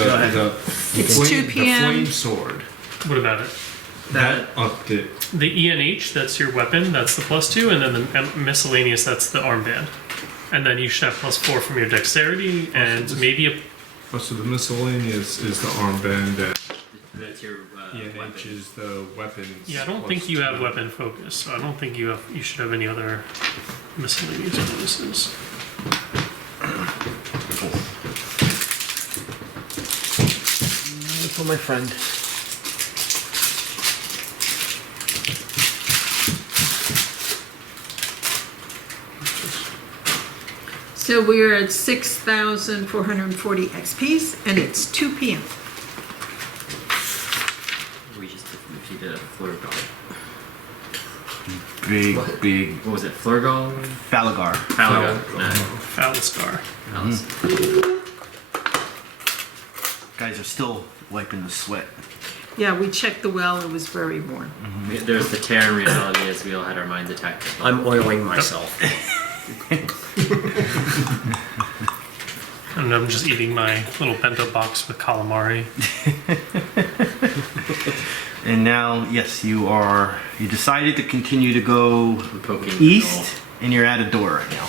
It's 2 p.m. The flame sword. What about it? That upped it. The ENH, that's your weapon, that's the +2, and then the miscellaneous, that's the armband. And then you should have +4 from your dexterity, and maybe a... Oh, so the miscellaneous is the armband, and That's your ENH is the weapons. Yeah, I don't think you have weapon focus, so I don't think you should have any other miscellaneous bonuses. For my friend. So we're at 6,440 XPs, and it's 2 p.m. We just defeated a Flurgal. Big. What was it? Flurgal? Falagar. Palagon? Phalascar. Guys are still wiping the sweat. Yeah, we checked the well. It was very warm. There's the tear in reality as we all had our minds attacked. I'm oiling myself. And I'm just eating my little bento box with calamari. And now, yes, you decided to continue to go Poking east, and you're at a door right now.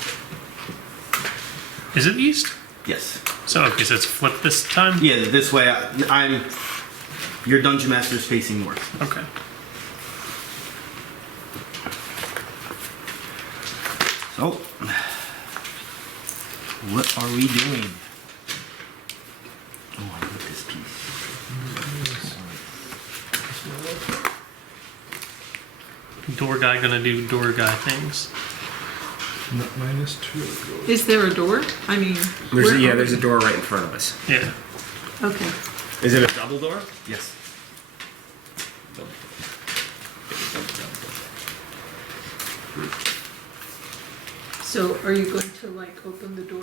Is it east? Yes. So, okay, so it's flipped this time? Yeah, this way, your dungeon master is facing north. Okay. So, what are we doing? Oh, I need this piece. Door guy gonna do door guy things. Not -2. Is there a door? I mean, There's a door right in front of us. Yeah. Okay. Is it a double door? Yes. So are you going to like open the door?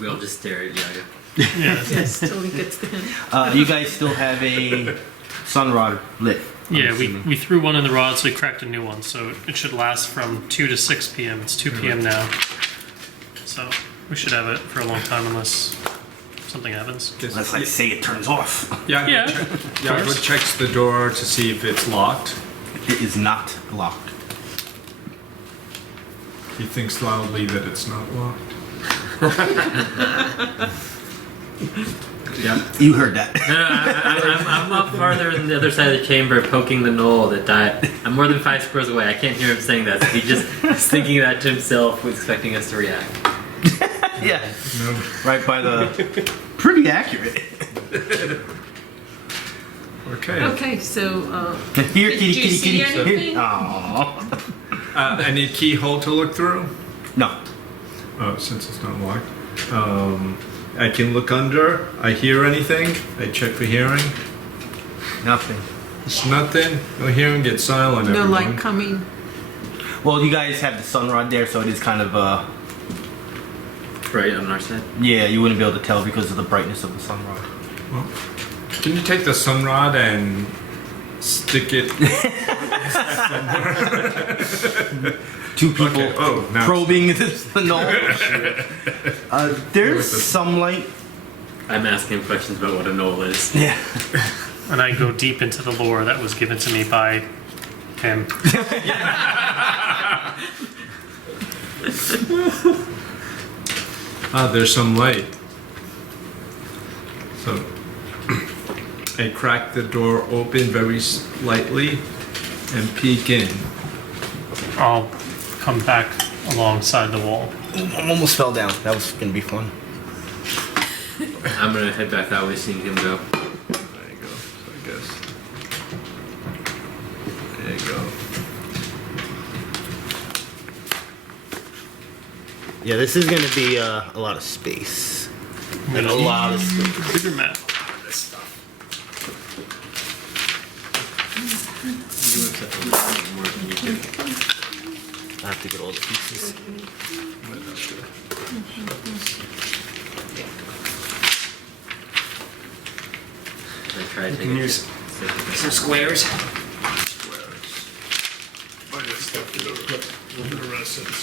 We all just stare at Yago. Yeah. Yes, till he gets the hint. You guys still have a sun rod lit. I'm Yeah, assuming. we threw one in the rod, so we cracked a new one. So it should last from 2 to 6 p.m. It's 2 p.m. now. So we should have it for a long time unless something happens. Unless I say it turns off. Yeah. Yago checks the door to see if it's locked. It is not locked. He thinks loudly that it's not locked. Yeah. You heard that. I'm up farther on the other side of the chamber poking the gnoll that died. I'm more than 5 squares away. I can't hear him saying that. So he just is thinking that to himself, was expecting us to react. Yeah. No. Right by the... Pretty accurate. Okay. Okay, so Here, did kitty, you kitty, see kitty. anything? Aww. Any keyhole to look through? No. Oh, since it's not locked. I can look under. I hear anything. I check for hearing. Nothing. It's nothing. No hearing. Get silent. no everyone. light coming. Well, you guys have the sun rod there, so it is kind of, Right on our side. yeah, you wouldn't be able to tell because of the brightness of the sun rod. Well, can you take the sun rod and stick it? Two people Okay. Oh, now probing the knoll. There's some light. I'm asking him questions about what a gnoll is. Yeah. And I go deep into the lore that was given to me by him. there's some light. So I crack the door open very slightly and peek in. I'll come back alongside the wall. I almost fell down. That was gonna be fun. I'm gonna head back that way, seeing him go. There you go. So I guess. There you go. Yeah, this is gonna be a lot of space. And a lot of space. Bigger map. This stuff. You accept a little bit more than you do. I have to get all the pieces. I try to You take can it. use some squares. I just stuff it over. Fluorescence.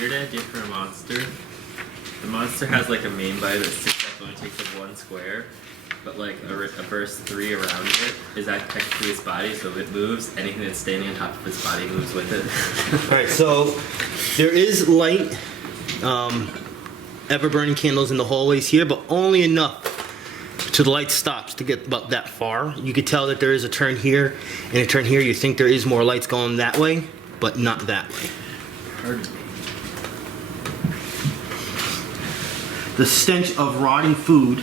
Your dad, you're for a monster. The monster has like a main body that sticks up and takes up 1 square, but like a burst 3 around it is that technically its body, so if it moves, anything that's standing on top of its body moves with it. Alright, so there is light, ever burning candles in the hallways here, but only enough till the light stops to get about that far. You could tell that there is a turn here and a turn here. You think there is more lights going that way, but not that way. The stench of rotting food,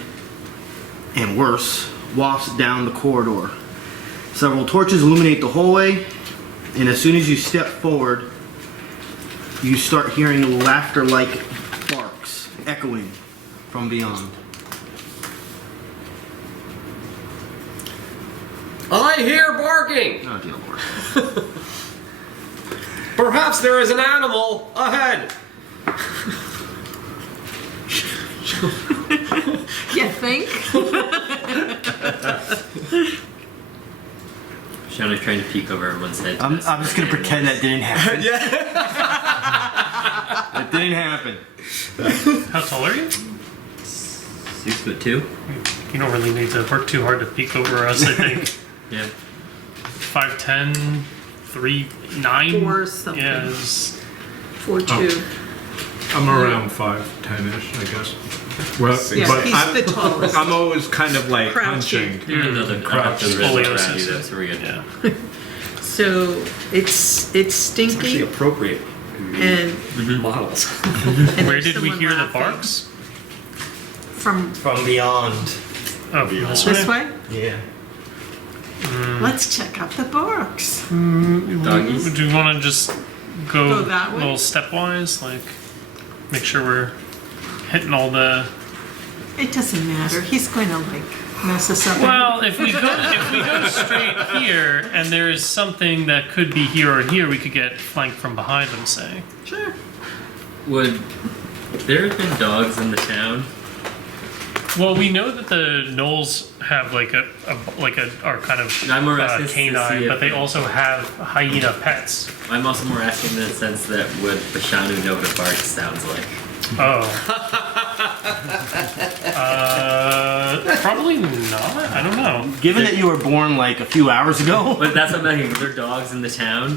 and worse, wafts down the corridor. Several torches illuminate the hallway, and as soon as you step forward, you start hearing laughter-like barks echoing from beyond. I hear barking! Oh, dear Lord. Perhaps there is an animal ahead! You think? Shauna's trying to peek over everyone's head. I'm just gonna pretend that didn't happen. That didn't happen. How tall are you? 6'2". You don't really need to work too hard to peek over us, I think. Yeah. 5'10", 3'9". Or something. Yeah, it's- 4'2". I'm around 5'10"-ish, I guess. Well, Yeah, but he's the tallest. I'm always kind of like Crouching. hunching. You're another Crouch. Scoliosis. though, so we're good. yeah. So it's Actually stinky appropriate and, models. and Where there's did we someone hear the laughing. barks? From From beyond. Oh, this this way? way? Yeah. Let's check out the barks. Doggies. Do you want to just Go go that a way? little stepwise? Like, make sure we're hitting all the... It doesn't matter. He's going to like mess us up. Well, if we go straight here, and there is something that could be here or here, we could get flanked from behind them, say. Sure. Would there have been dogs in the town? Well, we know that the Gnolls have like are kind of I'm more asking to canine, see if- but they also have hyena pets. I'm also more asking in the sense that would Bashanu know what a bark sounds like? Oh. Probably not. I don't know. Given that you were born like a few hours ago, But that's what I'm thinking. Are there dogs in the town?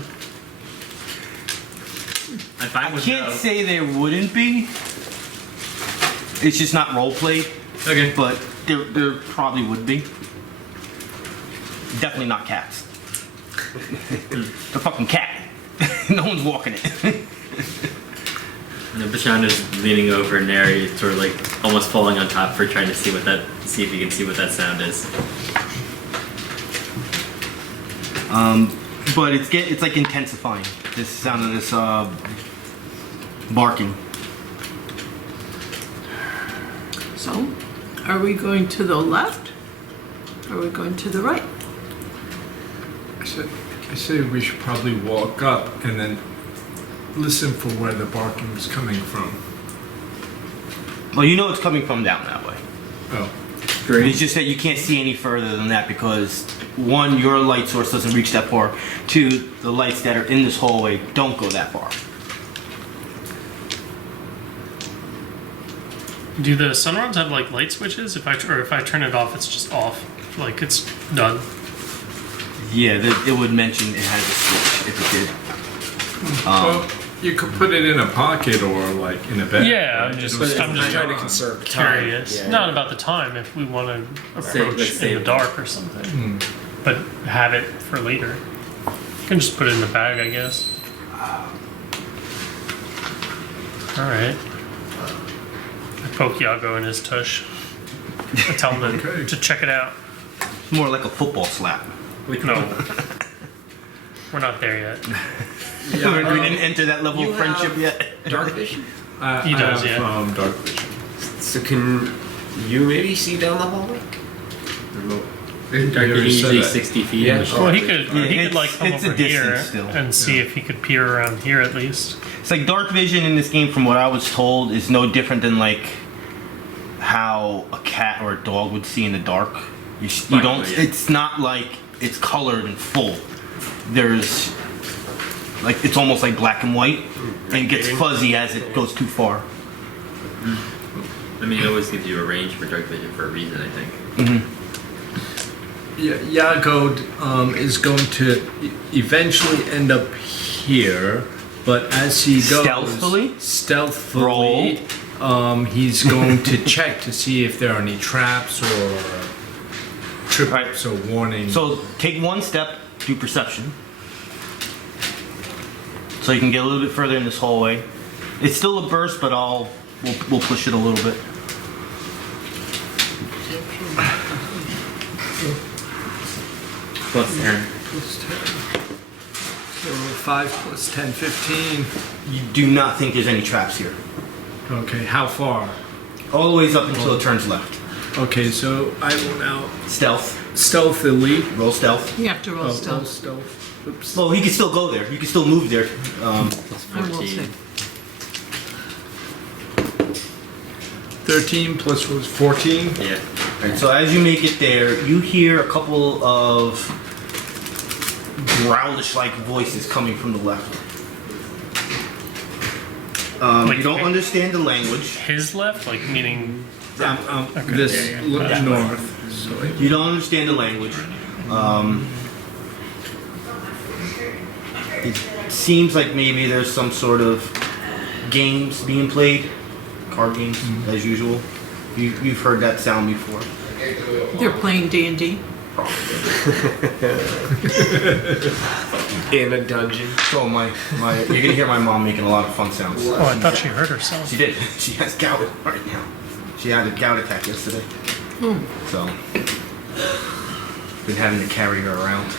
I'm fine I with can't no. say there wouldn't be. It's just not role played, Okay. but there probably would be. Definitely not cats. The fucking cat. No one's walking it. And Bashanu's leaning over Neri, sort of like almost falling on top for trying to see if he can see what that sound is. But it's like intensifying. This sound of this barking. So, are we going to the left? Or are we going to the right? I say we should probably walk up and then listen for where the barking is coming from. Well, you know it's coming from down that way. Oh, It's just that you can't see any further than that because one, your light source doesn't reach that far. Two, the lights that are in this hallway don't go that far. Do the sunrods have like light switches? If I turn it off, it's just off. Like it's done. Yeah, it would mention it has a switch if it did. well, you could put it in a pocket or like in a bed. Yeah, right? I'm just trying to conserve the time. curious. Yeah. Not about the time. If we want to approach let's in save the it. dark or something, but have it for later. You can just put it in the bag, I guess. All right. I poke Yago in his tush. I tell him Okay. to check it out. It's more like a football slap. No, we're not there yet. We didn't enter that level you of friendship have- yet. Dark vision. He does, I have, yeah. dark vision. So can you maybe see down the hallway? Dark already vision said usually that. 60 feet. Yeah. in the Well, he short could Yeah, he could like come it's a over here distance still. and see if he could peer around here at least. It's like dark vision in this game, from what I was told, is no different than like how a cat or a dog would see in the dark. You Right, don't. yeah. It's not like it's colored and full. There's like it's almost like black and white, and gets fuzzy as it goes too far. I mean, it always gives you a range for dark vision for a reason, I think. Yago is going to eventually end up here, but as he goes stealthily, he's going to check to see if there are any traps or trips or warnings. So take one step, do perception. So you can get a little bit further in this hallway. It's still a burst, but we'll push it a little bit. Plus 10. Plus 10. So 5 plus 10, 15. You do not think there's any traps here. Okay, how far? All the ways up until it turns left. Okay, so I will now stealthily Roll stealth. You have to roll roll stealth. stealth. Oops. Well, he can still go there. You can still move there. Plus I will 14. say. 13 plus was 14. Yeah. Alright, so as you make it there, you hear a couple of growlish-like voices coming from the left. Like- You don't understand the language. His left, like meaning. This Yeah. north. So You don't understand the language. It seems like maybe there's some sort of games being played, card games as usual. You've heard that sound before. They're playing D&D. In a dungeon. So you're gonna hear my mom making a lot of fun sounds. Oh, I thought she hurt herself. She did. She has gout right now. She had a gout attack yesterday. So been having to carry her around.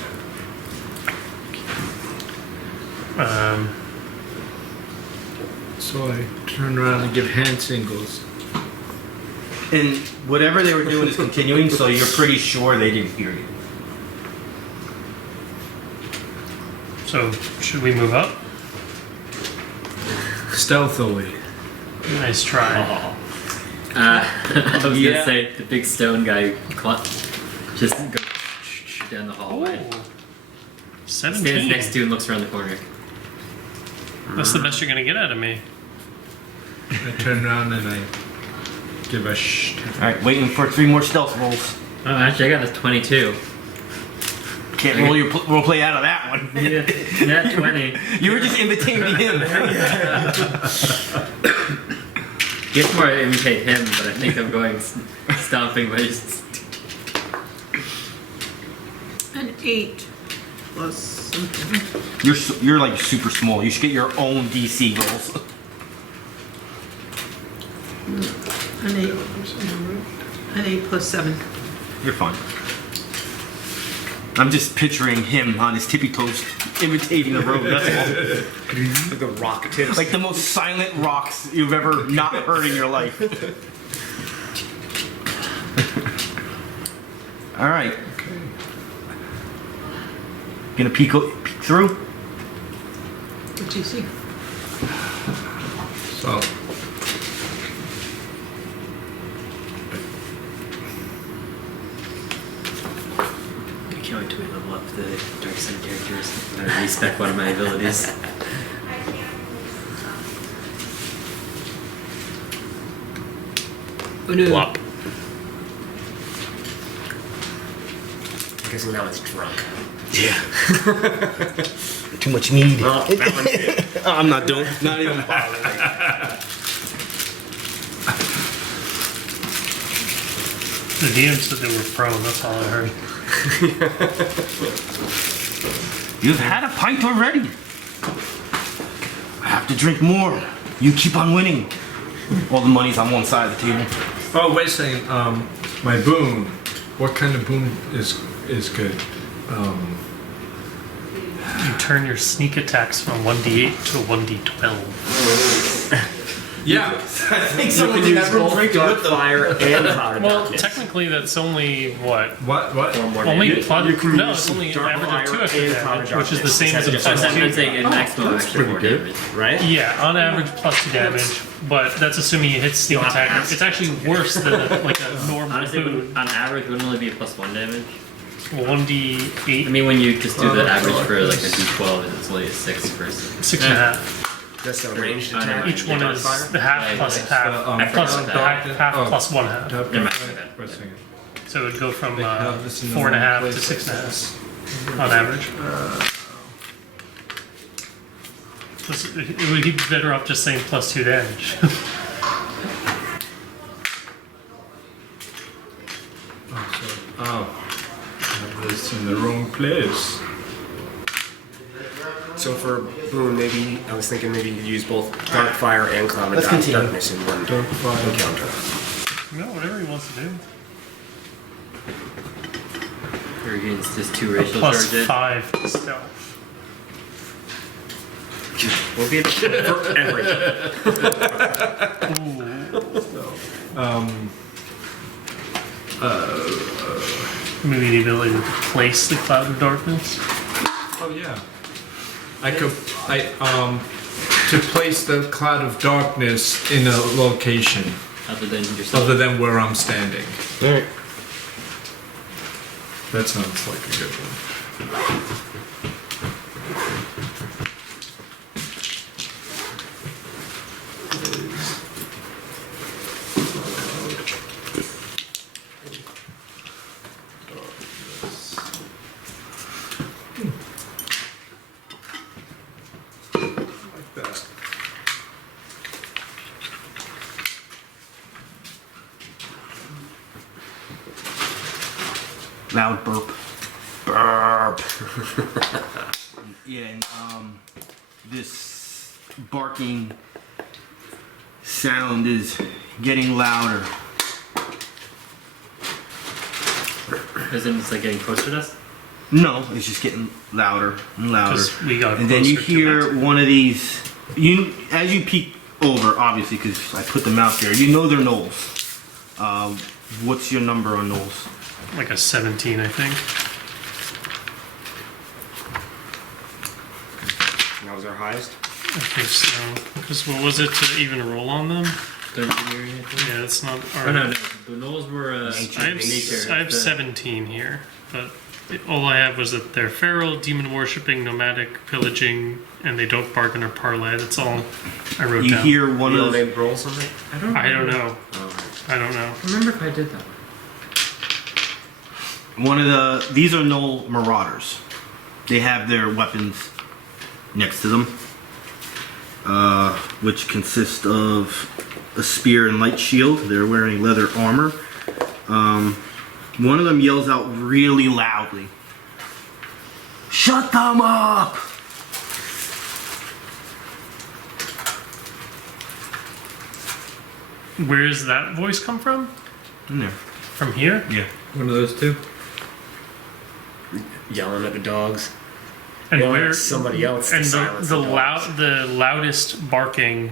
So I turn around and give hand signals. And whatever they were doing is continuing, so you're pretty sure they didn't hear you. So should we move up? Stealthily. Nice try. I was Yeah. gonna say the big stone guy just go down the hallway. Oh, Stands 17. next to you and looks around the corner. That's the best you're gonna get out of me. I turn around and I give a shh. Alright, waiting for 3 more stealth rolls. Oh, actually, I got a 22. Can't roll your role play out of that one. Yeah, not 20. You were just imitating him. Guess more to imitate him, but I think I'm going stomping by just. An 8 plus something. You're like super small. You should get your own DC goals. An 8. An 8 plus 7. You're fine. I'm just picturing him on his tippy toes imitating the road. That's all. The rock tips. Like the most silent rocks you've ever not heard in your life. All right. Okay. Gonna peek through. What do you see? So I can't wait till we level up the Dark Sun characters. I respec one of my abilities. Plop. Because now it's drunk. Yeah. Too much mead. Well, that one's it. I'm not doing. Not even bothering. The DM said they were prone, that's all I heard. You've had a pint already. I have to drink more. You keep on winning. All the money's on one side of the table. oh, wait a second. My boon. What kind of boon is good? You turn your sneak attacks from 1d8 to 1d12. Yeah. I think You can use both drinking dark with them. fire and powder Well, darkness. technically that's only what? What? Or more Only damage. plus, You can no, use it's only dark average fire of 2 extra and powder damage, which is the darkness. same as a That's Oh, plus so I'm 2. saying in maximum actually pretty more good. damage. Right? Yeah, on average plus 2 damage, but that's assuming you hit sneak Don't attack. ask. It's actually worse than like a normal Honestly, boon. on average, wouldn't only be a +1 damage. 1d8, I mean, when you just do the average for like a D12, it's only a 6 versus. 6.5. That's a ranged I know. attack. Each one is Darkfire? the half Yeah, plus it's half, the, plus forgot half, that. half Oh. plus 1/2. Never mind, forget. Wait a second. So it would go from They have this in the 4.5 wrong to place. 6.5 on average. It would be better off just saying +2 damage. Oh, I have this in the wrong place. So for Boone, maybe I was thinking maybe you could use both Darkfire and Cloud of Let's continue. Darkness in one Darkfire. encounter. No, whatever he wants to do. You're against just 2 racial Plus charges. 5 to stealth. We'll be for everything. Maybe the ability to place the cloud of darkness. Oh yeah. To place the cloud of darkness in a location Other than yourself. other than where I'm standing. Alright. That sounds like a good one. Like that. Loud burp. Burp. Yeah, and this barking sound is getting louder. Isn't it like getting closer to us? No, it's just getting louder and louder. Because we got And then you closer to hear it. one of these. As you peek over, obviously, because I put them out there. You know they're gnolls. What's your number on gnolls? Like a 17, I think. That was our highest. I think so. Because what was it to even roll on them? Dungeoneering, I think. Yeah, it's not. Oh no, no. The Knolls were I have, nature. I have The- 17 here, but all I have was that they're feral, demon worshipping, nomadic, pillaging, and they don't bargain or parlay. That's all I wrote You down. hear one You of name roll something? I don't. I don't remember. know. Oh, I don't know. I remember if I did that one. these are gnoll marauders. They have their weapons next to them, which consist of a spear and light shield. They're wearing leather armor. One of them yells out really loudly, "Shut them up!" Where does that voice come from? In there. From here? Yeah. One of those two. Yelling at the dogs. And Yelling where? at somebody else. And to silence the dogs. loudest barking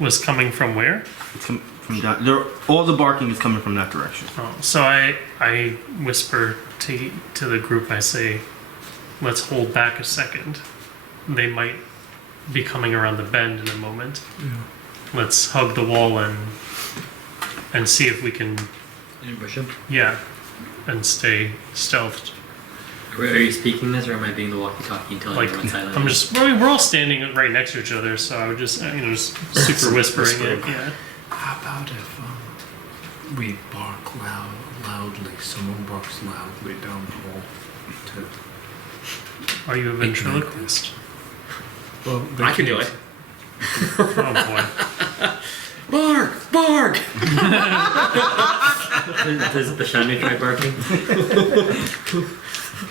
was coming from where? It's from down. All the barking is coming from that direction. Oh, so I whisper to the group. I say, "Let's hold back a second. They might be coming around the bend in a moment. Let's hug the wall and see if we can, Ambush him. yeah, and stay stealthed." Are you speaking this, or am I being the walkie-talkie and telling Like everyone silently? I'm just. I mean, we're all standing right next to each other, so I would just just super whispering it. Yeah. How about if we bark loudly? Someone barks loudly down the hall. Are you a ventriloquist? Well, I can do it. Oh boy. Bark! Bark! Does Bashanu try barking?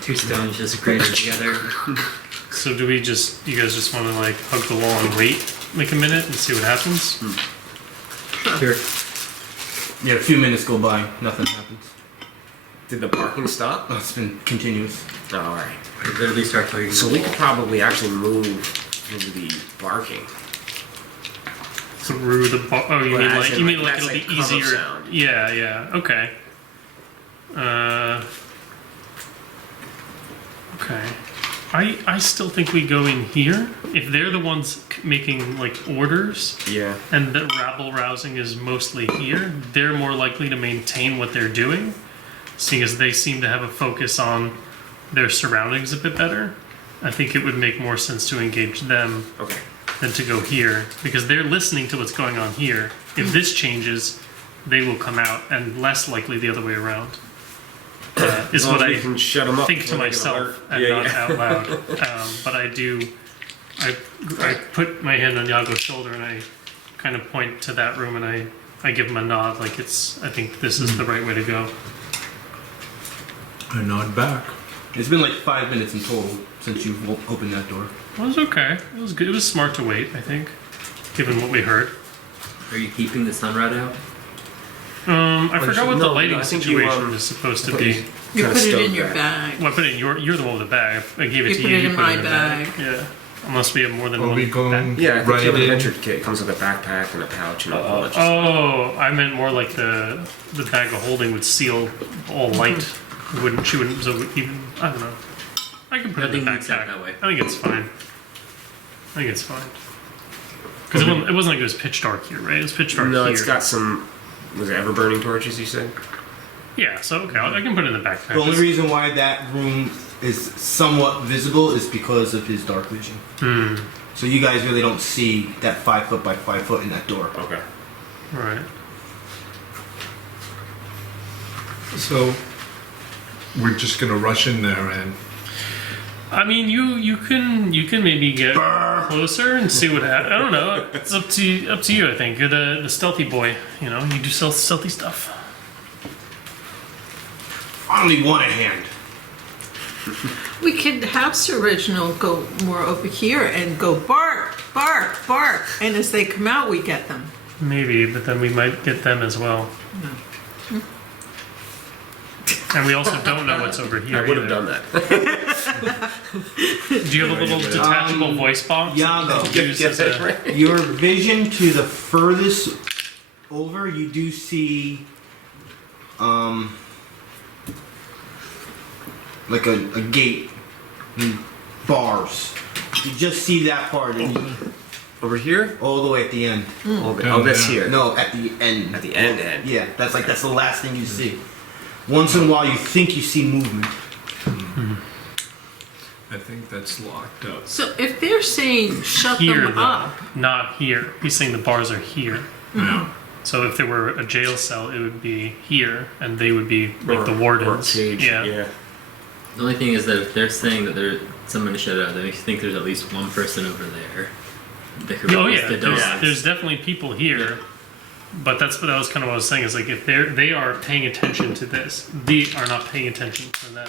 2 stones just grated together. So do we just? You guys just want to like hug the wall and wait like a minute and see what happens? Sure. Yeah, a few minutes go by, nothing happens. Did the barking stop? It's been continuous. Oh, alright. We literally start talking. So we could probably actually move through the barking. Through the oh, you Well, mean as like in, you mean like, like it'll that's be like cover easier? sound. Yeah, yeah. Okay. Okay. I still think we go in here if they're the ones making like orders. Yeah. And the rabble rousing is mostly here, they're more likely to maintain what they're doing, seeing as they seem to have a focus on their surroundings a bit better. I think it would make more sense to engage them Okay. than to go here because they're listening to what's going on here. If this changes, they will come out, and less likely the other way around. Is long what as we I can shut 'em up think to before they get myself alert. and Yeah, not yeah. out loud. But I do. I put my hand on Yago's shoulder and I kind of point to that room and I give him a nod like it's. I think this is the right way to go. I nod back. It's been like 5 minutes in total since you've opened that door. It was okay. It was good. It was smart to wait. I think, given what we heard. Are you keeping the sun rod out? I forgot what the no, lighting I think you, situation is supposed to I thought be. you You kinda put it in stowed your that. bag. Well, I put it in you're the one with the bag. I gave it You to put you. it You in put my it in the bag. Yeah. Unless we have more than Are one. we going bag. Yeah, I think right you have an in? adventure kit. It comes with a backpack and a pouch and a whole bunch of Oh, I meant more like the bag of holding would seal all light. It wouldn't. She wouldn't. So even I don't know. I can put it in the Nothing leaks out backpack. that way. I think it's fine. I think it's fine. Because it wasn't like it was pitch dark here, right? It was pitch dark No, here. it's got some. Was it ever burning torches? You said. Yeah. So okay, I can put it in the backpack. The only reason why that room is somewhat visible is because of his dark vision. So you guys really don't see that 5 foot by 5 foot in that door. Okay. Right. So we're just gonna rush in there and I mean, you can maybe get closer and see what happens. I don't know. It's up to you. I think you're the stealthy boy. You know, you do stealthy stuff. I only want a hand. We could have Sir Reginald go more over here and go bark, bark, bark. And as they come out, we get them. Maybe, but then we might get them as well. And we also don't know what's over here. I would have either. done that. Do you have a little detachable voice box? Yago. that you use as a- Your vision to the furthest over, you do see, like a gate and bars. You just see that part Over here? all the way at the end. Oh, this yeah. here. No, at the end. At the end. Yeah, that's the last thing you see. Once in a while, you think you see movement. I think that's locked up. So if they're saying shut here, them though, up, not here. He's saying the bars are here. Yeah. So if there were a jail cell, it would be here, and they would be like the Or wardens. cage. Yeah. The only thing is that if they're saying that there's someone to shut it out, that makes you think there's at least one person over there that could Oh release yeah. the dogs. There's definitely people here. But that was kind of what I was saying. Is like if they are paying attention to this, they are not paying attention to them.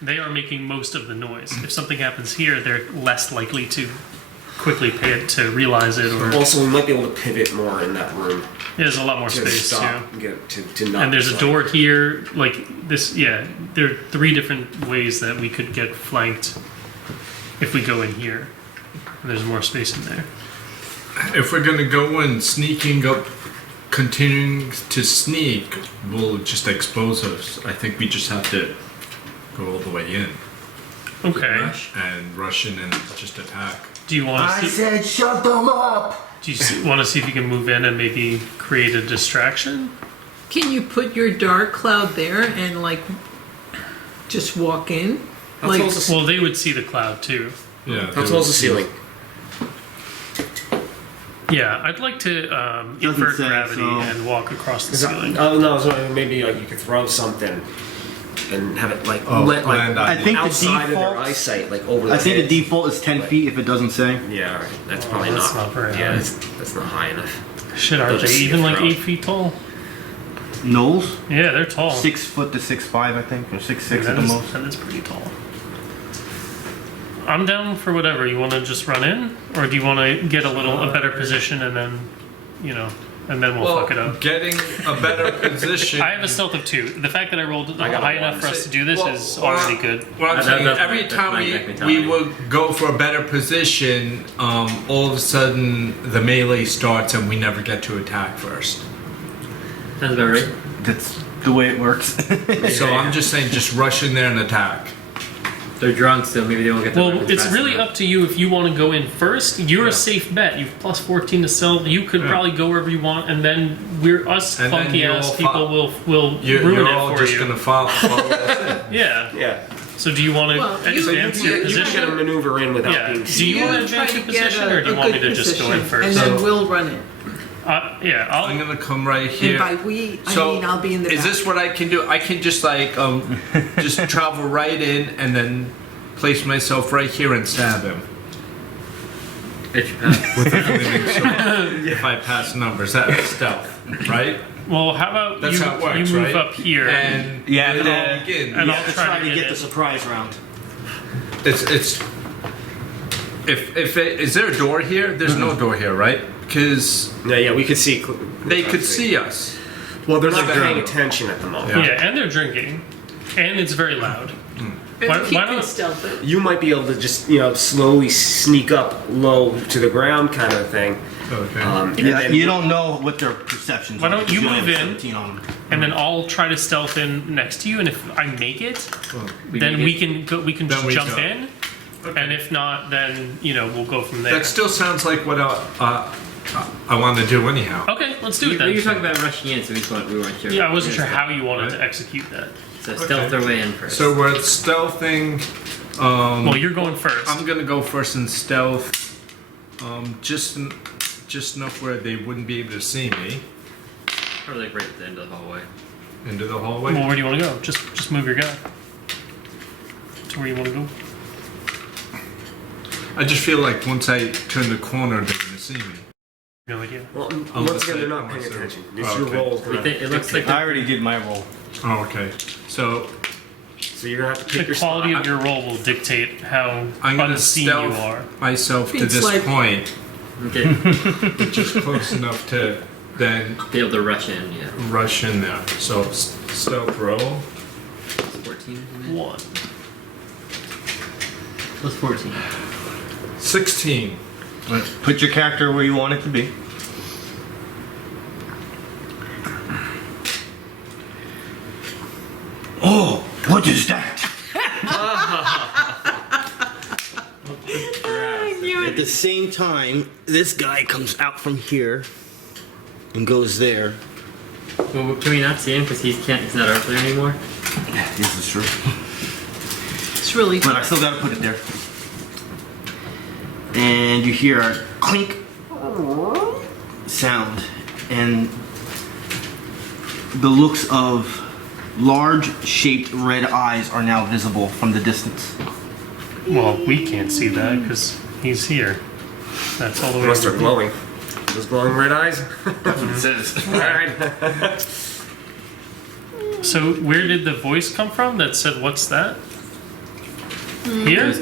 They are making most of the noise. If something happens here, they're less likely to quickly pay it to realize it. Or Also, we might be able to pivot more in that room there's a lot more to space. stop, Yeah. get to not. And there's a like- door here, like this. Yeah, there are 3 different ways that we could get flanked if we go in here. And there's more space in there. If we're gonna go in sneaking up, continuing to sneak, will just expose us. I think we just have to go all the way in Okay. Rush. and rush in and just attack. Do you want I to see? said shut them up! Do you want to see if you can move in and maybe create a distraction? can you put your dark cloud there and like just walk in? How Like, tall's the Well, they would see the cloud too. Yeah. How tall's the ceiling? Yeah, I'd like to invert say gravity so. and walk across the Is that- ceiling. Oh no, so maybe like you could throw something and have it like land like on I think the outside of their default. eyesight, like over. I their think the heads. default is 10 feet if it doesn't say. Yeah, all right. That's Oh, probably that's not. not very yeah, high. that's not high enough. Shit, aren't They'll they just see even it like throw. 8 feet tall? Knolls? Yeah, they're tall. 6 foot to 6'5", I think, or 6'6" Yeah, at that the is- most. that is pretty tall. I'm down for whatever. You want to just run in, or do you want to get a better position and then, and then we'll fuck it up? Getting a better position. I have a stealth of 2. The fact that I rolled I got a high 1. enough for us to do this Well, is already good. Well, I'm That- saying that's every my- time that's my we mentality. would go for a better position, all of a sudden the melee starts and we never get to attack first. Sounds about right. That's the way it works. So I'm just saying, just rush in there and attack. They're drunk, so maybe they won't get the Well, weapons it's fast really enough. up to you if you want to go in first. You're Yeah. a safe bet. You've plus 14 to stealth. You could Yeah. probably go wherever you want, and then us And then funky you ass all people will You're ruin all it for just you. gonna follow us in. Yeah. Yeah. So do you want to Well, you- advance your You can position? get a maneuver in without Yeah. being Do seen. you want to try advance your to get position, or do you a want me good to just go in position, first? And then So- we'll run it. Yeah, I'm I'll. gonna come right And here. by we, I So, mean I'll be in the is back. this what I can do? I can just like just travel right in and then place myself right here and stab him. If you pass. With a flaming sword. If I pass numbers, that's stealth, right? Well, how about That's you? how it works, you move right? up here, And Yeah, and but then begin. and You I'll have to try try to to get get the it. surprise round. It's is there a door here? There's no door here, right? Because Yeah, we could see. they could see us. Well, they're not Like paying that. attention at the moment. Yeah. yeah, and they're drinking, and it's very loud. And Why- if why you can don't- stealth it. You might be able to just, slowly sneak up low to the ground kind of thing. Okay. And Yeah, then- you don't know what their perceptions Why are. don't you only move have in? 17 on them. And then I'll try to stealth in next to you, and if I make it, We then make we it. can go. We can Then just we jump go. in, and if not, then we'll go from there. That still sounds like what I want to do anyhow. Okay, let's do it You're then. talking about rushing in, so we weren't sure. Yeah, I wasn't sure Yeah, how you wanted to Right. execute that. So stealth our way in first. So we're stealthing. Well, you're going first. I'm gonna go first in stealth. Just enough where they wouldn't be able to see me Probably like right at the end of the hallway. into the hallway. Well, where do you want to go? Just move your guy to where you want to go. I just feel like once I turn the corner, they're gonna see me. No idea. Well, Oh, once that's again, they're right. not paying Oh, so- attention. It's oh, your okay. roll. We think it looks like I already did my roll. Oh, okay. So So you're gonna have to pick The your quality spot. of your roll will dictate how I'm gonna unseen you stealth are. myself to It's this like- point, okay. just close enough to then Be able to rush in, yeah. rush in there. So stealth roll. 14. you meant? 1. Plus 14. 16. Put your character where you want it to be. Oh, what is that? At the same time, this guy comes out from here and goes there. Well, can we not see him because he's not up there anymore? This is true. It's really But I still gotta put it there. And you hear a clink sound, and the looks of large shaped red eyes are now visible from the distance. Well, we can't see that because he's here. That's all the way Unless they're over. glowing. Those glowing red eyes? That's what it says. Alright. So where did the voice come from that said, "What's that"? Here?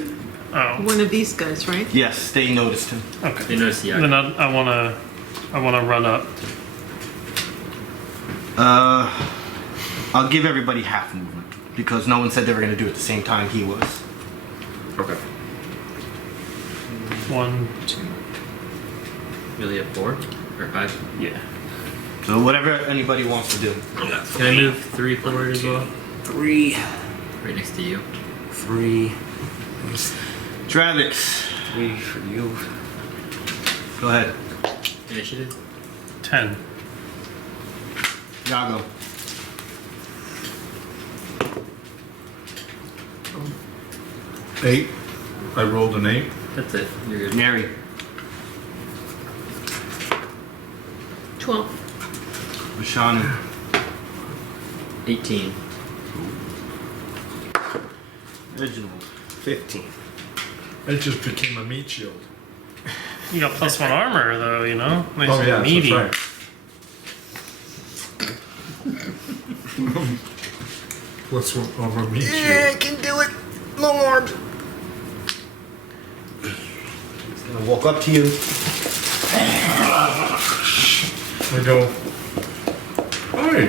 Oh, one of these guys, right? Yes, they noticed him. okay. They notice Yago. Then I wanna run up. I'll give everybody half movement because no one said they were gonna do it at the same time he was. Okay. 1, 2. Really have 4 or 5? Yeah. So whatever anybody wants to do. Can I move 3 forward as well? 3, Right next to you. 3, Travex, 3 for you. go ahead. Initiative? 10. Yago. Eight. I rolled an 8. That's it. You're good. Neri. 12. Bashanu. 18. Reginald. 15. I just became a meat shield. You got +1 armor though, you know. Nice Oh and yeah, meaty. that's right. What's over meat shield? I can do it. Long arms. He's gonna walk up to you. I go. Hi.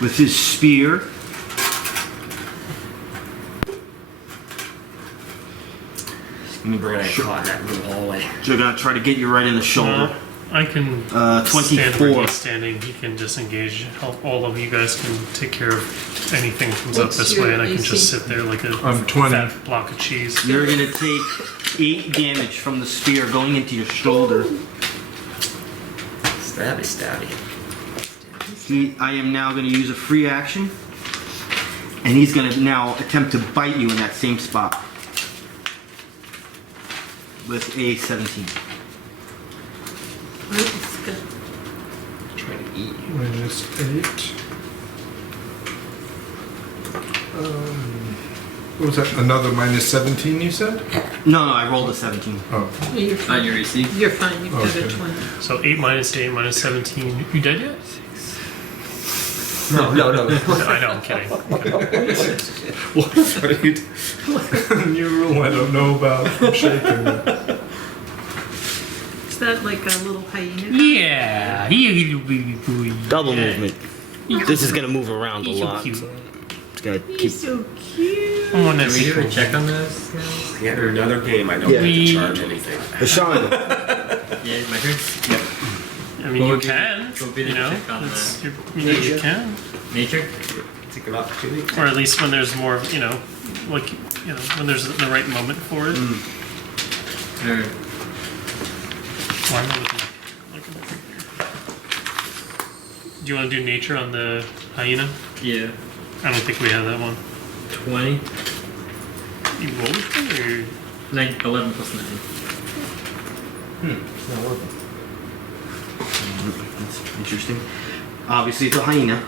With his spear. We're gonna get caught in that little hallway. So gonna try to get you right in the shoulder. I can stand 24. where he's standing. He can disengage. Help all of you guys can take care of anything comes up What's this your way, and I can AC? just sit there like a I'm 20. fat block of cheese. You're gonna take 8 damage from the spear going into your shoulder. Stabby. I am now gonna use a free action And he's going to now attempt to bite you in that same spot with a 17. It's good. Trying to eat you. -8. What was that? Another -17 you said? No, I rolled a 17. Oh. Yeah, you're fine. Your AC. You're fine. You've got a Okay. 20. So 8 minus 8 minus 17. You dead yet? No. I know, I'm kidding. What are you new rule I don't know about. I'm shaking it. Is that like a little hyena? Yeah. Double Yeah. movement. This is going to move around a He's so lot. cute. So it's going to keep. He's so cute. I want to Can we see do a check on those guys? Yeah, or another game. I don't Yeah. get to charge anything. Bashanu. Yeah, my turn. I mean, What you would be the- can. what would be the You know, check on it's- the you can. nature? Take an opportunity. Or at least when there's more, like, when there's the right moment for it. Or Why am I looking at that? Do you want to do nature on the hyena? yeah, I don't think we have that one. 20. You rolled it or 11 plus 9. That's interesting. Obviously, it's a hyena.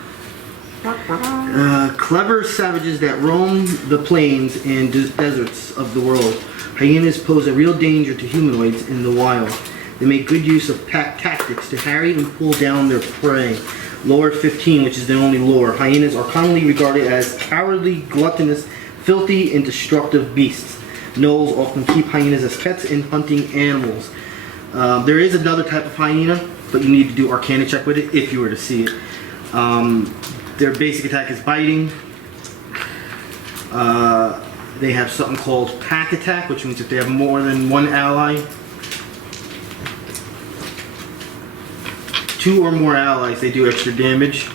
Clever savages that roam the plains and deserts of the world. Hyenas pose a real danger to humanoids in the wild. They make good use of pack tactics to harry and pull down their prey. Lore 15, which is the only lore. Hyenas are commonly regarded as cowardly, gluttonous, filthy, and destructive beasts. Gnolls often keep hyenas as pets and hunting animals. There is another type of hyena, but you need to do Arcana check with it if you were to see it. Their basic attack is biting. They have something called pack attack, which means if they have more than one ally, 2 or more allies, they do extra damage.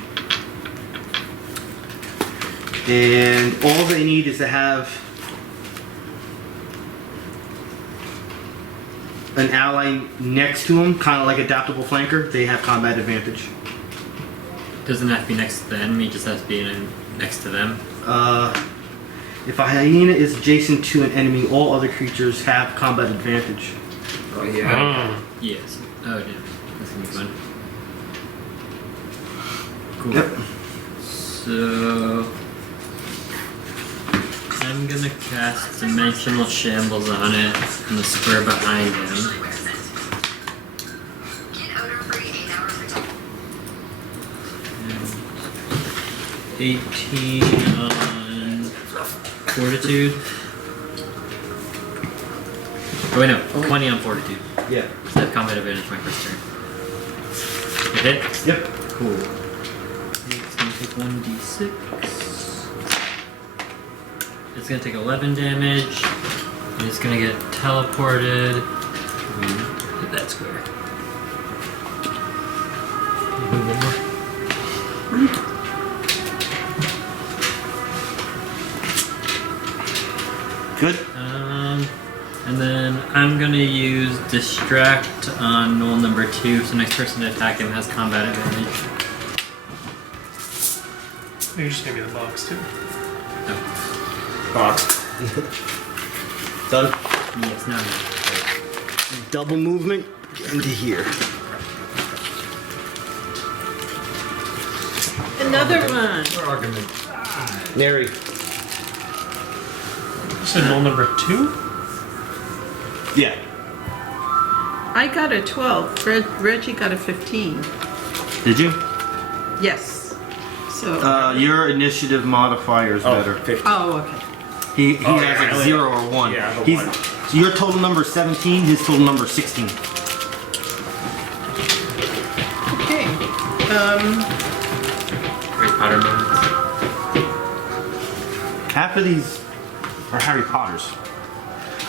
And all they need is to have an ally next to them, kind of like adaptable flanker. They have combat advantage. Doesn't have to be next to the enemy, just has to be next to them. If a hyena is adjacent to an enemy, all other creatures have combat advantage. Oh yeah. Yes. Oh, yeah. That's gonna be fun. Cool. Yep. So I'm gonna cast Dimensional Shambles on it and the square behind him. 18 on Fortitude. Oh wait, no, 20 on Fortitude. Yeah. So I have combat advantage my first turn. It hit? Yep. Cool. It's gonna take 1d6. It's gonna take 11 damage. And it's gonna get teleported. Hit that square. Good. And then I'm gonna use Distract on Gnoll number 2, so next person to attack him has combat advantage. You just gave me the box too. No. Box. Done. Yes, now. Double movement into here. Another one. We're all gonna die. Neri. You said roll number 2? Yeah. I got a 12. Reggie got a 15. Did you? Yes. So. Your initiative modifier is better. 50. Oh, okay. He Oh, has yeah, like I 0 or 1. Yeah, the He's, 1. So your total number is 17, his total number is 16. Okay. Harry Potter moments. Half of these are Harry Potters.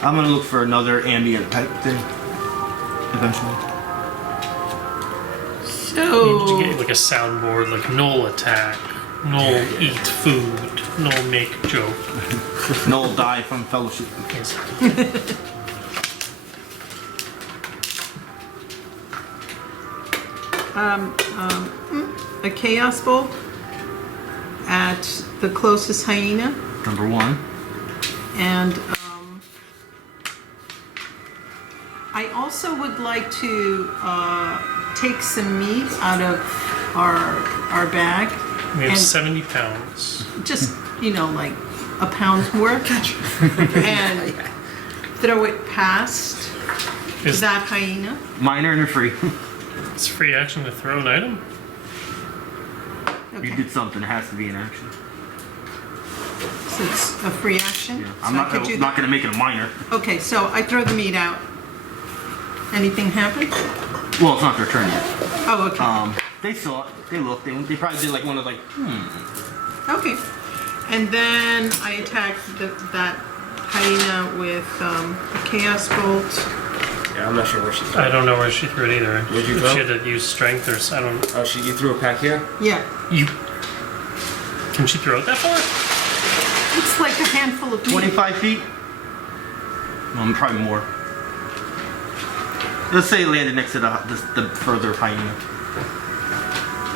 I'm gonna look for another ambient type thing eventually. You So. get like a soundboard, like Gnoll attack, Gnoll eat food, Gnoll make joke. Gnoll die from fellowship. Yes. A chaos bolt. at the closest hyena, Number 1. and I also would like to take some meat out of our bag. We have and 70 pounds. just, like a pound's worth, and throw it past Is that hyena. Minor and free. it's free action to throw an item? You Okay, did something. It has to be an action. so it's a free action. Yeah. So I'm I not could do going to make it a minor. that. Okay, so I throw the meat out. Anything happen? Well, it's not their turn yet. Oh, okay. They saw it. They looked. They probably did like one of like, Okay. And then I attack that hyena with a Chaos Bolt. Yeah, I'm not sure where she's I don't know where she threw it either. Where'd you If go? she had to use strength or I don't. Oh, you threw a pack here? Yeah. Can she throw it that far? It's like a handful of meat. 25 feet. Well, probably more. Let's say it landed next to the further hyena.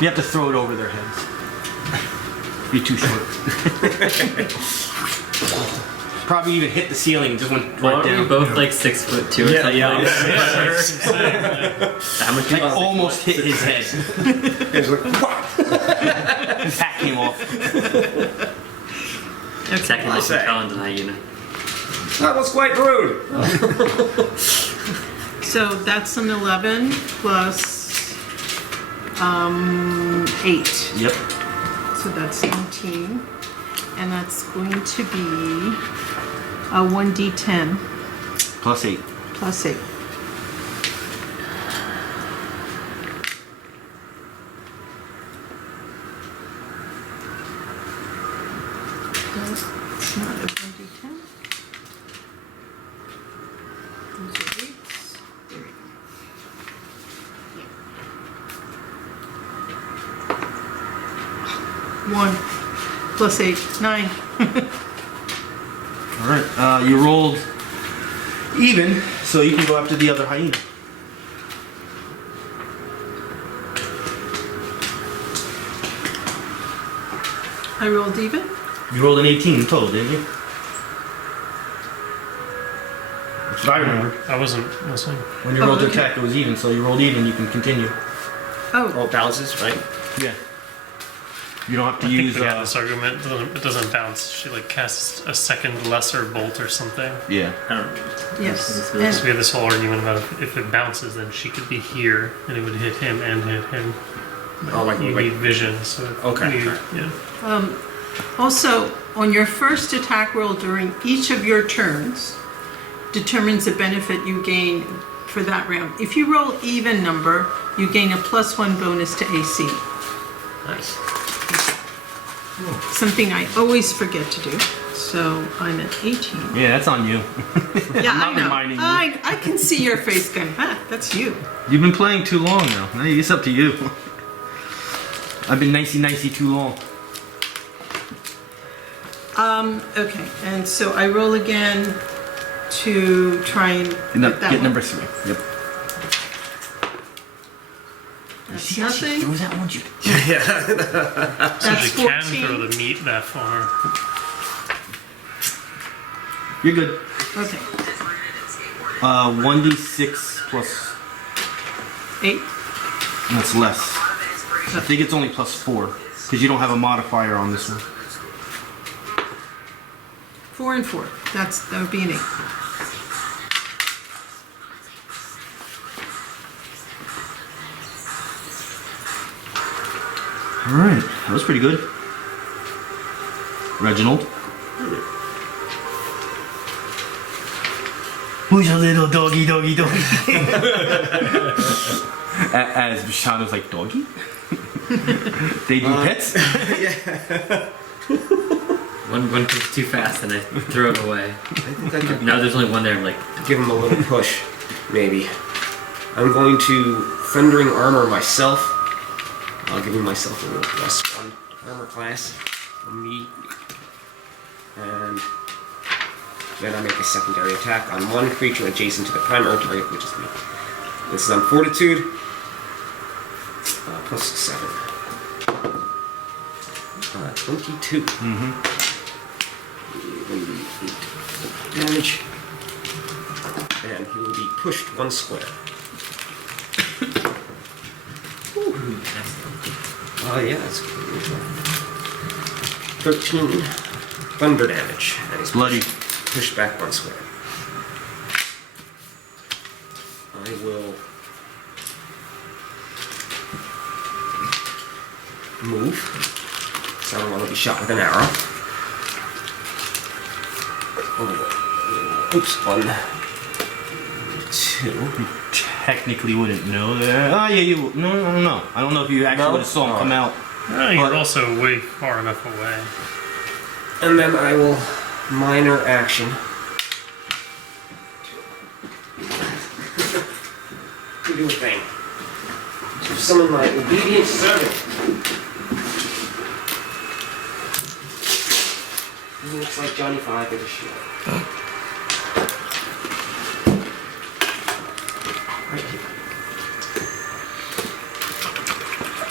You have to throw it over their heads. Be too short. Probably even hit the ceiling and just went Well, right aren't we down. both like 6'2" or something? yeah. Like, how much? Like almost hit his head. It's like, what? His hat came off. Second I'll say. challenge to hyena. That was quite rude. So that's an 11 plus 8. Yep. So that's 17. And that's going to be a 1d10 Plus 8. plus 8. It's not a 1d10. Those are 8s. There we go. Yeah. 1 plus 8, 9. All right. You rolled even, so you can go after the other hyena. I rolled even. You rolled an 18 in total, didn't you? That's what I remember. I wasn't listening. When you Oh, rolled to okay. attack, it was even, so you rolled even, you can continue. Oh, Oh, it balances, right? Yeah. You don't have to I think use. we had this argument. It doesn't bounce. She like casts a second lesser bolt or something. Yeah. I don't know. yes. So we had this whole argument about if it bounces, then she could be here and it would hit him and hit him. Oh, like, You like need vision, so Okay. yeah. Also, on your first attack roll during each of your turns, determines the benefit you gain for that round. If you roll even number, you gain a +1 bonus to AC. Nice. Something I always forget to do. So I'm at 18. Yeah, that's on you. Yeah, not I know. reminding you. I can see your face going, that's you. You've been playing too long now. Hey, it's up to you. I've been nicey too long. Okay, and so I roll again to try and get that Get one. number 3. Yep. That's See how she nothing. throws that one? So That's she can 14. throw the meat that far. You're good. Okay, 1d6 plus. 8. That's less. I think it's only +4 because you don't have a modifier on this one. 4 and 4. That would be an 8. All right, that was pretty good. Reginald. Who's a little doggy? As Bashanu's like, doggy? They do pets? One comes too fast and I throw it away. I think I could Now there's only one there. I'm like, give him a little push, maybe. I'm going to Thundering Armor myself. I'll give myself a little +1 armor class on me. And then I make a secondary attack on one creature adjacent to the primary target, which is me. This is on Fortitude. +7. 22. Mm-hmm. Damage. And he will be pushed 1 square. Oh, yeah, that's good. 13 thunder damage. And he's Bloody. pushed back 1 square. I will move. So I don't want to be shot with an arrow. Oh, oops, 1, 2. Technically wouldn't know that. Oh, yeah, you. No, I don't know. I don't know if you actually No? would have saw him come out. You're But- also way far enough away. And then I will minor action. To do a thing. To summon my obedient servant. He looks like Johnny Five with a shield. Right here.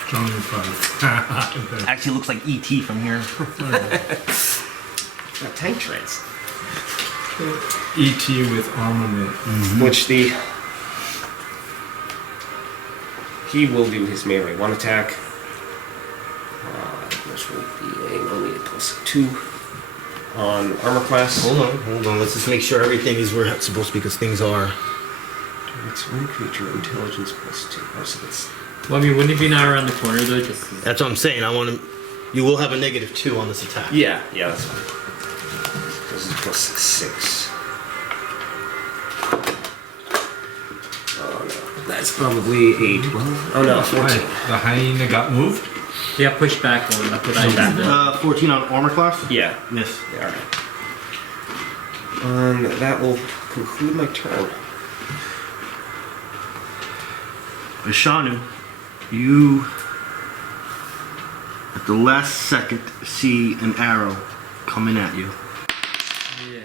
Johnny Five. Actually looks like E.T. from here. Got tank treads. E.T. with armament. Which he will do his melee 1 attack. Which will be only a +2 on armor class. Hold on. Let's just make sure everything is where it's supposed to be, because things are. It's one creature, intelligence +2. Oh, so that's Well, I mean, wouldn't it be now around the corner though? Just That's what I'm saying. I want to. You will have a -2 on this attack. yeah, that's fine. This is +6. Oh no, that's probably a 12. Oh no, 14. The hyena got moved? he got pushed back one. That's what I did. 14 on armor class? Yeah. Yes. Yeah, alright. That will conclude my turn. Bashanu, you at the last second see an arrow coming at you. Yeah.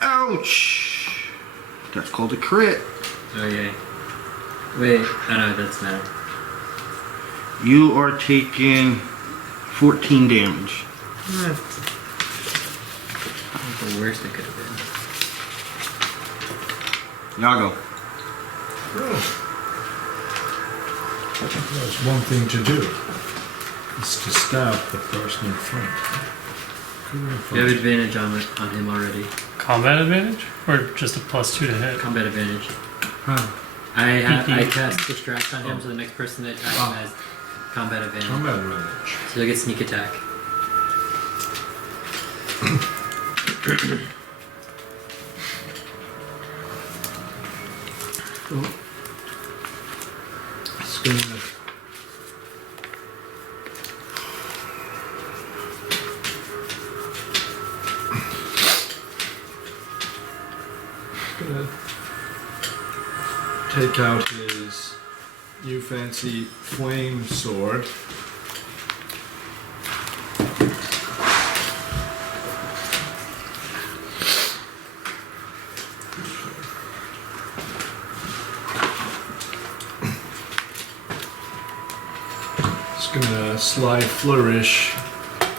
Ouch! That's called a crit. Oh yeah. Wait, I know it doesn't matter. You are taking 14 damage. Not the worst it could have been. Yago. There's one thing to do. It's to stab the person in front. You have advantage on him already. Combat advantage? Or just a +2 to hit? Combat advantage. Huh. I cast distract on him, so the next person that attacks him has combat advantage. Combat advantage. So he'll get sneak attack. It's gonna... gonna take out his new fancy flame sword. It's gonna sly flourish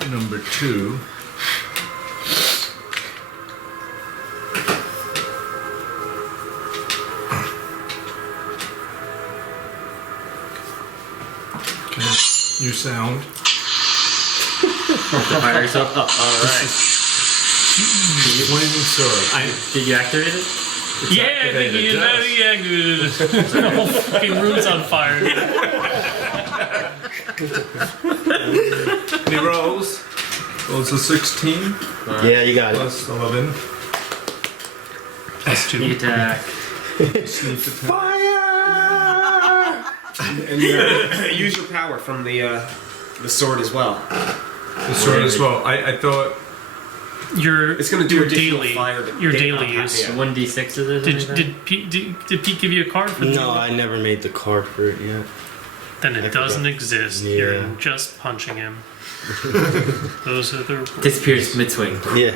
number 2. New sound. The fire yourself up. Alright. Flaming sword. Did you activate it? Yeah, thinking is that yeah, good. The whole fucking room's on fire. He rolls. Rolls a 16 Yeah, you got it. plus 11. +2. Sneak attack. Sneak attack. Fire! And use your power from the sword as well. The sword as well. I thought. It's going to do your additional daily, fire. your daily use. Yeah. 1d6 is it? Did Pete give you a card for No, I never made the card for it yet. Then it I doesn't forgot. exist. Yeah. You're just punching him. Those are the rules. Disappears mid-swing. Yeah.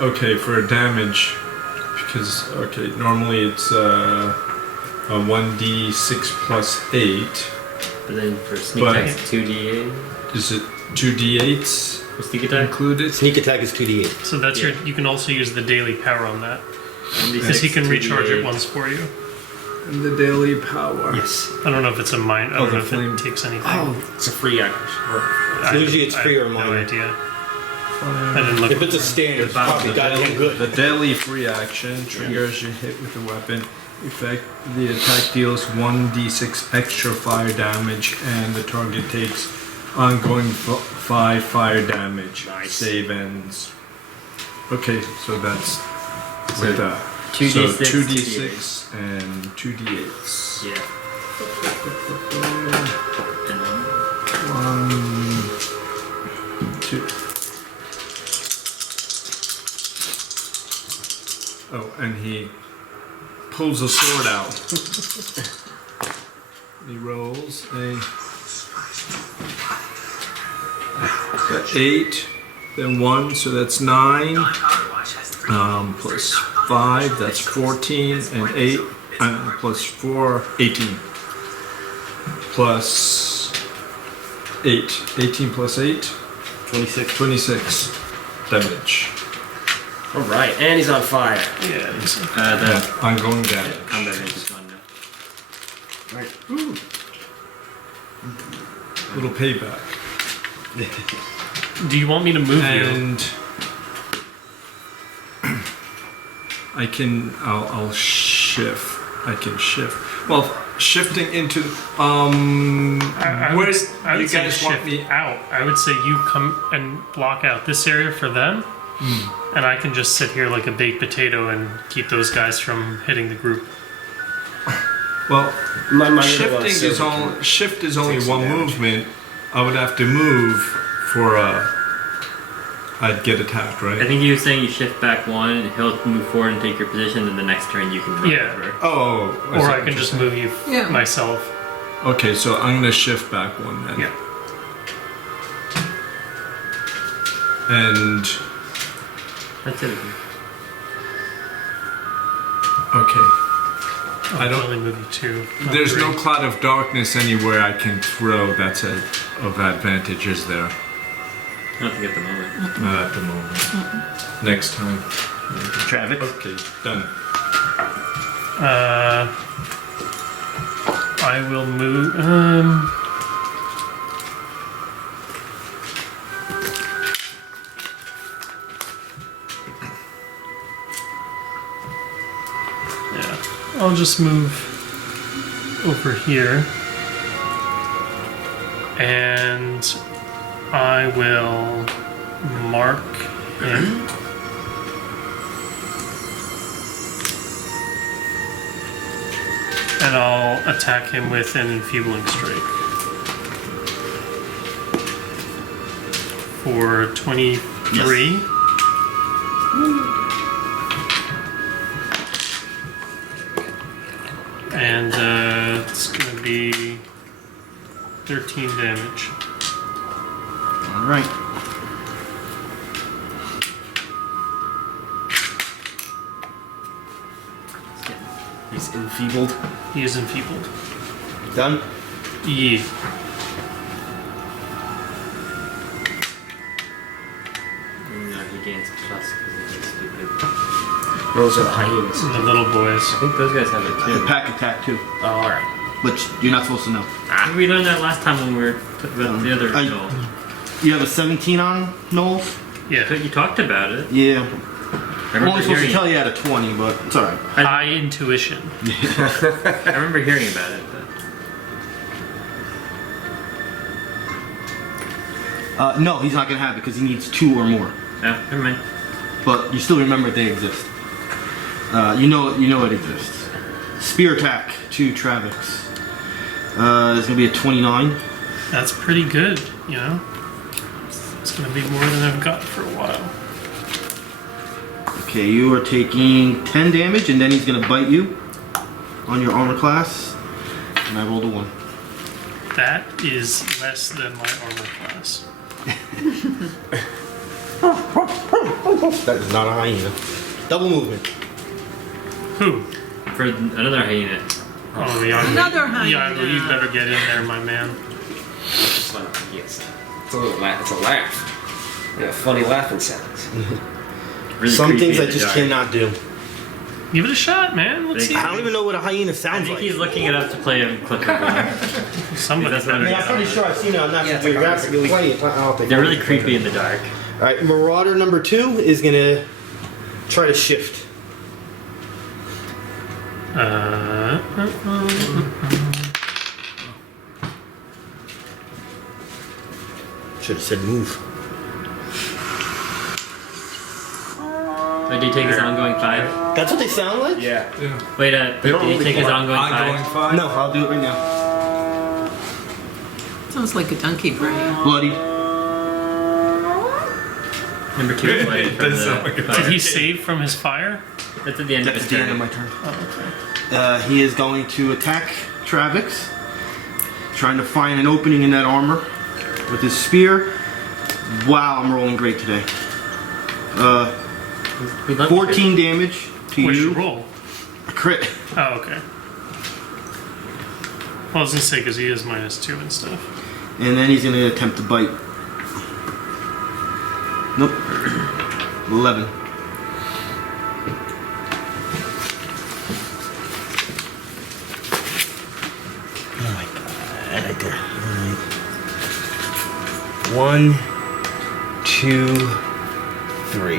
Okay, for damage, because normally it's a 1d6 plus 8. But then for sneak But- attack, it's 2d8 Is it 2d8s for sneak attack. included? Sneak attack is 2d8. So that's Yeah. you can also use the daily power on that. 1d6, Because he can recharge it 2d8. once for you. And the daily power. Yes. I don't know if it's a mine. I Oh, don't the know if flame. it takes anything. Oh, It's a free action. usually it's free or No minor. idea. I didn't look. if it's a standard, it's probably goddamn good. The daily free action triggers your hit with a weapon effect. The attack deals 1d6 extra fire damage, and the target takes ongoing 5 fire damage. Nice. Save ends. Okay, so that's So with that. 2d6, So 2d6 and 2d8s. Yeah. And then 1, 2. Oh, and he pulls a sword out. He rolls a 8, then 1, so that's 9. Plus 5, that's 14, and 8, plus 4, 18. Plus 8. 18 plus 8, 26. 26 damage. All right, and he's on fire. Yeah. the Ongoing damage. combat range is gone now. Little payback. Do you want me to move you? And I'll shift. I can shift. Well, shifting into, I where would, I you would say guys shift want me? out. I would say you come and block out this area for them, and I can just sit here like a baked potato and keep those guys from hitting the group. Well, My little, shift is only Take some one damage. movement. I would have to move for I'd get attacked, I right? think he was saying you shift back 1, and he'll move forward and take your position, and the next turn you can run Yeah. over. Oh, is Or that I what can you're just saying? move you Yeah. myself. Okay, so I'm gonna shift back 1 then. Yeah. And That's it. okay. I I'll don't. only move you 2. not There's 3. no cloud of darkness anywhere I can throw that's of advantage, is there? I don't think at the moment. Not at the moment. Next time. Travex. Okay, done. I will move. Yeah, I'll just move over here, and I will mark him. And I'll attack him with an enfeebling strike. For 23. And it's going to be 13 damage. All right. He's enfeebled. He is enfeebled. Done. Yeah. No, he gains plus because he's stupid. Those are the hyenas. The little boys. I think those guys have it The too. pack attack too, Oh, all right. which you're not supposed to know. We learned that last time when we were talking about the other I- goal. You have a 17 on Knowles? Yeah. But you talked about it. Yeah. I I'm remember only supposed to hearing tell you at a 20, but it's alright. High intuition. I remember hearing about it, but No, he's not gonna have it because he needs 2 or more. no, never mind. But you still remember they exist. You know it exists. Spear attack to Travex. It's gonna be a 29. That's pretty good, you know? It's going to be more than I've got for a while. Okay, you are taking 10 damage, and then he's gonna bite you on your armor class. And I rolled a 1. That is less than my armor class. That is not a hyena. Double movement. Who? For another hyena. Oh, Yago. Another hyena. Yago, you better get in there, my man. Yes. It's a little laugh. It's a laugh. Yeah, funny laughing sounds. Really Some creepy things in I the just dark. cannot do. Give it a shot, man. Let's see. I don't even know what a hyena I sounds think like. he's looking it up to play a clip of one. Somebody That's what better I mean, get I'm pretty on sure I've seen it on National Yeah, it's like Geographic. really- Plenty of I don't think They're really creepy in the dark. All right, Marauder number 2 is gonna try to shift. Should have said move. Wait, did he take his ongoing 5? That's what they sound like? Yeah. They Wait, did don't he really take his call it ongoing 5? ongoing 5? No, I'll do it right now. Sounds like a donkey brain. Bloody. Number 2 is like It from does sound like a the Did he save from his fire? That's at the end of That's his the end of turn. my turn. Oh, okay. He is going to attack Travex, trying to find an opening in that armor with his spear. Wow, I'm rolling great today. We'd love to 14 damage to What'd you you. roll? A crit. Oh, okay. Well, I was gonna say, because he is -2 and stuff. And then he's going to attempt to bite. Nope. 11. Oh my god. Right there. Alright. 1, 2, 3.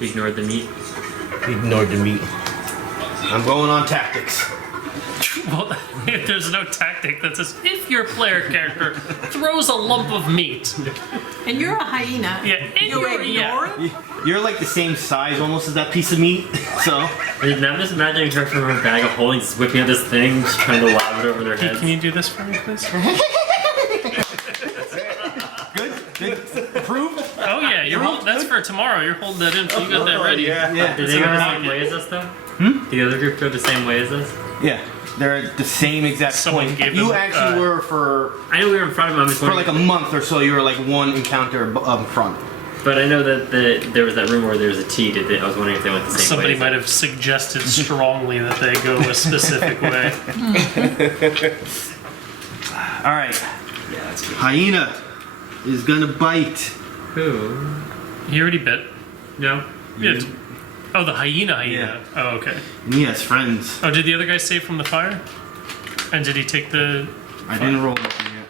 We ignored the meat. Ignored the meat. I'm going on tactics. Well, if there's no tactic that says if your player character throws a lump of meat, And you're a hyena. yeah, and You you're- ignore it? You're like the same size almost as that piece of meat, so. Wait, now I'm just imagining her from her bag of holding, just whipping out this thing, just trying to lob it over their Hey, heads. can you do this for me, please? Good. Approved? Oh yeah, that's for tomorrow. You're holding that in, so you got that ready. Yeah. Did they go the same way as us, though? Did the other group go the same way as us? Yeah. They're at the same exact Someone point. gave You them, actually were for I know we were in front of them. I'm just like a wondering- month or so. You were like one encounter up front. But I know that there was that room where there was a T. I was wondering if they went the same Somebody way. might have suggested strongly that they go a specific way. All right. Yeah, that's good. Hyena is gonna bite. Who? He already bit. No. Yeah. Oh, the hyena. Yeah. Oh, okay. And he has friends. Oh, did the other guy save from the fire? And did he take the? I didn't roll anything yet.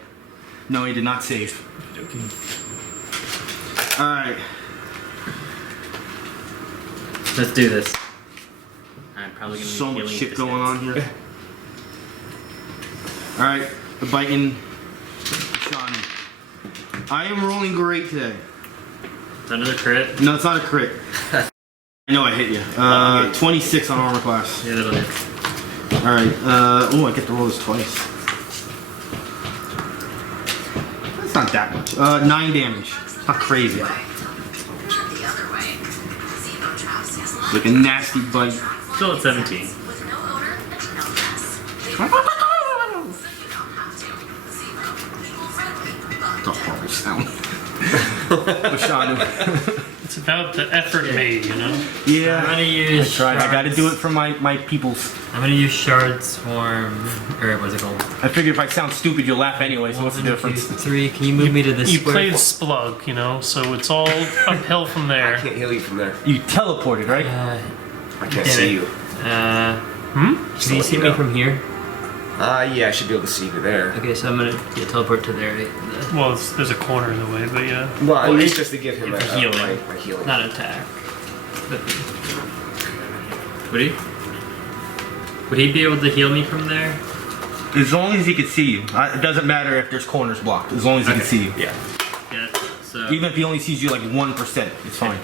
No, he did not save. All right. Let's do this. I'm probably gonna be So much healing shit this going hit. on here. All right. The biting. Bashanu. I am rolling great today. Is that another crit? No, it's not a crit. I know I hit you. 26 on armor class. Yeah, that'll hit. Alright, oh, I get to roll this twice. That's not that much. 9 damage. It's not crazy. It's like a nasty bite. Still at 17. It's a horrible sound. Bashanu. It's about the effort made, you know. I'm Yeah. gonna use. I tried. I gotta shards. do it for my peoples. I'm gonna use Shard Swarm, or what's it called? I figure if I sound stupid, you'll laugh anyway, so what's the difference? 3. Can you move me to this You square? played Splug, you know, so it's all uphill from I there. can't heal you from there. You teleported, right? I can't Damn see it. you. Can you see me from here? Yeah, I should be able to see you there. Okay, so I'm gonna teleport to there. Right? Well, there's a corner in the way, but yeah. Well, at Well, least it- just to give him it's healing. my healing. Not attack. But, would he be able to heal me from there? As long as he can see you. It doesn't matter if there's corners blocked, as long as he can see you. Yeah. Yeah. So. Even if he only sees you like 1%, it's fine.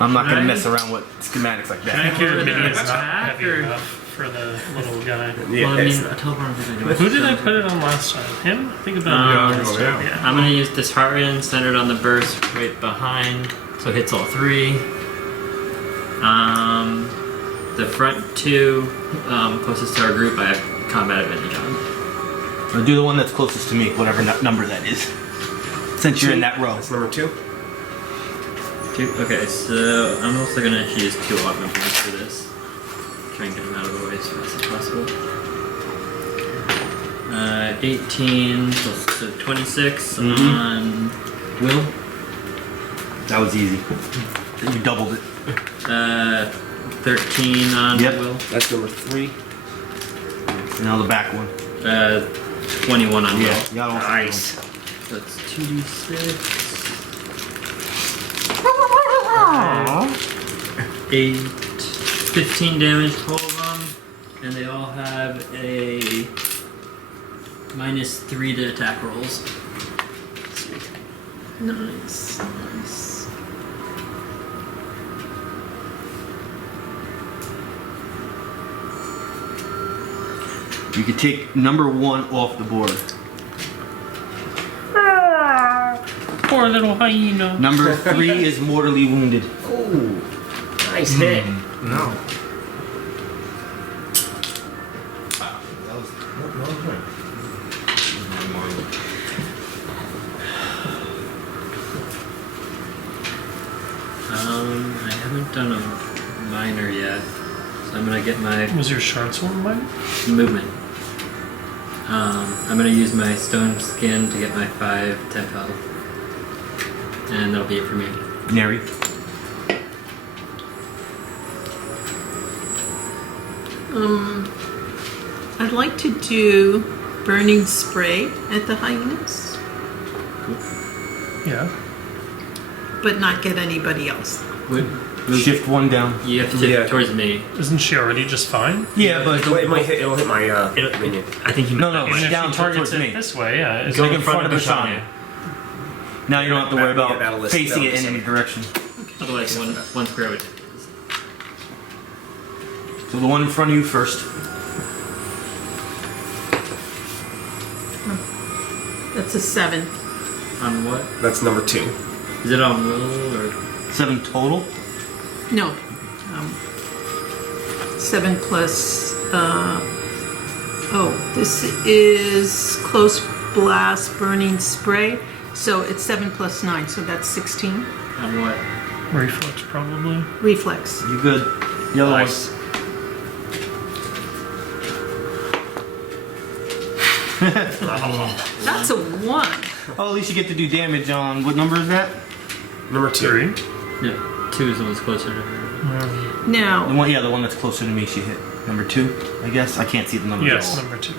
I'm not gonna Can I- mess around with schematics like Can I that. do Your an minion's not attack heavy or? enough for the little guy. Yeah, Well, I it's mean, not- a teleport isn't gonna do Who did I much. put it on last time? Him? Think about Um, it. yeah. Yeah. I'm gonna use Dishearten, centered on the burst right behind, so it hits all 3. The front 2, closest to our group, I have combat advantage on. Or do the one that's closest to me, whatever number that is. Since you're in that row. That's number 2. Okay, so I'm also gonna actually use 2 augment points for this. Try and get them out of the way as fast as possible. 18 plus so 26 on Will. That was easy. You doubled it. 13 on Yep. Will. That's number 3. Now the back one. 21 on Will. You got all Nice. So that's 2d6. 8, 15 damage to all of them, and they all have a -3 to attack rolls. Nice, nice. You could take number 1 off the board. Poor little hyena. Number 3 is mortally wounded. Oh, nice hit. No. I haven't done a minor yet, so I'm gonna get my Was your shard sword mine? movement. I'm gonna use my stone skin to get my 5 temp health, and that'll be it for me. Neri. I'd like to do burning spray at the hyenas, Yeah. but not get anybody else. Shift 1 down. You have to take it towards me. Isn't she already just fine? Yeah, but It might hit. It'll hit my minion. I think you. no, no, And if down she targets towards it me. this way, yeah. It's Go in front of Bashanu. Now you don't have to worry Yeah, about that'll list- facing it that'll in any list. direction. Otherwise, one square would. So the one in front of you first. That's a 7. On what? That's number 2. Is it on will or? 7 total. No. 7 plus. This is close blast burning spray. So it's 7 plus 9, so that's 16. On what? reflex probably. Reflex. You good? The other Nice. That's a 1. Oh, at least you get to do damage on what number is that? Number 2. 3. Yeah, 2 is the one's closer to her. The Now, one, yeah, the one that's closer to me. She hit number 2. I guess I can't see the numbers. Yes, at all. number 2.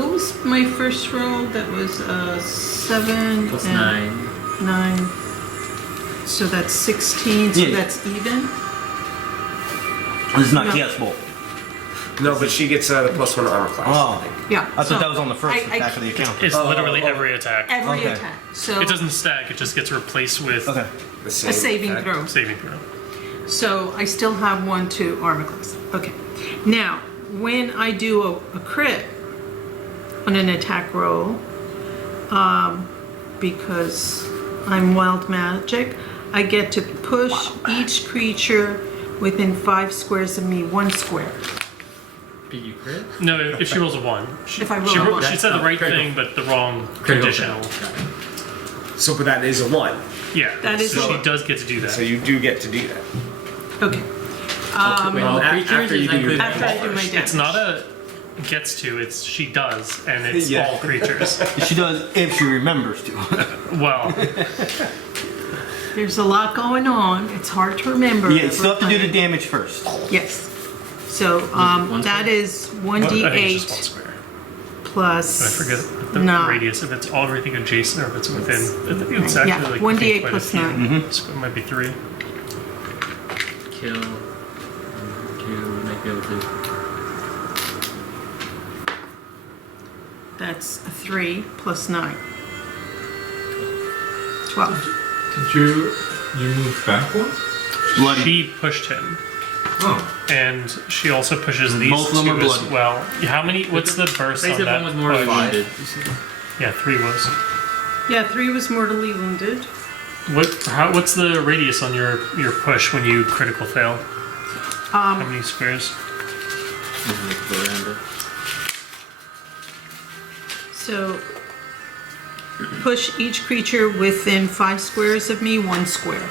what was my first roll? That was 7 Plus and 9. 9. So that's 16. So Yeah. that's even. This is not No. chaos bolt. No, but she gets the +1 armor class. Oh, Yeah. I thought that was on the first I- attack of the account. It's literally every attack. Every Okay. attack. So It doesn't stack, it just gets replaced with Okay. The a same saving effect. throw. saving throw. So I still have 1 to armor class. Okay. Now, when I do a crit on an attack roll, because I'm wild magic, I get to push each creature within 5 squares of me 1 square. Did you crit? No, if she rolls a 1. If I roll a 1. She said the right critical. thing, but the wrong Critical conditional. fail. Got it. So, but that is a 1. Yeah, That is so a she one. does get to do that. So you do get to do that. Okay. Wait, all creatures after you is do your that After I do my damage. It's not a gets to, it's she does, and it's Yeah. all creatures. She does if she remembers to. Well, There's a lot going on. It's hard to remember. Yeah, you still have to do the every time. damage first. Yes. So One that square? is I think it's just 1d8 1 square. plus. I forget the 9. radius, if it's all everything adjacent or if it's within. I think it's actually Yeah, like 1d8 quite a plus few. 9. So it might be 3. Kill. 2 might be able to. That's a 3 plus 9. 12. Did you move back one? Bloody. She pushed him. Oh. And she also pushes these Both of them two are as bloody. well. How many? What's the burst They on said that? one was mortally push? wounded. Yeah, 3 was. Yeah, 3 was mortally wounded. What's the radius on your push when you critical fail? How many squares? Go around it. So push each creature within 5 squares of me 1 square.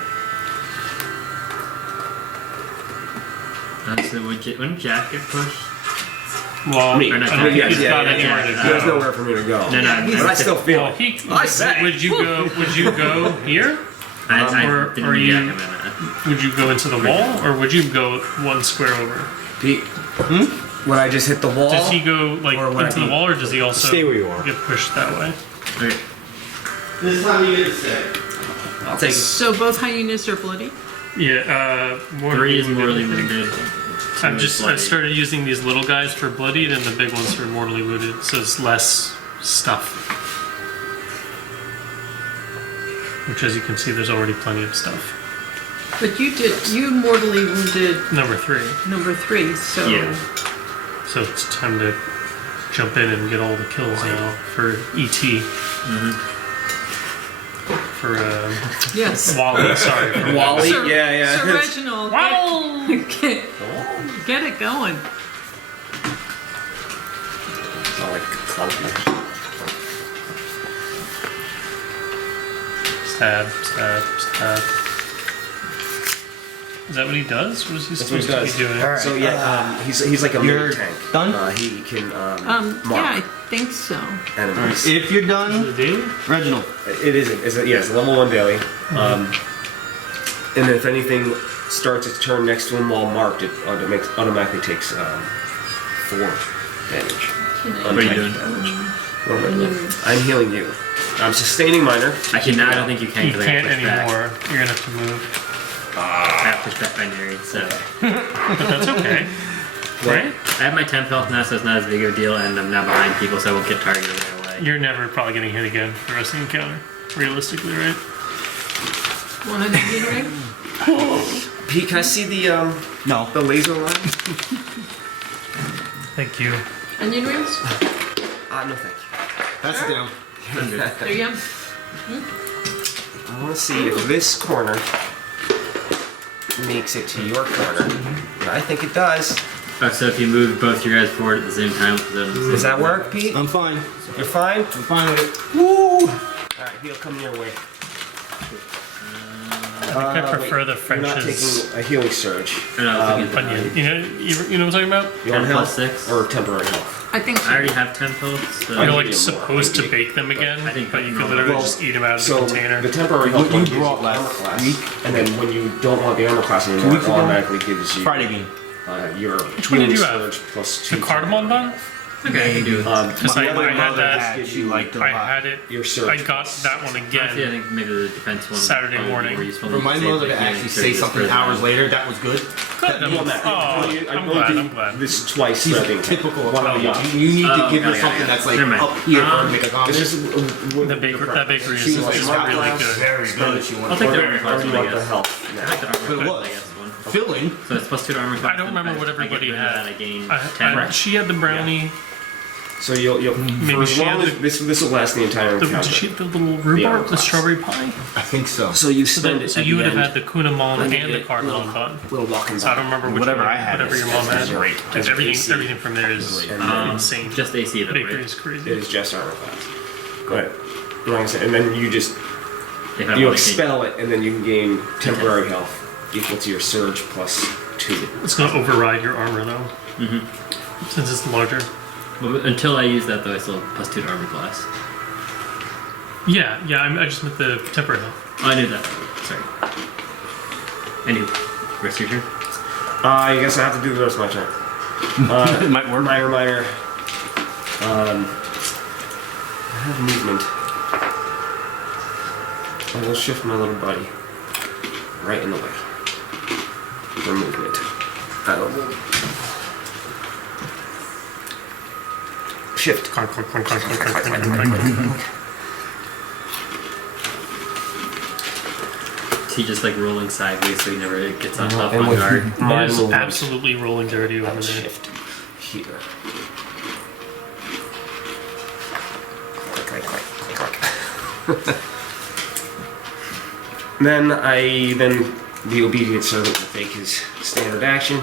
So wouldn't Jack get pushed? Well, Me. I Or not don't Jack, think he's yeah, got yeah, anywhere yeah. to go. There's nowhere for me to go. No, But I still feel Well, it. I say. would you go? Would you go here? I or didn't are mean you- Jack him in that. Would you go into the wall, or would you go 1 square over? Pete, would I just hit the wall? Does he go like Or would I into the be- wall, or does he also Stay where you are. get pushed that way? Okay. This is how you get it set. I'll take So both hyenas are bloody? Yeah. 3 is mortally wounded. I've 2 is I bloody. started using these little guys for bloodied, and the big ones for mortally wounded, so it's less stuff. Which, as you can see, there's already plenty of stuff. But you mortally wounded Number 3. number 3, so Yeah. So it's time to jump in and get all the kills now for ET. For yes. Wally, sorry. For Wally? Sir, Yeah. Sir Reginald, Wow! get it going. It's all like clunky. Stab, stab, stab. Is that what he does? What is he That's what he supposed does. to be doing? Alright. So yeah, he's like a You're mini tank. done? He can Yeah, mark I think so. enemies. If you're Is done, it daily? Reginald. It isn't. It's a level 1 daily. And then if anything starts its turn next to him while marked, it automatically takes 4 damage. What are you doing? What am I doing? I'm healing you. I'm sustaining minor. Actually, no, I don't think you can. You 'cause I got can't pushed back. anymore. You're gonna have to move. I got pushed back by Neri, so. But that's okay. Right? I have my 10 health now, so it's not as big of a deal, and I'm now behind people, so I won't get targeted right away. You're never probably getting hit again for the rest of the encounter. Realistically, right? Want an onion ring? Pete, can I see the No. laser line? Thank you. Onion rings? No, thank you. That's it down. There you go. I want to see if this corner makes it to your corner. And I think it does. Oh, so if you move both your guys forward at the same time, then Does that work, Pete? I'm fine. You're fine? I'm fine with it. Woo! Alright, he'll come your way. I think I prefer the You're not French's taking a healing surge. Or no, I was thinking onion. You know what I'm talking about? You want 10 plus health 6? or temporary health? I think so. I already have 10 health, so. You're I'll like give you more. supposed to bake them again, I think but you could normal. literally Well, just eat them out of the So container. the temporary What health you one gives brought you last armor class, week? and then when you don't want the armor class anymore, weeks it ago? automatically gives you Friday game. your Which one did healing you have? surge plus 2. The cardamom bun? Okay, I can do it. Because I other had mother that. gives She you liked it a I lot. had it. your surge. I got that one Honestly, I again. think maybe the defense one. Saturday probably morning. more useful For than my save mother the to healing actually say surges something for the- hours later, that was good. Good. Well, Matt, I'm glad. This twice. She's so I think. typical. One of the You need to Oh, give her got it, something got it. that's like Never mind. up here for her to make a It's comment. just That bakery She is was like, really "Smart good. class, very good. She I'll wanted take to the work. armor class you one, I want the guess. health. I like the armor But it class, was. I guess, one. Filling. So it's plus 2 to armor class. I don't remember what everybody I get rid of had. that, I gain 10. She had the brownie. So you'll Maybe for as she long had as this will last the entire Did encounter. she have the little rhubarb, the strawberry pie? I think so. So you spend it. So at you the would have end. had the kunamon When you and the get cardamom bun. Little walking. So I don't remember which Whatever one, I had whatever is- your mom had. is great. Because everything from there is insane. Just AC though, Bakery right? is It crazy. is just armor class. Go ahead. Like I said, and then you just If I you want to gain. expel it, and then you can gain temporary health equal to your surge plus 2. It's going to override your armor though. Since it's larger. Well, until I use that though, I still have plus 2 to armor class. Yeah, I just meant the temporary health. Oh, I knew that. Sorry. Anyway, rest of your turn. I guess I have to do the rest of my turn. It might work. Minor. I have movement. I will shift my little buddy right in the way for movement. I will move. Shift. Clunk, clunk, clunk, clunk, clunk, clunk, clunk, clunk, clunk, clunk. Is he just like rolling sideways so he never gets on top And on with guard? my It is movement, absolutely rolling dirty over I'll there. shift here. Click, click, click, click, click. Then the obedient servant will take his standard action.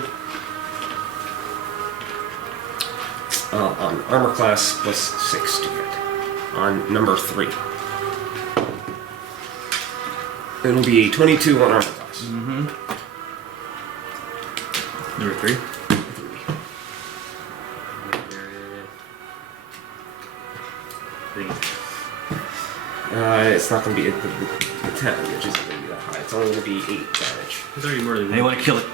On armor class plus 6 to hit. On number 3. It'll be a 22 on armor class. Number 3. It's not going to be the 10, which isn't going to be that high. It's only going to be 8 damage. It's already more than They want to kill it.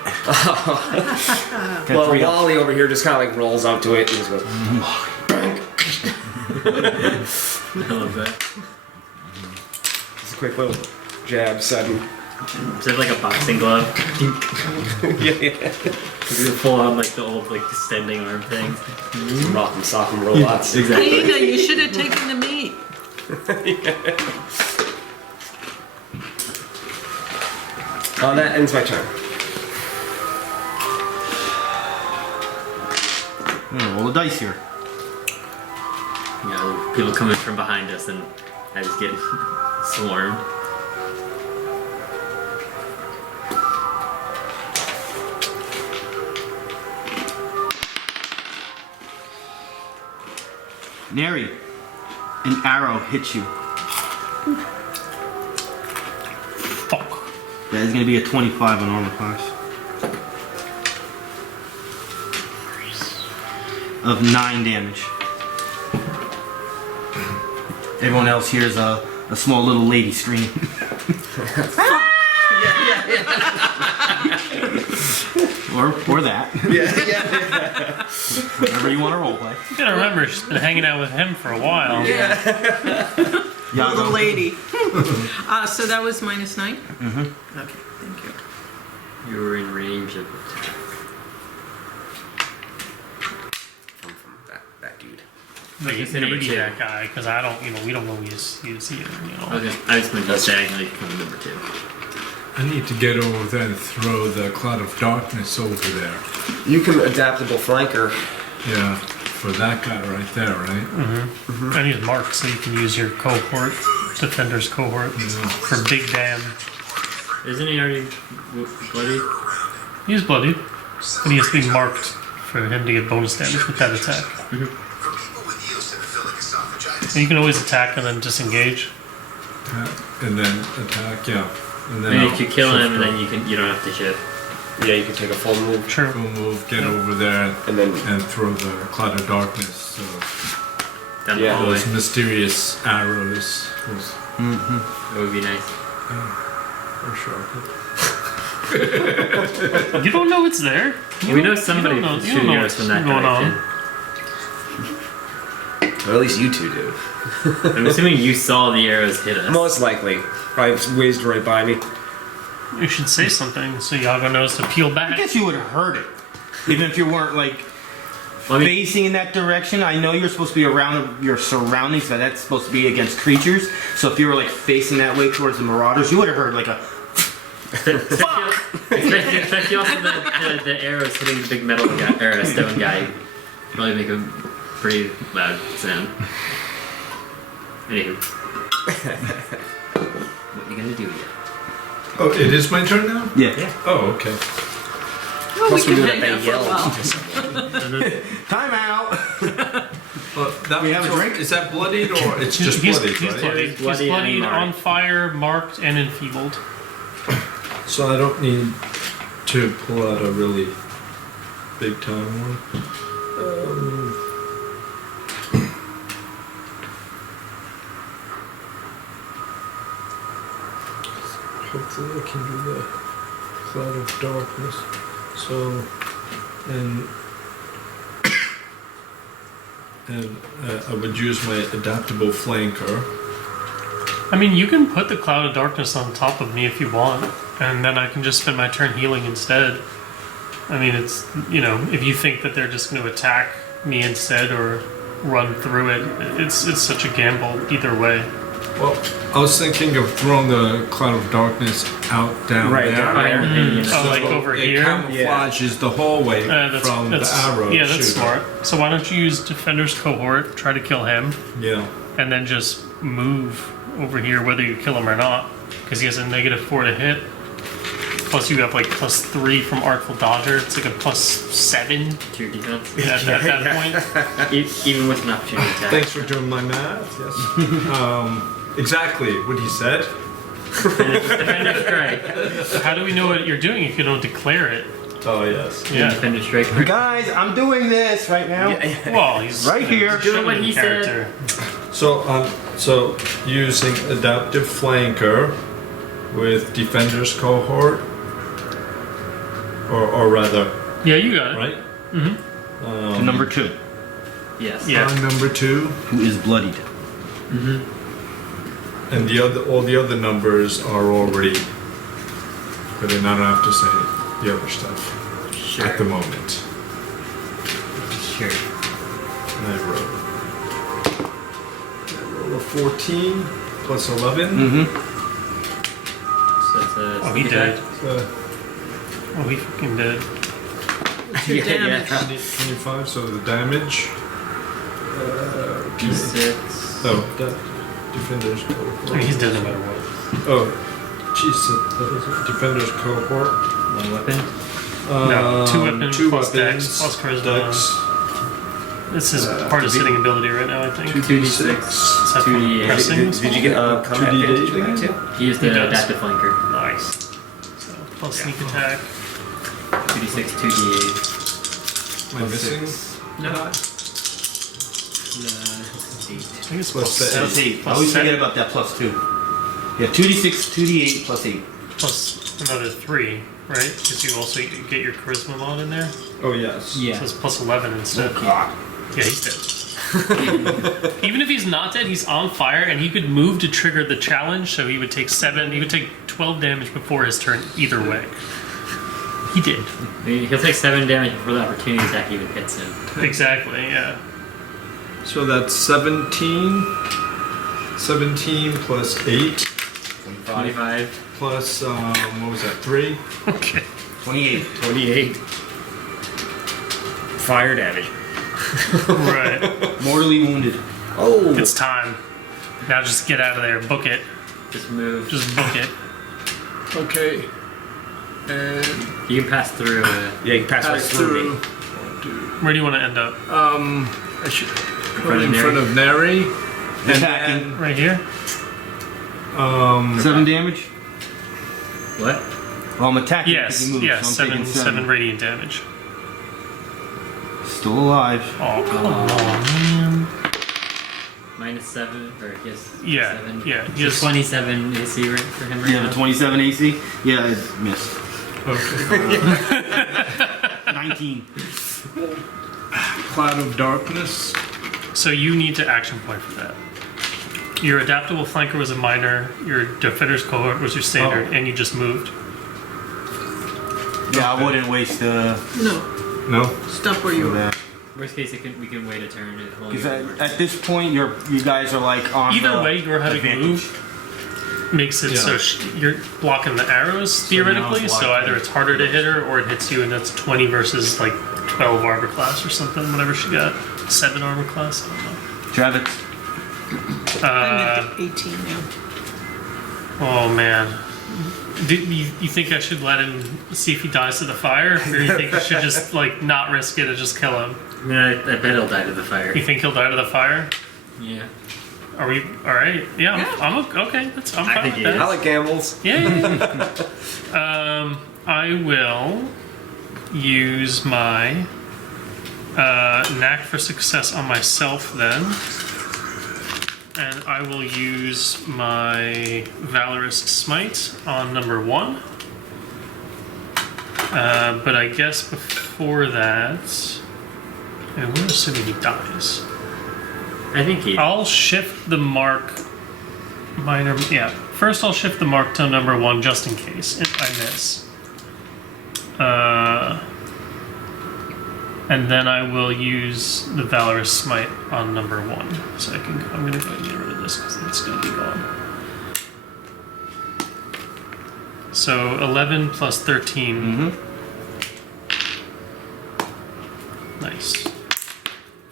Well, Wally over here just kind of like rolls up to it and just goes. I love that. Just a quick little jab, sudden. Is it like a boxing glove? Yeah. You pull on like the old like extending arm thing. Rock and sock and robots. Exactly. Nina, you should have taken the meat. That ends my turn. I'm gonna roll the dice here. You know, people coming from behind us and I just get swarmed. Neri, an arrow hits you. Fuck. That is going to be a 25 on armor class. Of 9 damage. Everyone else hears a small little lady scream. or that. Yeah. Whatever you want to roleplay. You gotta remember, she's been hanging out with him for a while. Little lady. So that was -9? Okay, thank you. You were in range of attack. From that dude. Like, You say number maybe 2. that guy, because I don't, we don't know he's here, Okay, I was going to go diagonally from number 2. I need to get over there and throw the cloud of darkness over there. You can adaptable flanker. Yeah, for that guy right there, right? And he's marked, so you can use your cohort, defender's cohort, for big damn. Isn't he already bloody? He's bloodied, but he has to be marked for him to get bonus damage with that attack. And you can always attack and then disengage. And then attack, yeah. And then And I'll if you kill him, shift then you don't have to shift. Yeah, you can take a full move. True. Full move, get over there, And then and throw the cloud of darkness. So Down Yeah. the hallway. those mysterious arrows. Those, That would be nice. or sharp. You don't know it's there. We know somebody you don't shooting know at us from that what's going on. direction. or at least you two do. I'm assuming you saw the arrows hit us. Most likely. Probably whizzed right by me. You should say something so Yago knows to peel I back. guess you would have heard it. Even if you weren't like Well, I mean, facing in that direction. I know you're supposed to be around your surroundings, but that's supposed to be against creatures. So if you were like facing that way towards the marauders, you would have heard like a especially also the arrows hitting the big metal guy, or stone guy probably make a pretty loud sound. Anywho. What are you gonna do yet? Oh, it is my turn now? yeah. Oh, okay. Well, we Plus we can do it hang by out for a yell while. to someone. Time out. Well, that We have a drink? Is that bloodied or it's just bloodied, he's right? bloodied. He's bloody He's and bloodied, marked. on fire, marked, and enfeebled. So I don't need to pull out a really big time one. Hopefully I can do the cloud of darkness. So, and I would use my adaptable flanker. I mean, you can put the cloud of darkness on top of me if you want, and then I can just spend my turn healing instead. I mean, it's, if you think that they're just going to attack me instead or run through it, it's such a gamble either way. Well, I was thinking of throwing the cloud of darkness out down Right, there. down there. Oh, like over it here? camouflages the hallway from the arrow. Yeah, that's shooter. smart. So why don't you use Defender's Cohort, try to kill him, Yeah. and then just move over here whether you kill him or not, because he has a -4 to hit. Plus you have like +3 from Artful Dodger. It's like a +7 To your defense? at that point. Even with an opportunity attack. Thanks for doing my math. Yes. Exactly what he said. Defender strike. How do we know what you're doing if you don't declare it? Oh yes. Yeah. Defender strike. Guys, I'm doing this right now. Well, he's Right here. Doing what he said. character. So using adaptive flanker with defender's cohort, or rather, Yeah, you got it. right? To number 2, Yes. Yeah. On number 2, who is bloodied. and all the other numbers are already, but then I don't have to say the other stuff at the moment. Sure. And I roll a 14 plus 11. So it's a Oh, he sneak did. attack. So Oh, he fucking did. Your damage. 25, so the damage. D6. Oh, defender's I mean, cohort. he's dead no matter what. Oh, jeez, defender's cohort. One weapon. No, 2 weapons two plus weapons, dex plus charisma. Dex, This is part of sitting ability right now, I think. 2d6. Is that from 2d8. pressing? Did you get combat 2d8 advantage for that again? too? He used He the does. adaptive flanker. Nice. So, plus sneak attack. 2d6, 2d8. Am I missing? No. I think it's Plus plus the 7. Plus 8. I Plus always 7 forget about that plus 2. Yeah, 2d6, 2d8, plus 8. plus another 3, right? Because you also get your charisma mod in there. Oh, yes. So it's plus 11 instead. God. Yeah, he's dead. Even if he's not dead, he's on fire, and he could move to trigger the challenge. So he would take 12 damage before his turn either way. He did. He'll take 7 damage before the opportunity attack even hits him. Exactly. Yeah. So that's 17. 17 plus 8 25. plus, what was that, 3? Okay. 28. 28. Fire damage. Right. Mortally wounded. Oh! It's time. Now just get out of there. Book it. Just move. Just book it. Okay. And You can pass through. Yeah, you can pass right pass through me. through. Where do you want to end up? I should front in of front of Neri. Attacking. Right here? 7 damage? What? Well, I'm attacking Yes. because he moved, Yes. so I'm taking 7 radiant damage. Still alive. Oh, come on, man. -7, or yes. Yeah. 7. Yeah. He So just 27 AC right for him right Yeah, now. the 27 AC? Yeah, it missed. Okay. 19. Cloud of darkness. So you need to action point for that. Your adaptable flanker was a minor, your defender's cohort was your standard, and you just moved. Yeah, I wouldn't waste No, No. stop where you are. that. Worst case, we can wait a turn and hold Because your at this point, you guys are like on Either the way, your having advantage. moved makes it so you're blocking the arrows theoretically, it's so blocking. either it's harder to hit her or it hits you and that's 20 versus like 12 armor class or something, whatever she got. 7 armor class, I don't know. Travex. I'm at 18 now. Oh man. You think I should let him see if he dies to the fire? Or you think I should just like not risk it and just kill him? I mean, I bet he'll die to the fire. You think he'll die to the fire? Yeah. Are we alright? Yeah, I'm okay. I'm I fine think with he that. I like gambles. Yeah. I will use my knack for success on myself then. And I will use my Valorous Smite on number 1. But I guess before that, and we're assuming he dies. I think he. I'll shift the mark. Minor, yeah. First, I'll shift the mark to number 1 just in case if I miss. And then I will use the Valorous Smite on number 1. So I'm gonna go and get rid of this because it's gonna be gone. So 11 plus 13. Nice.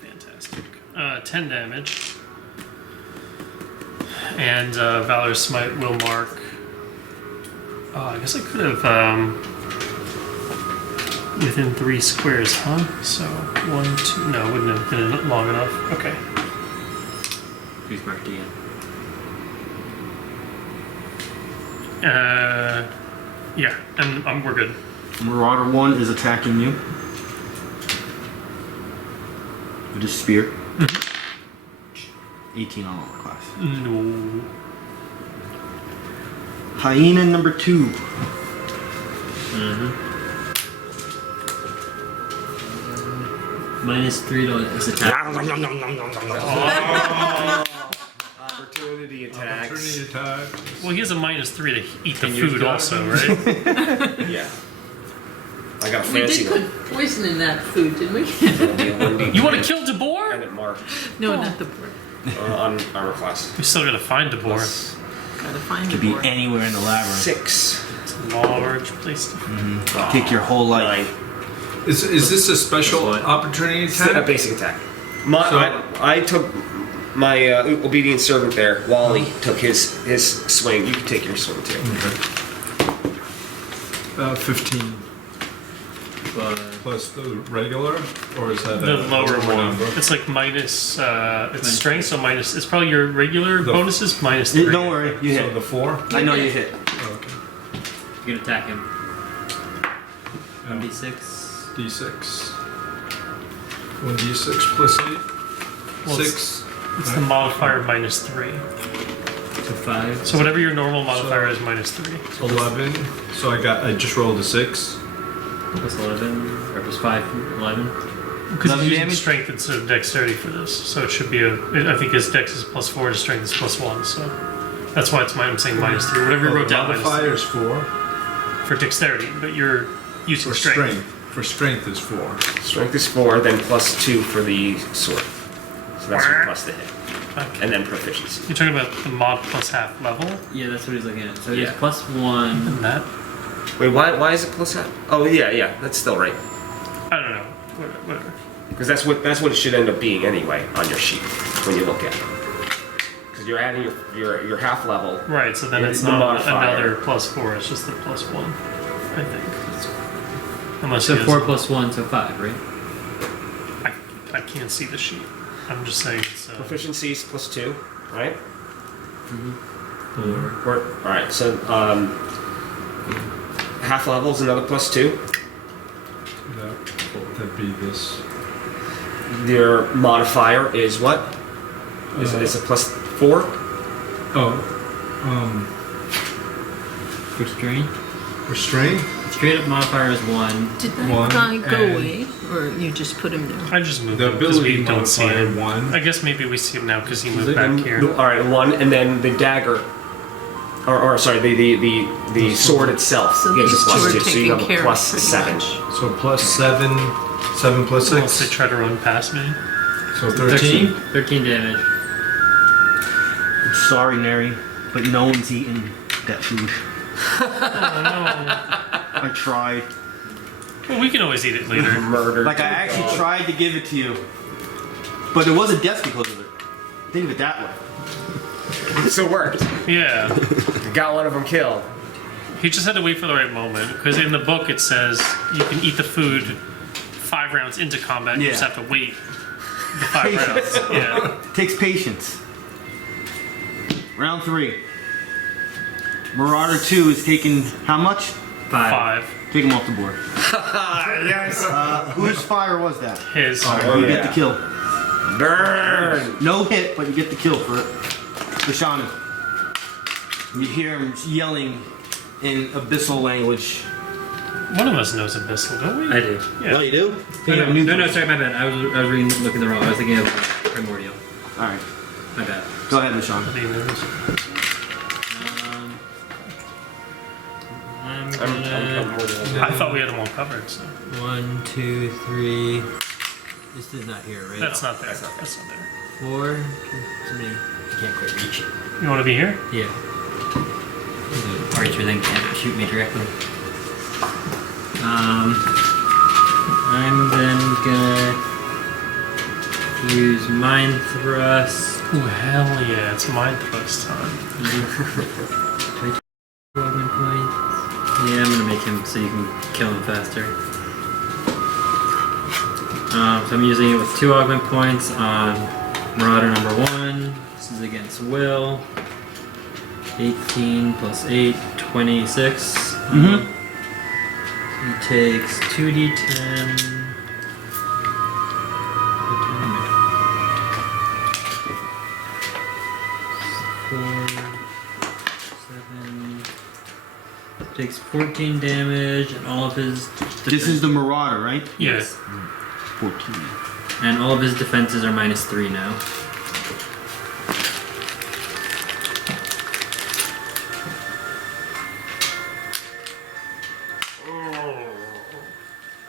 Fantastic. 10 damage. And Valorous Smite will mark. Oh, I guess I could have. Within 3 squares, huh? So 1, 2. No, it wouldn't have been long enough. Okay. Who's marked again? Yeah, and we're good. Marauder 1 is attacking you with his spear. 18 on armor class. No. Hyena number 2. -3 to his attack. Opportunity attacks. Opportunity attack. Well, he has a -3 to eat the Can you food do also, that? right? Yeah. I got a We fancy did one. put poison in that food, didn't we? You want to kill DeBoer? And it marked No, not the board. on armor class. We still gotta find DeBoer. Plus Gotta find Could the be board. anywhere in the labyrinth. 6. It's a large place to Take your whole life. 9. Is this a special What? opportunity A attack? basic attack. So- I took my obedient servant there. Wally took his swing. You can take your swing too. 15 But plus the regular, or is that the a lower one. number? It's like minus. It's strength, so minus. It's probably your regular The- bonuses -3. Don't worry, you So hit. the 4. I know you hit. Okay. you can attack him. Yeah. 1d6. D6. 1d6 plus 8. Well, 6. It's the modifier -3. So 5. So whatever your normal modifier is -3. 11. So I just rolled a 6. Plus 11. Or plus 5. 11. Because 11 he's using damage? strength instead of dexterity for this, so it should be a. I think his dex is +4, his strength is +1, so that's why I'm saying -3. Whatever you wrote down, Modifier is 4. for dexterity, but you're using For strength. strength. For strength is 4. Strength is 4, then plus 2 for the sword. So that's your plus the hit. Okay. And then proficiency. You're talking about the mod plus half level, Yeah, that's what he's looking at. So Yeah. it's +1. and that Wait, why is it plus half? Oh yeah, that's still right. I don't know. Whatever. Because that's what it should end up being anyway on your sheet when you look at it. Because you're adding your half level. Right, so then Yeah, it's the not modifier. another +4. It's just the +1, I think. Unless So he has- 4 plus 1, so 5, right? I can't see the sheet. I'm just saying it's. Proficiency is plus 2, right? Or Alright, so half level is another plus 2. That'd be this. Your modifier is what? Is it a plus 4? Oh. restrain. Restrain? Straight up modifier is 1. Did that One, guy go and- away, or you just put him there? I just moved The him because ability we don't see modifier him. 1. I guess maybe we see him now because he moved back here. Alright, 1, and then the dagger. Or sorry, the sword itself So gives a these two plus are 2, so you taken have a care of plus pretty 7. much. So plus 7. 7 plus Unless they 6. try to run past me. So 13. 13 damage. I'm sorry, Neri, but no one's eating that food. I tried. Well, we can always eat it later. Murdered. Like, I actually tried to give it to you. But there was a death because of it. Think of it that way. So it worked. Yeah. Got one of them killed. He just had to wait for the right moment because in the book it says you can eat the food 5 rounds into combat. You Yeah. just have to wait the 5 rounds. Yeah. Takes patience. Round 3. Marauder 2 is taking how much? 5. Take him off the board. Yes. Whose fire was that? His. You get the kill. Burn. No hit, but you get the kill for it. Bashanu. You hear him yelling in abyssal language. One of us knows Abyssal, don't we? I do. Yeah. you do? No, sorry, my bad. I was looking the wrong. I was thinking of Primordial. Alright. My bad. Go ahead, Bashanu. He knows. I'm I'm gonna. I thought we had them all covered. So 1, 2, 3. This is not here, right? that's not there. That's not there. 4. Somebody can't quite reach it. You want to be here? Yeah. The archer then can't shoot me directly. I'm then gonna use Mind Thrust. Oh hell yeah! It's mind thrust time. 22 augment points. Yeah, I'm gonna make him so you can kill him faster. So I'm using it with 2 augment points on Marauder number 1. This is against Will. 18 plus 8, 26. Mhm. He takes 2d10. 4, 7. Takes 14 damage, and all of his. This is the Marauder, right? Yes. 14. And all of his defenses are -3 now.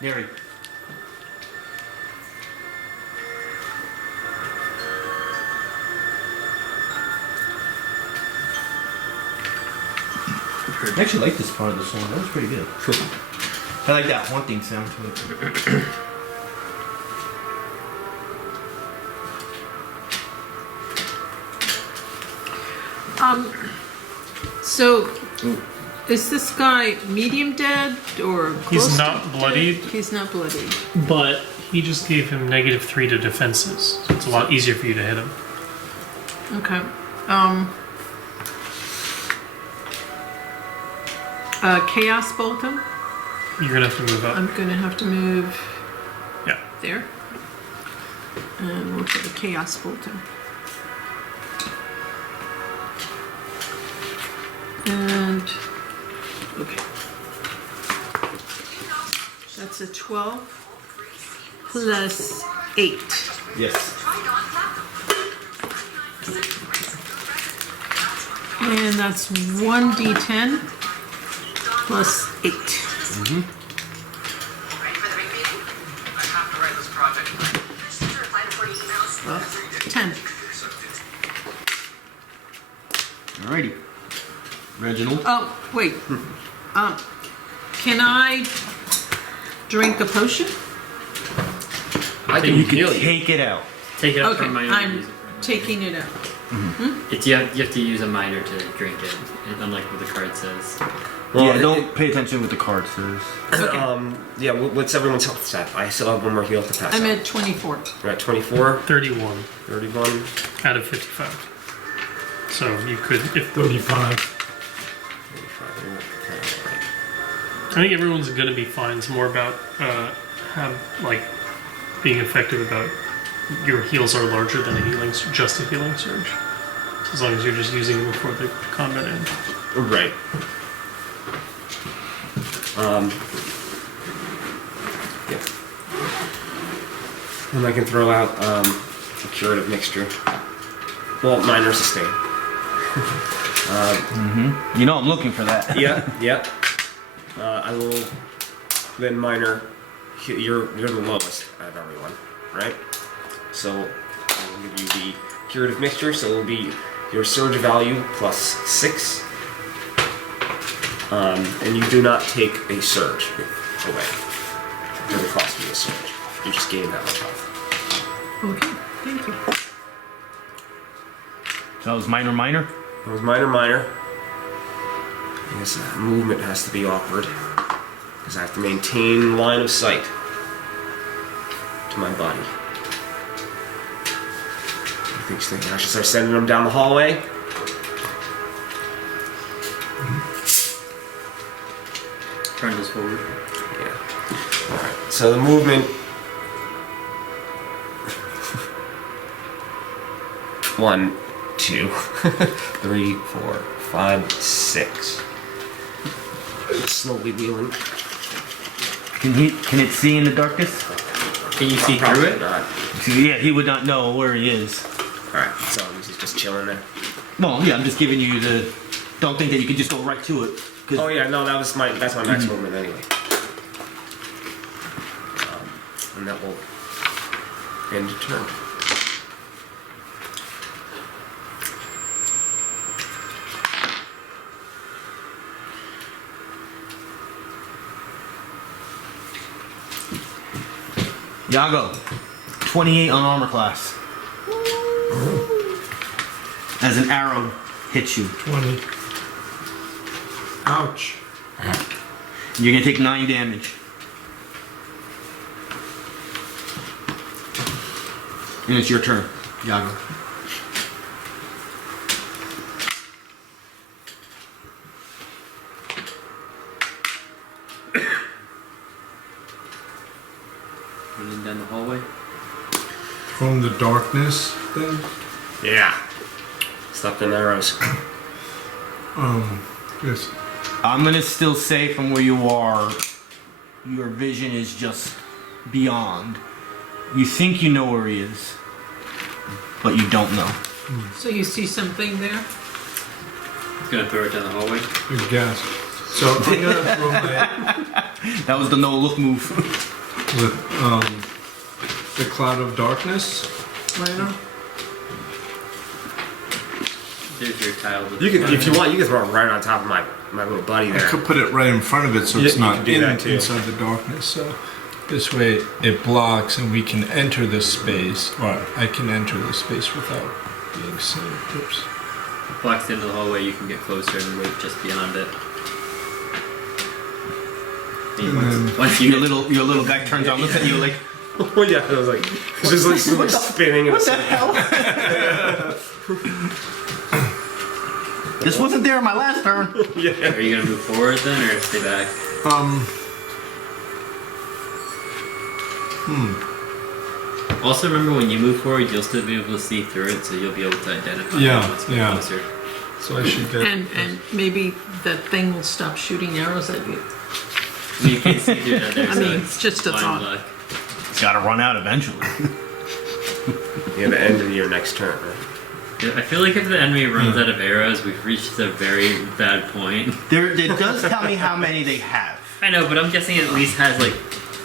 Neri. I actually like this part of the song. That was pretty good. I like that haunting sound to it. So, is this guy medium dead or He's close to not dead? bloodied. He's not bloodied. But he just gave him -3 to defenses, so it's a lot easier for you to hit him. Okay. Chaos Bolt him. You're gonna have to move up. I'm gonna have to move Yeah. there. And we'll put the Chaos Bolt him. And okay. That's a 12 plus 8. Yes. And that's 1d10 plus 8. Mm-hmm. Ready for the big meeting? I have to write this project. Just to reply to 40 emails. Well, 10. Alrighty. Reginald. Oh, wait. Can I drink a potion? I can You heal you. Take it out. Take it up Okay, from minor. I'm taking it out. It's, you have to use a minor to drink it, unlike what the card says. Well, yeah, don't pay attention what the card says. Okay. Yeah, what's everyone's health stat? I still have one more heal to pass I'm out. at 24. We're at 24, 31 31. out of 55. So you could, if 35. 35. I think everyone's gonna be fine. It's more about being effective about your heals are larger than just a healing surge. So as long as you're just using it before the combat ends. Right. Yeah. And I can throw out a curative mixture. Well, minor sustain. You know I'm looking for that. Yeah. I will then minor. You're the lowest out of everyone, right? So I will give you the curative mixture. So it will be your surge value plus 6, and you do not take a surge away. It doesn't cost you a surge. You just gain that much health. Okay, thank you. So that was minor. It was minor. Yes, movement has to be awkward because I have to maintain line of sight to my body. I think I should start sending them down the hallway. Turn this forward. Yeah. Alright, so the movement. 1, 2, 3, 4, 5, 6. Slowly wheeling. Can it see in the darkness? Can you see through Probably it? not. Yeah, he would not know where he is. Alright, so he's just chilling there. Well, yeah, I'm just giving you the. Don't think that you can just go right to it. 'Cause Oh yeah, no, that's my max movement anyway. And that will end turn. Yago, 28 on armor class. As an arrow hits you. 20. Ouch. You're gonna take 9 damage. And it's your turn, Yago. From the darkness thing? Yeah. Stop them arrows. Yes. I'm gonna still say from where you are, your vision is just beyond. You think you know where he is, but you don't know. So you see something there? He's gonna throw it down the hallway. I guess. So I'm gonna throw my That was the no look move. the cloud of darkness. Well, There's your tile. with You the can, if you want, you can throw it right on top of my little buddy I there. could put it right in front of it so Yeah, it's you not can do that too. inside the darkness. So this way it blocks and we can enter this space, or I can enter this space without being seen. Oops. blocks into the hallway, you can get closer and wait just beyond it. And then Once you Your little guy turns on, looks at you like, Oh yeah, I was like, it's just like spinning. what the hell? This wasn't there in my last turn. are you gonna move forward then, or stay back? Also, remember when you move forward, you'll still be able to see through it, so you'll be able to identify Yeah, what's getting yeah. closer. so I should get. and maybe that thing will stop shooting arrows at you. I mean, you can't see through that there, I so mean, it's just a blind thought. luck. It's gotta run out eventually. Yeah, the end of your next turn, right? I feel like if the enemy runs out of arrows, we've reached a very bad point. It does tell me how many they have. I know, but I'm guessing it at least has like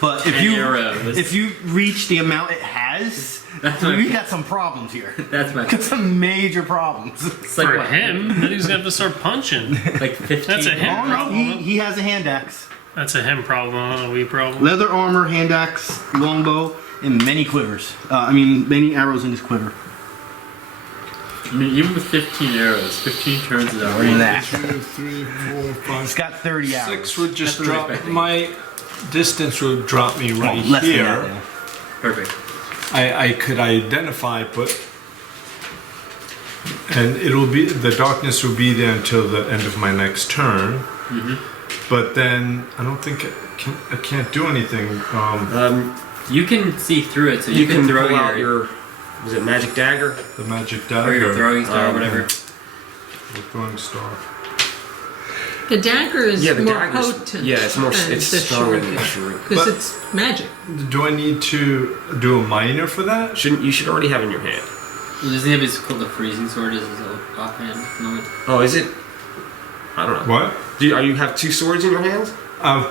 But if 10 you arrows. if you reach the amount it has, That's my- we got some problems here. That's my Got some major problems. it's like For what, him, then he's gonna have to start punching. like 15. That's a him Oh no, problem. he has a hand axe. That's a him problem, not a we problem. Leather armor, hand axe, longbow, and many quivers. Many arrows in his quiver. I mean, even with 15 arrows, 15 turns is outrageous. That. 2, 3, 4, 5, It's got 30 arrows. 6 would just That's what drop. I'm expecting. My distance would drop me right Less than here. that, yeah. Perfect. I could identify, but and it'll be the darkness will be there until the end of my next turn. But then I don't think I can't do anything. You can see through it, so You you, can throw pull out your, your, was it magic dagger? The magic or dagger, your throwing star or Um, whatever. the throwing star. The dagger is Yeah, the more dagger's- potent. yeah, it's more- than it's the stronger than the shuriken, shuriken. because But- it's magic. Do I need to do a minor for that? You should already have in your hand. Doesn't he have his called the freezing sword as his offhand at the moment? Oh, is it? I don't know. What? Are you have 2 swords in your hands?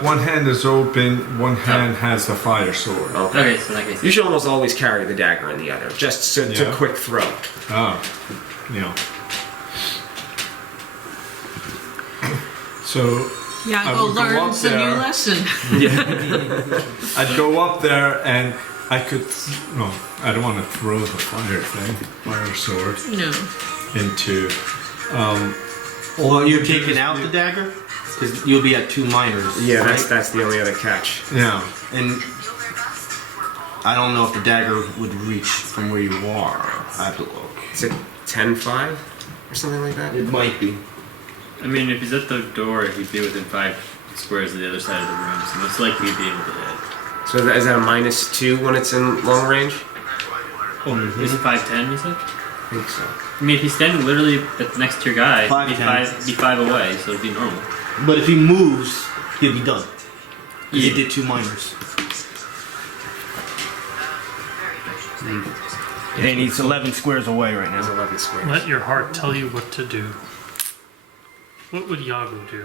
One hand is open. One hand has the fire sword. Okay. Okay, so in that case. You should almost always carry the dagger in the other, just so it's a Yeah. quick throw. Oh, yeah. So I Yago would go up learns a new there. lesson. I'd go up there and I could. No, I don't want to throw the fire sword No. into. Well, you're would you taking just out do- the dagger? Because you'll be at 2 minors. Yeah, right? that's the only other catch. Yeah. And I don't know if the dagger would reach from where you are. I have to look. Is it 10-5 or something like that? It might be. I mean, if he's at the door, he'd be within 5 squares of the other side of the room, so most likely he'd be able to hit. So is that a -2 when it's in long range? Oh, is it 5'10", you said? I think so. I mean, if he's standing literally next to your guy, he'd 5'10". be 5 away, so it'd be normal. But if he moves, he'll be done. Yeah. He did 2 minors. And he's 11 squares away right There's now. 11 squares. Let your heart tell you what to do. What would Yago do?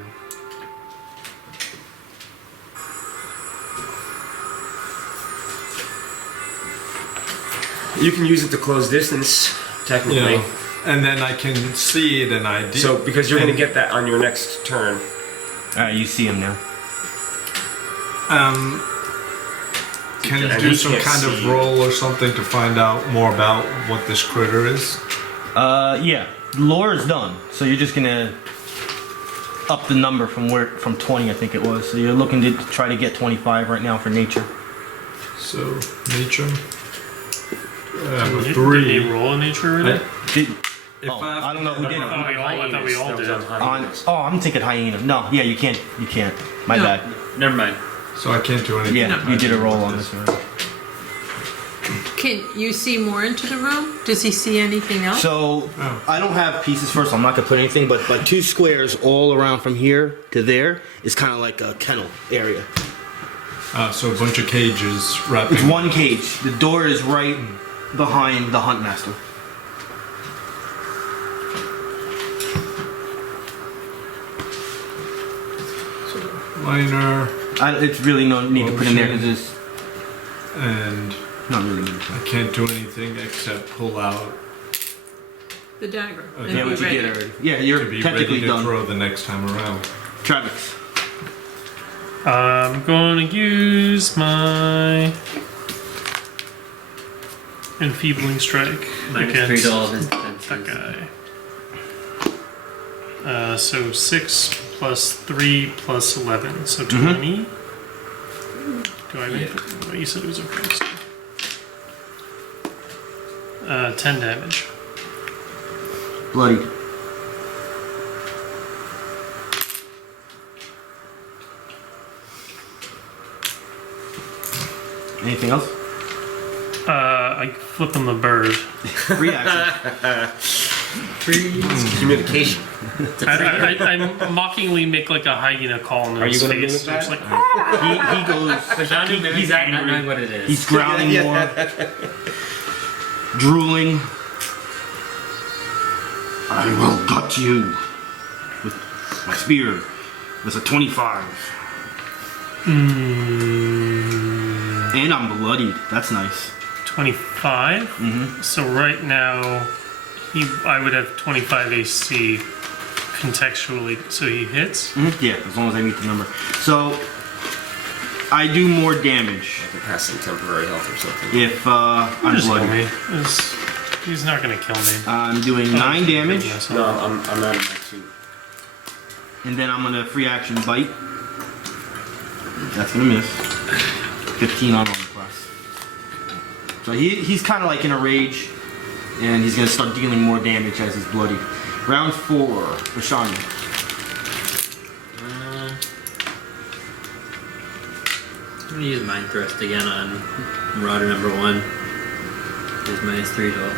You can use it to close distance, technically. Yeah. And then I can see it and ID. So because you're going to get that on your next turn. Alright, you see him now. Can you And do he some can't kind see of you. roll or something to find out more about what this critter is? Yeah. Lore is done. So you're just gonna up the number from 20, I think it was. So you're looking to try to get 25 right now for nature. So nature. I have a Did he 3. roll a nature already? Did, If oh, I have I don't know who did it. I thought we all did. I'm thinking hyena. No, yeah, you can't. You can't. My No. bad. Never mind. So I can't do anything. Yeah, you did a roll on this one. Can you see more into the room? Does he see anything else? So I don't have pieces first, so I'm not gonna put anything. But 2 squares all around from here to there is kind of like a kennel area. So a bunch of cages wrapped. It's one cage. The door is right behind the Huntmaster. Liner It's really no need to put in there because it's and not really needed. I can't do anything except pull out The dagger. Okay. And Yeah, be what you ready. did already. Yeah, you're to be technically ready to done. throw the next time around. Travex. I'm going to use my enfeebling strike Minus 3 to all of his that defenses. guy. So 6 plus 3 plus 11, so Mm-hmm. 20. Do I make it? Oh, you said it was okay. So. 10 damage. Bloody. Anything else? I flip him the bird. Free action. Communication. I mockingly make like a hyena call in Are his you gonna face. mimic It's that? like, he goes. Bashanu mimics He's that, not angry. knowing what it is. He's growling more. Drooling. I will gut you with my spear. That's a 25. And I'm bloodied. That's nice. 25. Mm-hmm. So right now, I would have 25 AC contextually, so he hits. Yeah, as long as I meet the number. So I do more damage I can pass some temporary health or something. if I'm Just kill bloodied. me. He's not gonna kill me. I'm doing 9 damage, Yes, No, I'm out of my 2. and then I'm gonna free action bite. That's gonna miss. 15 on armor class. So he's kind of like in a rage, and he's gonna start dealing more damage as he's bloodied. Round 4, Bashanu. I'm gonna use Mind Thrust again on Marauder number 1. There's minus 3 to all.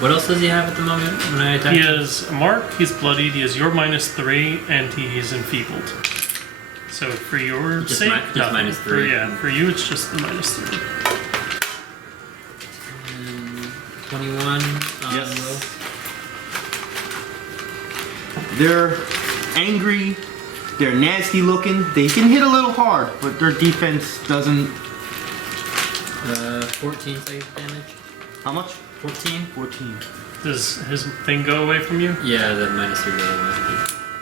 What else does he have at the moment when I attack He him? has a mark, he's bloodied, he has your -3, and he is enfeebled. So for your Just sake, just nothing. minus 3. For you, it's just the -3. 21 Yes. Will. They're angry. They're nasty looking. They can hit a little hard, but their defense doesn't. 14 save damage. How much? 14? 14. Does his thing go away from you? Yeah, the minus 3 goes away.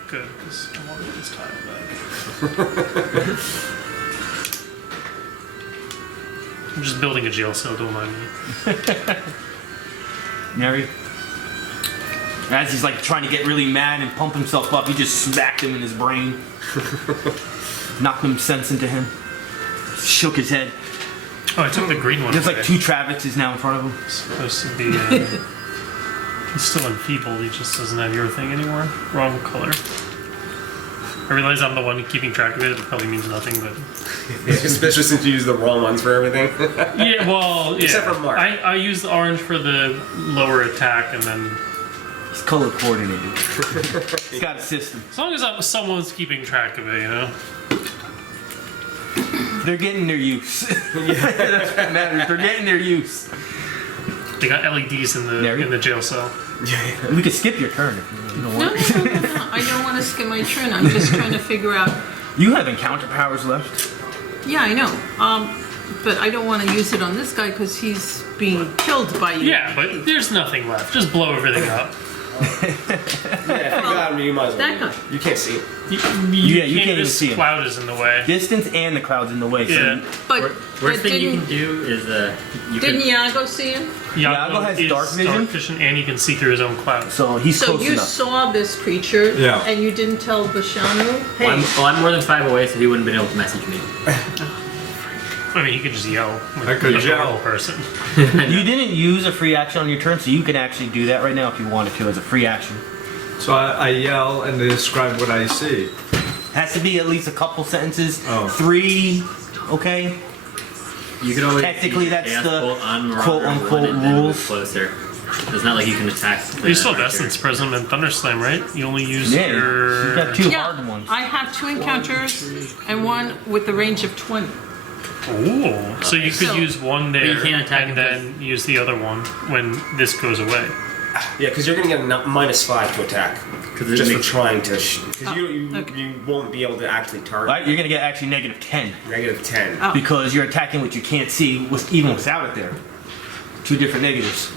Good, because I want to get this tile back. I'm just building a jail cell, don't mind me. Neri. As he's like trying to get really mad and pump himself up, he just smacked him in his brain. Knocked some sense into him. Shook his head. Oh, I took the green one There's away. like 2 Travexes now in front of him. It's supposed to be. He's still enfeebled. He just doesn't have your thing anymore. Wrong color. I realize I'm the one keeping track of it. It probably means nothing, but Especially since you use the wrong ones for everything. yeah. Well, yeah. Except for Mark. I use the orange for the lower attack, and then He's color coordinated. He's got a system. as long as someone's keeping track of it, you know. They're getting their use. That's what matters. They're getting their use. They got LEDs in Neri? the jail cell. We could skip your turn if you don't No, want. no. I don't want to skip my turn. I'm just trying to figure out. You have encounter powers left. Yeah, I know. But I don't want to use it on this guy because he's being killed by you. Yeah, but there's nothing left. Just blow everything up. Yeah, if you got him, you might as well. That guy. You can't see it. You Yeah, you can't even this see him. cloud is in the way. Distance and the cloud's in the way. Yeah. But, Worst but thing you didn't, can do is you didn't could, Yago see him? Yago has is dark vision? and he can see through his own cloud. So he's So close you enough. saw this creature, Yeah. and you didn't tell Bashanu, hey, I'm more than 5 away, so he wouldn't have been able to message me. I mean, he could just yell. Like I could a yell. normal person. You didn't use a free action on your turn, so you could actually do that right now if you wanted to as a free action. So I yell and they describe what I see. Has to be at least a couple sentences. Oh. 3, okay? You could always Technically, use that's Chaos the Bolt on Marauder quote-unquote 1 and then move rules. closer. It's not like you can attack. The You still have archer. Essence Prism and Thunderslam, right? You only use Yeah, your. you got two Yeah, hard ones. I have 2 encounters and 1 with the range of 20. Ooh. So you could So- use one But you there can't attack and him then use the other one when this goes away. Yeah, because you're going to get a -5 to attack. 'Cause it Just for makes- trying to. Because okay. you won't be able to actually target. Right? You're gonna get actually -10 -10. Oh. because you're attacking what you can't see, even without it there. 2 different negatives.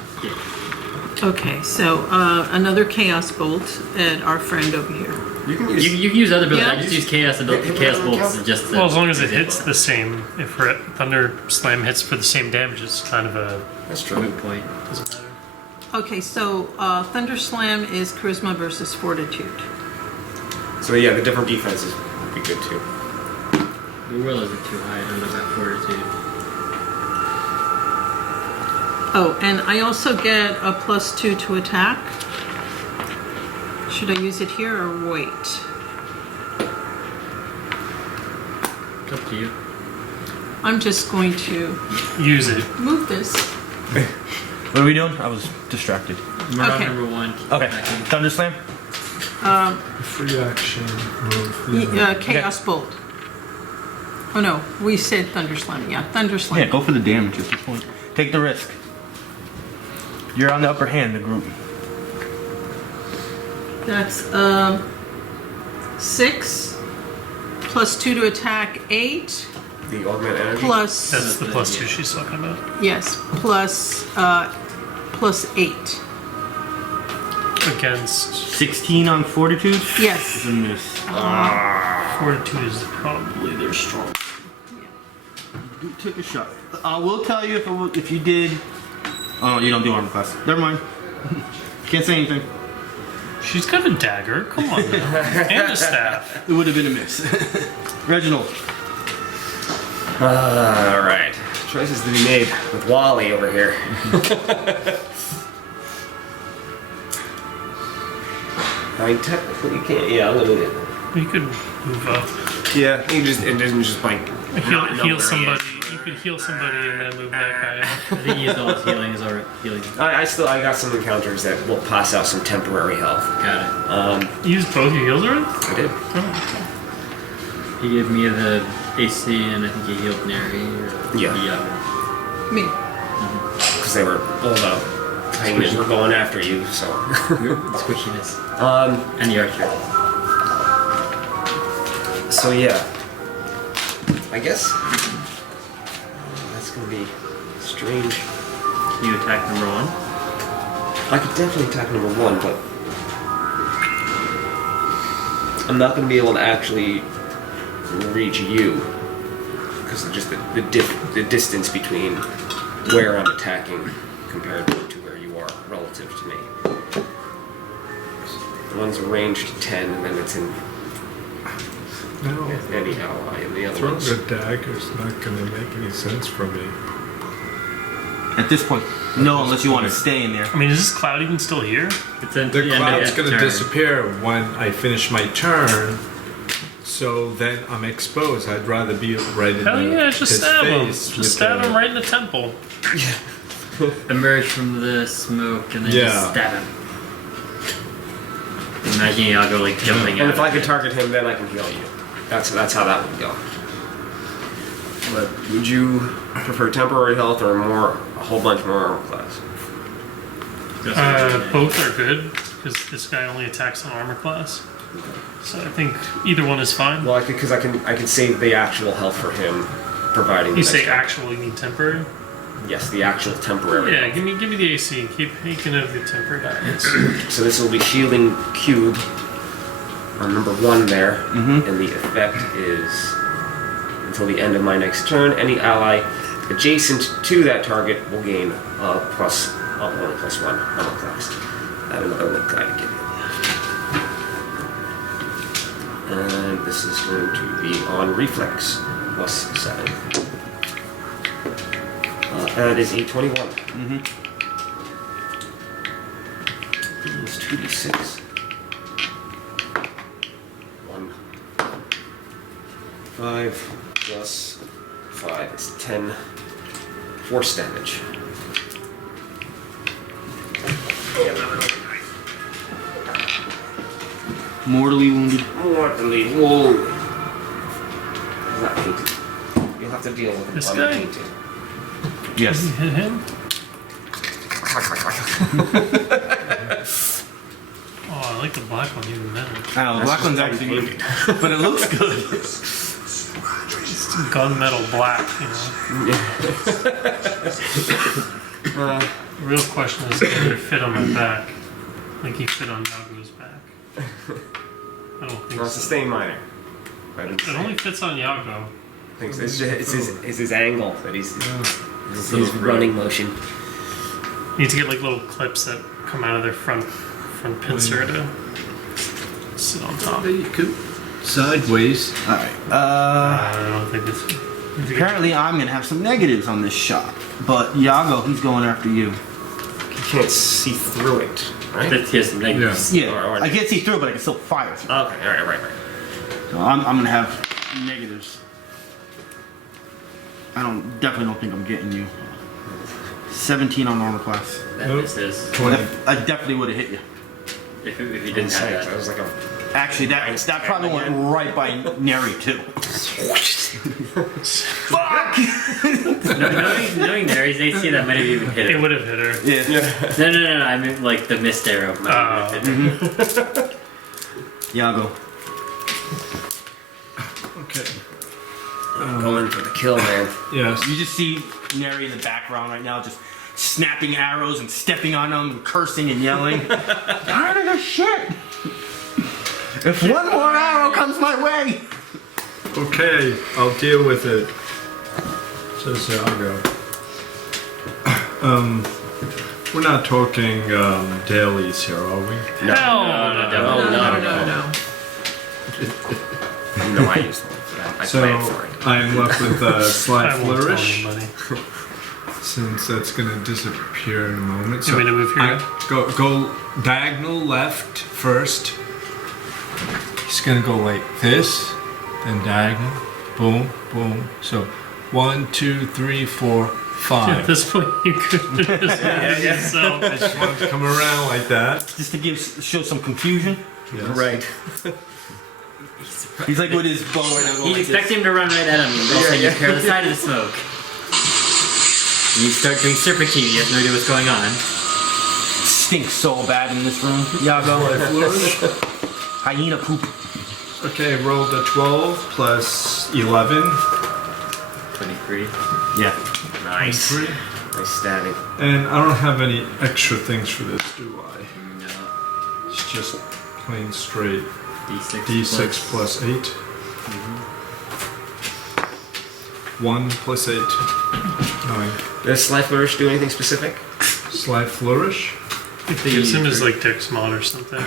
Okay, so another Chaos Bolt at our friend over here. You can use. You can use other abilities. Yeah. I just use Chaos and Yeah, Chaos yeah, Bolts yeah. is just. Well, as long as it hits the same. If Thunder Slam hits for the same damage, it's kind of a. That's true. Moot point. Doesn't matter. Okay, so Thunder Slam is Charisma versus Fortitude. So yeah, the different defenses would be good too. Your will isn't too high. I don't know about Fortitude. Oh, and I also get a +2 to attack. Should I use it here or wait? It's up to you. I'm just going to Use it. move this. What are we doing? I was distracted. Marauder Okay. number 1. Okay, Thunderslam. Free action move. Chaos Bolt. Oh no, we said Thunder Slam. Yeah, Thunder Slam. Yeah, go for the damage at this point. Take the risk. You're on the upper hand, the group. That's 6 +2 to attack, 8 The augment energy. plus That's the +2 she's talking about. yes plus +8. Against 16 on Fortitude. Yes. Is a miss. Fortitude is probably their strong. You took a shot. I will tell you if you did. Oh, you don't do armor class. Never mind. Can't say anything. She's got a dagger. Come on now. And a staff. It would have been a miss. Reginald. All right. Choices to be made with Wally over here. I mean, technically you can't. Yeah, I'm gonna do it. You could move up. Yeah, you just it doesn't just like not know where he Heal is. somebody. You could heal somebody and then move that guy up. I think he used all his healing. Is already healing. I got some encounters that will pass out some temporary health. Got it. You used both your heals already? I did. He gave me the AC, and I think he healed Neri. Or Yeah. Yago. Me. Because they were all the hyenas were going after you. So. Squishiness. And the archer. So yeah. I guess that's gonna be strange. Can you attack number 1? I could definitely attack number 1, but I'm not gonna be able to actually reach you because of just the distance between where I'm attacking compared to where you are relative to me. One's ranged 10, and then it's in No. any ally, and the other Throwing one's a dagger's not gonna make any sense for me. At this point, no, unless you want to stay in there. I mean, is this cloud even still here? It's in The end of cloud's his gonna turn. disappear when I finish my turn, so then I'm exposed. I'd rather be right in Hell yeah, just his stab him. face with Just stab the- him right in the temple. Emerge from the smoke and then Yeah. just stab him. Imagine Yago like jumping And out. if I could target him, then I can heal you. That's how that would go. But would you prefer temporary health or a whole bunch more armor class? Both are good because this guy only attacks on armor class. So I think either one is fine. Well, because I can save the actual health for him, providing. You the say next- actual, you need temporary? Yes, the actual temporary. Yeah, health. give me the AC. He can have the temporary guidance. So this will be shielding cube on number 1 there, and the effect is until the end of my next turn. Any ally adjacent to that target will gain only +1 armor class. I have another link I can give you. And this is going to be on reflex +7. That is a 21. It's 2d6. 1. 5 plus 5 is 10. Force damage. Mortally wounded. Mortally wounded. Not painted. You'll have to deal with This it guy? unpainted. Yes. You hit him? Oh, I like the black one even better. I know, the black one's actually, but it looks good. It's gunmetal black, you know. The real question is, can he fit on my back? Like he fit on Yago's back. I don't think Well, it's a so. stain minor. But It only fits on Yago. it's his angle that he's his running motion. You need to get like little clips that come out of their front pincer to sit on top. You could sideways. Alright. I don't think this. Apparently I'm gonna have some negatives on this shot. But Yago, he's going after you. You can't see through it, right? Let's hear some negatives. Yeah. Or- I can't see through it, but I can still fire through it. Okay, right. So I'm gonna have negatives. Definitely don't think I'm getting you. 17 on armor class. That misses. I definitely would have hit you. If you didn't have That that. was like a Actually, that probably went right by Neri too. Fuck! Knowing Neri's AC, that might have even hit It her. would have hit her. Yeah. No. I mean, like the missed arrow might have hit her. Yago. Okay. going for the kill, man. Yes. You just see Neri in the background right now, just snapping arrows and stepping on them, and cursing and yelling. Tired of this shit! If one more arrow comes my way! Okay, I'll deal with it. Says Yago. We're not talking dailies here, are we? No. No. No, I used one for that. I So planned for it. I'm left with Sly I won't tell Flourish, anybody. since that's gonna disappear in a moment. You want me to move here? Go diagonal left first. He's gonna go like this, then diagonal, boom, boom. So 1, 2, 3, 4, At 5. this point, you could just yourself. I just want to come around like that. Just to show some confusion. Yes. Right. He's like with his bow right now. going You like expect this. him to run right at him, and all of a sudden you appear on the side of the smoke. And you start doing serpentine, you have no idea what's going on. Stinks so bad in this room. Yago, hyena poop. Okay, rolled a 12 plus 11. 23. Yeah. Nice. 23. Nice stabbing. And I don't have any extra things for this, do I? No. It's just plain straight D6. D6 plus 8. 1 plus 8. 9. Does Sly Flourish do anything specific? Sly Flourish. If they use him as like Dex mod or something.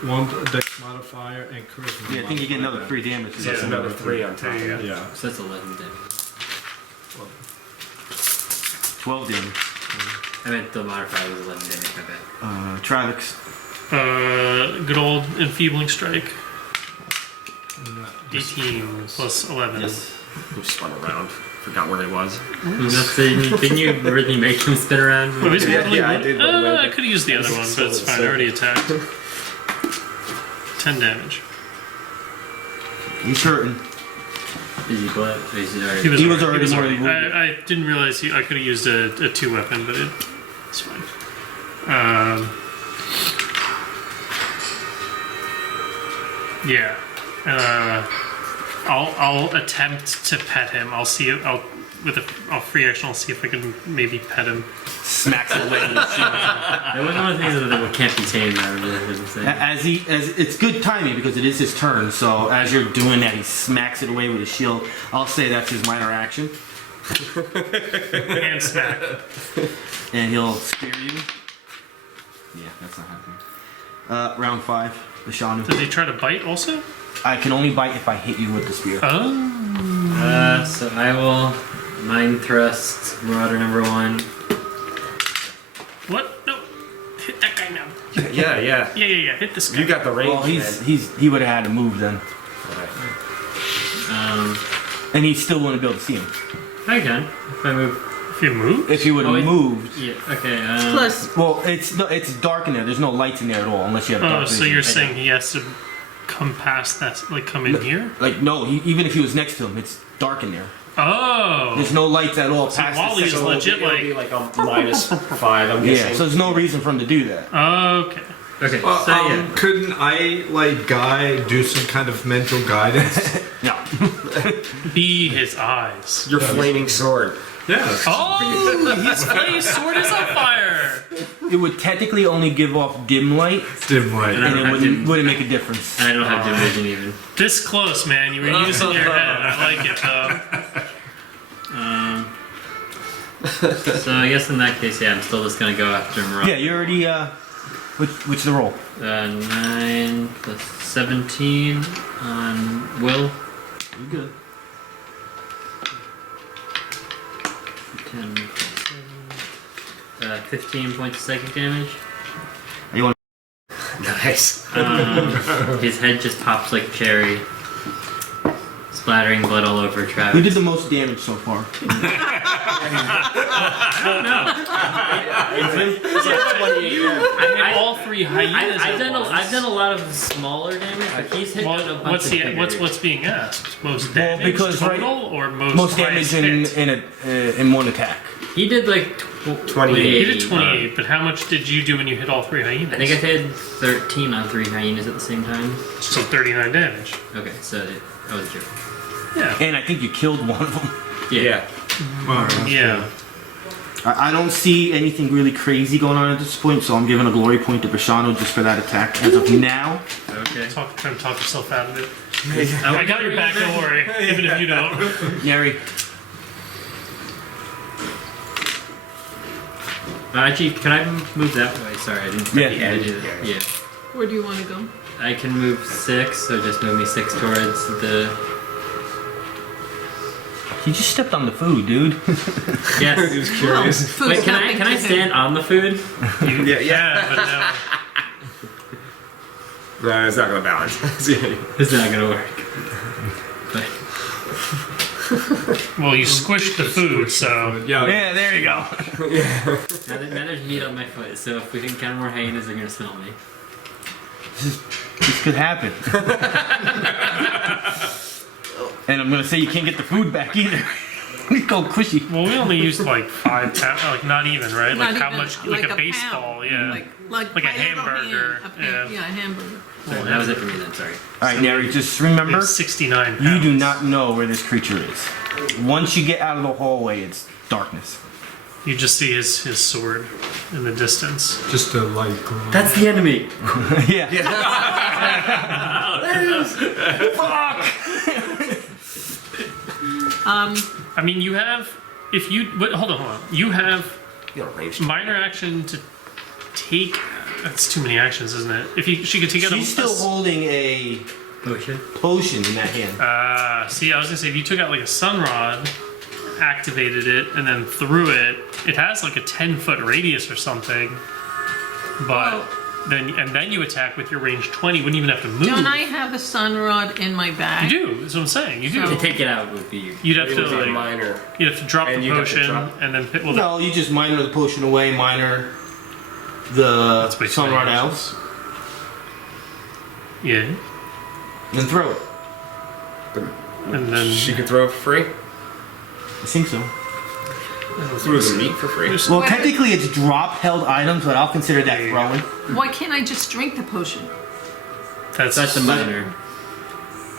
One dex modifier and charisma. Yeah, I think you get another 3 damage. So that's another 3 on top. There you go. Yeah. So that's 11 damage. 12 damage. I meant the modifier was 11 damage, my bad. Travex. Good old enfeebling strike. And that- 18 plus 11. Yes. Who spun around? Forgot where he was. Didn't you really make him spin around? Oh, he's Yeah, mortally I wounded? did, by the way. I could have used the other one, but it's fine. I already attacked. 10 damage. He's hurting. Is he blood? Or is he already? He was already mortally wounded. I didn't realize I could have used a 2 weapon, but it's fine. Yeah. I'll attempt to pet him. I'll see. I'll free action. I'll see if I can maybe pet him. Smacks it away with his shield. That was one of the things that can't be tamed. I remember him saying. As it's good timing because it is his turn. So as you're doing that, he smacks it away with his shield. I'll say that's his minor action, And smack. and he'll spear you. Yeah, that's not happening. Round 5, Bashanu. Does he try to bite also? I can only bite if I hit you with the spear. Oh. So I will mind thrust Marauder number 1. What? No. Hit that guy now. Yeah. Yeah. Hit this guy. You got the range, Well, man. he would have had to move then. Alright. And he still wouldn't be able to see him. I can. If I move. If you move? If he would Oh, have wait. moved. Yeah, okay. Plus, Well, it's dark in there. There's no lights in there at all unless you have dark Oh, so vision. you're saying he has to come past that, like come in here? Like, no, even if he was next to him, it's dark in there. Oh. There's no lights at all So past Wally the is second. legit it'll be like. like a -5, I'm Yeah, guessing. so there's no reason for him to do that. Okay. okay. Well, So yeah. couldn't I, like, do some kind of mental guidance? No. Be his eyes. Your flaming sword. Yeah. Oh, his sword is on fire. It would technically only give off dim light, Dim light. And I and don't it have wouldn't make a difference. I don't have dim vision even. This close, man. You were using your head. I like it though. So I guess in that case, yeah, I'm still just gonna go after him. Yeah, you already, which the roll? 9 plus 17 on Will. You good. 10 plus 7. 15 points of psychic damage. You want Nice. His head just pops like a cherry, splattering blood all over Travis. Who did the most damage so far? I don't know. I had all three hyenas. I've at once. done a lot of smaller damage, but he's hit a Well, bunch what's of the bigger. what's being asked? Most damage because, right, total or most damage highest hit? in one attack. He did like 28. He did 28, but how much did you do when you hit all three hyenas? I think I hit 13 on 3 hyenas at the same time. So 39 damage. Okay, so I was a jerk. Yeah. And I think you killed one of them. Yeah. Yeah. I don't see anything really crazy going on at this point, so I'm giving a glory point to Bashanu just for that attack as of now. Okay. Trying to talk yourself out of it. I got your back, don't worry. Even if you don't. Neri. Actually, can I move that way? Sorry, I didn't. Yeah. I did it. Yeah. where do you want to go? I can move 6, so just move me 6 towards the. You just stepped on the food, dude. Yes. Just curious. Food's Wait, can nothing I to him. stand on the food? Yeah, but no. No, it's not gonna balance. It's not gonna work. But Well, you squished the food, so. Yeah. Yeah, there you go. now there's meat on my foot, so if we can count more hyenas, they're gonna smell me. This could happen. And I'm gonna say you can't get the food back either. We go cushy. Well, we only used like 5 pounds, like not even, right? Not Like how even, much, like a baseball, pound. yeah. Like Like a my little hamburger, hand, yeah. yeah, a hamburger. Well, that was it for me then. Sorry. Alright, Neri, just remember, Like 69 pounds. you do not know where this creature is. Once you get out of the hallway, it's darkness. You just see his sword in the distance. Just a light glow. That's the enemy. Yeah. I mean, you have, if you, wait, hold on. You have You know, range. minor action to take. That's too many actions, isn't it? If she could take out She's still holding a Potion. potion in that hand. see, I was gonna say if you took out like a sun rod, activated it, and then threw it, it has like a 10-foot radius or something. But Well- then you attack with your range 20. Wouldn't even have to move. Don't I have a sun rod in my bag? You do. That's what I'm saying. You do. So- To take it out would be. You'd have It to would be a like, minor. you'd have to drop And the you'd have to potion drop- and then pick. Well, No, you just minor the potion away, minor the That's way too sunrod many else, yeah, and throw it. and then She could throw it for free. I think so. Threw the meat for free. Well, Where- technically it's drop-held items, but I'll consider that throwing. Why can't I just drink the potion? that's a minor.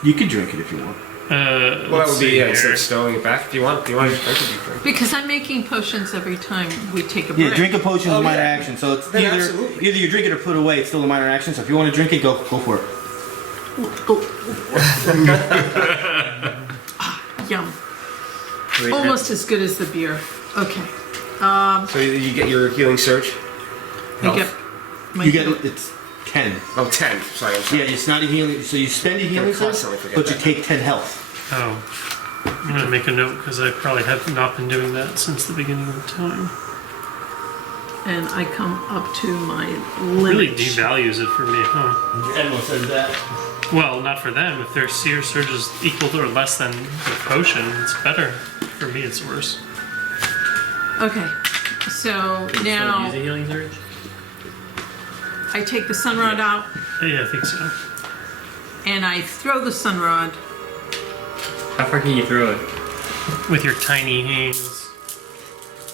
You can drink it if you want. Well, that would be instead of stowing it back. If you want to drink it, you drink. Because I'm making potions every time we take a break. Yeah, drink a potion is Oh, a minor yeah. action, so it's Then either absolutely. you drink it or put it away. It's still a minor action. So if you want to drink it, go for it. Yum. Wait, Almost as good as the beer. Okay. So you get your healing surge. I get my You get it's 10. Oh, 10. Sorry, I'm sorry. Yeah, it's not a healing. So you spend a healing surge, constantly forget but you that. take 10 health. Oh. I'm gonna make a note because I probably have not been doing that since the beginning of time. and I come up to my Really limit. devalues it for me, huh? Everyone says that. Well, not for them. If their Seer Surge is equal to or less than the potion, it's better. For me, it's worse. Okay, so Still now use a healing surge? I take the sunrod out Yeah, I think so. and I throw the sunrod. How far can you throw it? With your tiny hands.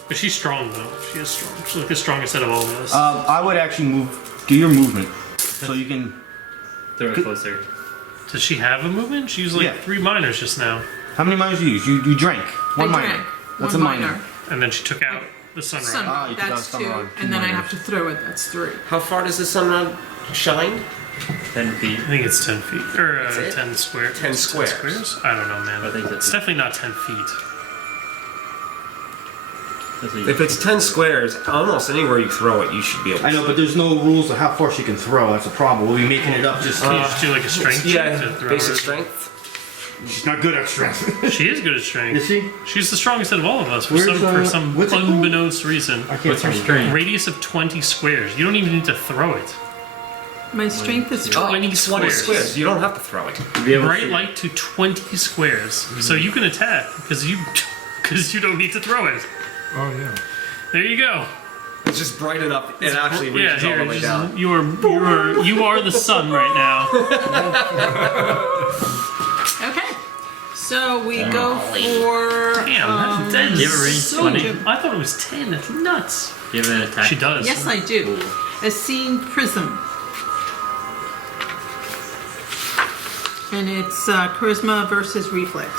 But she's strong, though. She is strong. She's like the strongest out of all of us. I would actually do your movement. So you can. Throw it closer. Does she have a movement? She used like Yeah. 3 minors just now. How many minors do you use? You drank. One I minor. drank That's one a minor. And then she took out the sunrise. Sunrod, you took out that's the 2, sunrod, and 2 then I minors. have to throw it, that's 3. How far does the sunrod shine? 10 feet. I think it's 10 feet. Or That's it? 10 square. 10 squares. I don't know, man. I think that's It's definitely not 10 feet. That's what you If it's 10 squares, almost anywhere you throw it, you should be able to. I know, but there's no rules of how far she can throw. That's a problem. We'll be making it up just. Can you just do like a strength check Yeah, to throw basic her? strength. She's not good at strength. She is good at strength. Is she? She's the strongest out of all of us for Where's, some what's it called? unbeknownst reason. I can't What's her find it. strength? Radius of 20 squares. You don't even need to throw it. My strength is 20 squares. Squares. You don't have to throw it. Be able Bright to- light to 20 squares. So you can attack because you don't need to throw it. Oh yeah. There you go. It's just bright enough. It actually Yeah, reaches all here, the way just- down. you are the sun right now. okay. So we go for Damn, that's Do you have a range soldier. 20? I thought it was 10. That's nuts. Do you have an attack? She does. Yes, I do. A scene prism. And it's charisma versus reflex.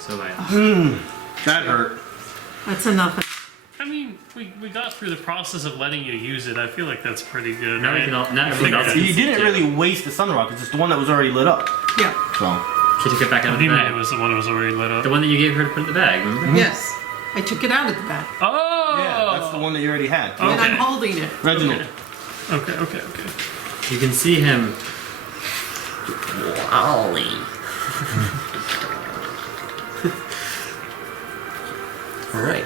So I. That hurt. That's a nothing. I mean, we got through the process of letting you use it. I feel like that's pretty good. Now we right? can all. Now I everything think else. You didn't really waste the sunrod because it's the one that was already lit up. Yeah. So. She took it back out What of do the you mean it bag. was the one that was already lit up? The one that you gave her to put in the bag, remember? Yes. I took it out of the bag. Oh! Yeah, that's the one that you already had. Oh. And I'm Okay. holding it. Reginald. Okay. You can see him. Ollie. All right.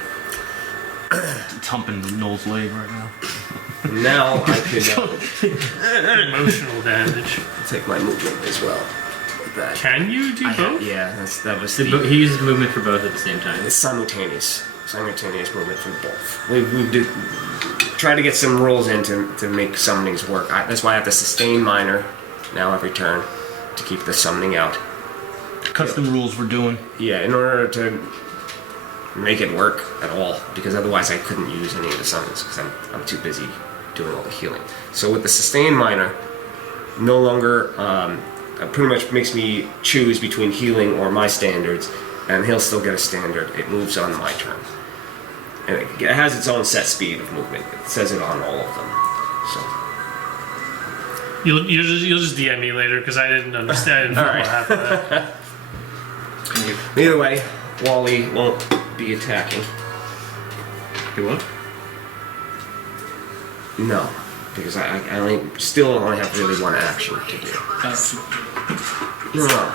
It's humping Noel's leg right now. Now I can Emotional damage. take my movement as well. Like that. Can you do both? Yeah, that was He uses movement for both at the same time. It's simultaneous movement for both. We try to get some rules in to make summonings work. That's why I have to sustain minor now every turn to keep the summoning out. Custom rules we're doing. Yeah, in order to make it work at all, because otherwise I couldn't use any of the summons because I'm too busy doing all the healing. So with the sustain minor, no longer pretty much makes me choose between healing or my standards, and he'll still get a standard. It moves on my turn, and it has its own set speed of movement. It says it on all of them. So You'll just DM me later because I didn't understand. I didn't know Alright. what happened. either way, Wally won't be attacking. You what? No, because I still only have really one action to do. No.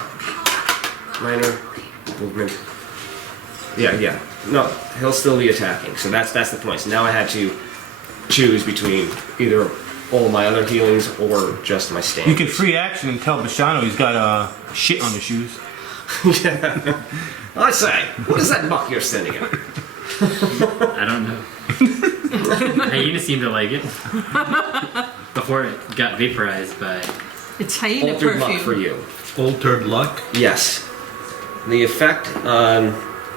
Minor movement. Yeah. No, he'll still be attacking. So that's the point. So now I had to choose between either all my other healings or just my stand. You can free action and tell Bashanu he's got shit on his shoes. Yeah. I say, what is that muck you're sending him? I don't know. Hyena seemed to like it before it got vaporized by. It's hyena Altered perfume. luck for you. Altered luck. Yes. The effect,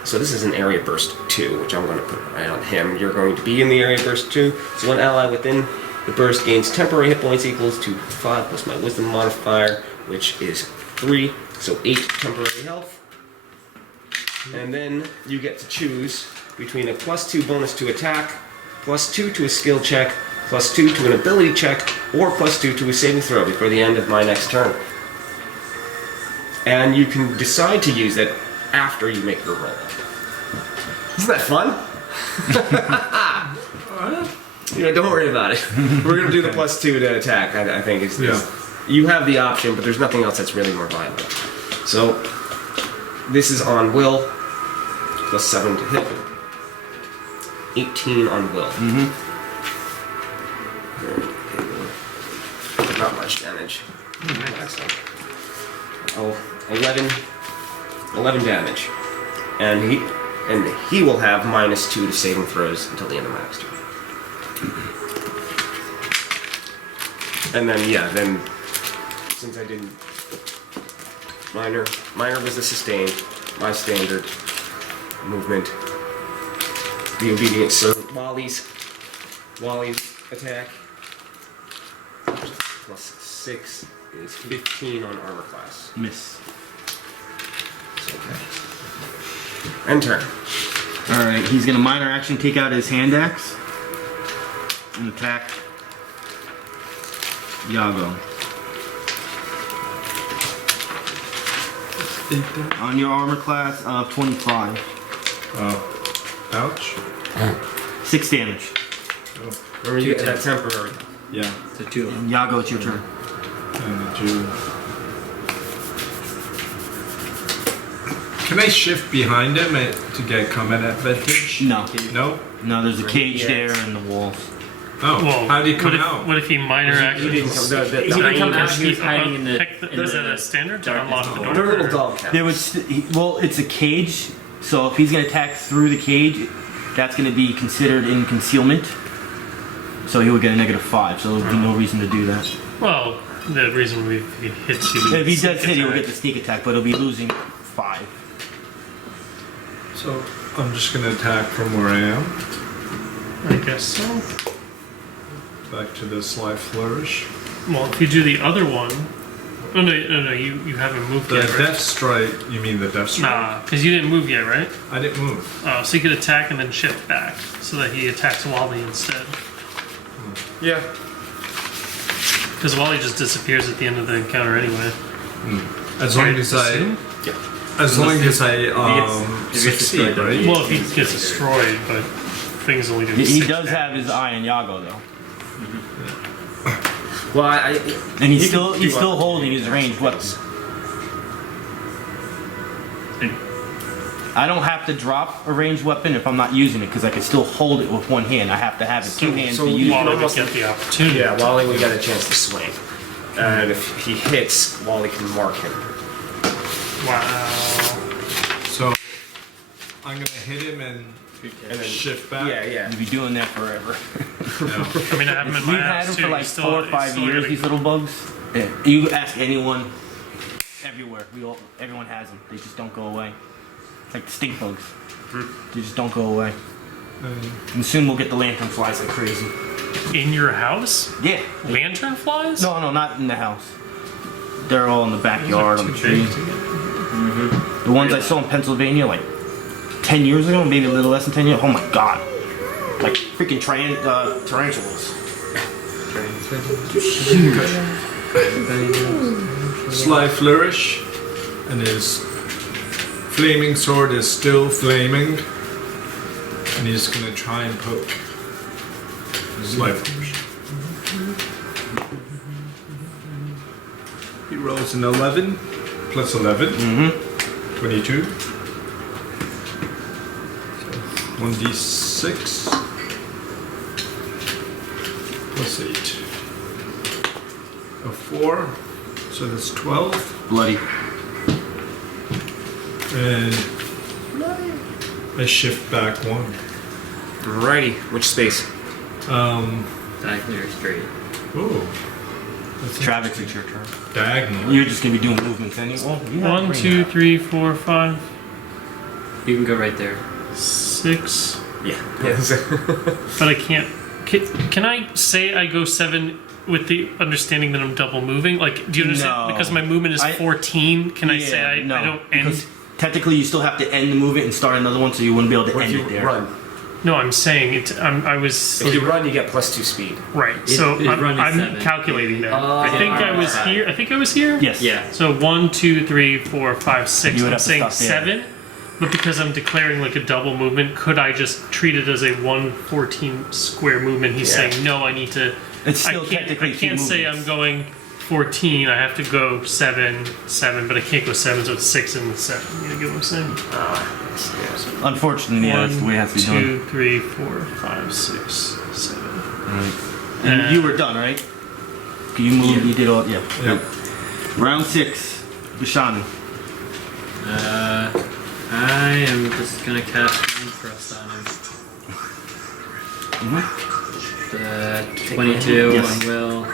so this is an area burst 2, which I'm going to put right on him. You're going to be in the area burst 2. So one ally within the burst gains temporary hit points equals to 5 plus my wisdom modifier, which is 3. So 8 temporary health. And then you get to choose between a +2 bonus to attack, +2 to a skill check, +2 to an ability check, or +2 to a saving throw before the end of my next turn. And you can decide to use it after you make your roll. Isn't that fun? Don't worry about it. We're going to do the +2 to attack, I think. You have the option, but there's nothing else that's really more viable. So, this is on will, +7 to hit. 18 on will. Not much damage. Oh, 11 damage. And he will have -2 to saving throws until the end of my next turn. And then since I didn't minor was a sustain, my standard movement. The obedient servant Wally's attack +6 is 15 on armor class. Miss. Okay. End turn. Alright, he's gonna minor action take out his hand axe and attack Yago. On your armor class of 25. Ouch. 6 damage. Remember, you get that temporary. Yeah. It's a 2. And Yago, it's your turn. And the Jew. Can I shift behind him to get combat advantage? No. No? No, there's a cage Yeah. there and the walls. Oh, Well, how did he come what if, out? What if he minor He actions? didn't come. He didn't come out. He was Uh, hiding in the. Is that a standard to unlock the They're door? little or- dog cats. There was it's a cage, so if he's gonna attack through the cage, that's gonna be considered in concealment. So he would get a -5, so there'll be no reason to do that. Well, the reason if he hits you. If he does sneak hit, he'll attack. get the sneak attack, but he'll be losing 5. So I'm just gonna attack from where I am. I guess so. Back to the sly flourish. Well, if you do the other one. Oh no, you haven't moved The yet, right? death strike. You mean the death strike? Nah, because you didn't move yet, right? I didn't move. So you could attack and then shift back, so that he attacks Wally instead. Yeah. Because Wally just disappears at the end of the encounter anyway. As long Right, as I. assume? As long as I if he gets succeed, destroyed, right? Well, if he gets destroyed, but things only do. He 6 does damage. have his eye on Yago though, Well, and he's You still can he's do still other holding his ranged weapon. I don't have to drop a ranged weapon if I'm not using it because I can still hold it with one hand. I have to have it two hands so to you use can it. Wally would almost- get the opportunity. Yeah, Wally would get a chance to swing. And if he hits, Wally can mark him. Wow. So I'm gonna hit him and And then shift back. Yeah. You'll be doing that forever. No. I mean, I have him in my We've had house them too. for like He's still- 4 or he's 5 still years. getting- These little bugs. Yeah. You ask anyone, everywhere. Everyone has them. They just don't go away. It's like the stink bugs. They just don't go away. And soon we'll get the lantern flies like crazy. In your house? Yeah. Lantern flies? No, not in the house. They're all in the backyard on the Too tree. big to get. The ones I saw in Pennsylvania like 10 years ago, maybe a little less than 10 years. Oh my god. Like freaking tarantulas. Sly flourish, and his flaming sword is still flaming, and he's gonna try and poke. Sly flourish. He rolls an 11 plus 11, 22. 1d6 plus 8. A 4, so that's 12. Bloody. And I shift back 1. Alrighty. Which space? Diagonally or straight. Oh. That's Travex, it's your turn. diagonal. You're just gonna be doing movements anyway. Well, you have 1, green 2, now. 3, 4, 5, You can go right there. 6. Yeah. Yes. But I can't. Can I say I go 7 with the understanding that I'm double moving? Like, do you understand? No. Because my movement is 14. Can I say I don't end? Because technically, you still have to end the movement and start another one, so you wouldn't be able to Or if end you it there. run. No, I'm saying it. I was If you run, you get +2 speed. right. So his run is I'm 7. calculating that. Oh, I think I was right. here. I think I was here. Yes. Yeah. So 1, 2, 3, 4, 5, 6. You would I'm have to saying stop there. 7. But because I'm declaring like a double movement, could I just treat it as a 114 square movement? He's Yeah. saying no. I need to. It's I still can't. technically I can't two say movements. I'm going 14. I have to go 7, 7. But I can't go 7, so it's 6 and 7. You get what I'm saying? Unfortunately, yeah, that's the way it has to be done. 2, 3, 4, 5, 6, 7. Right. And you were done, right? You moved, you did all, yeah. Yep. Round 6, Bashanu. I am just gonna cast Mind Thrust on him. 22 Yes. on Will.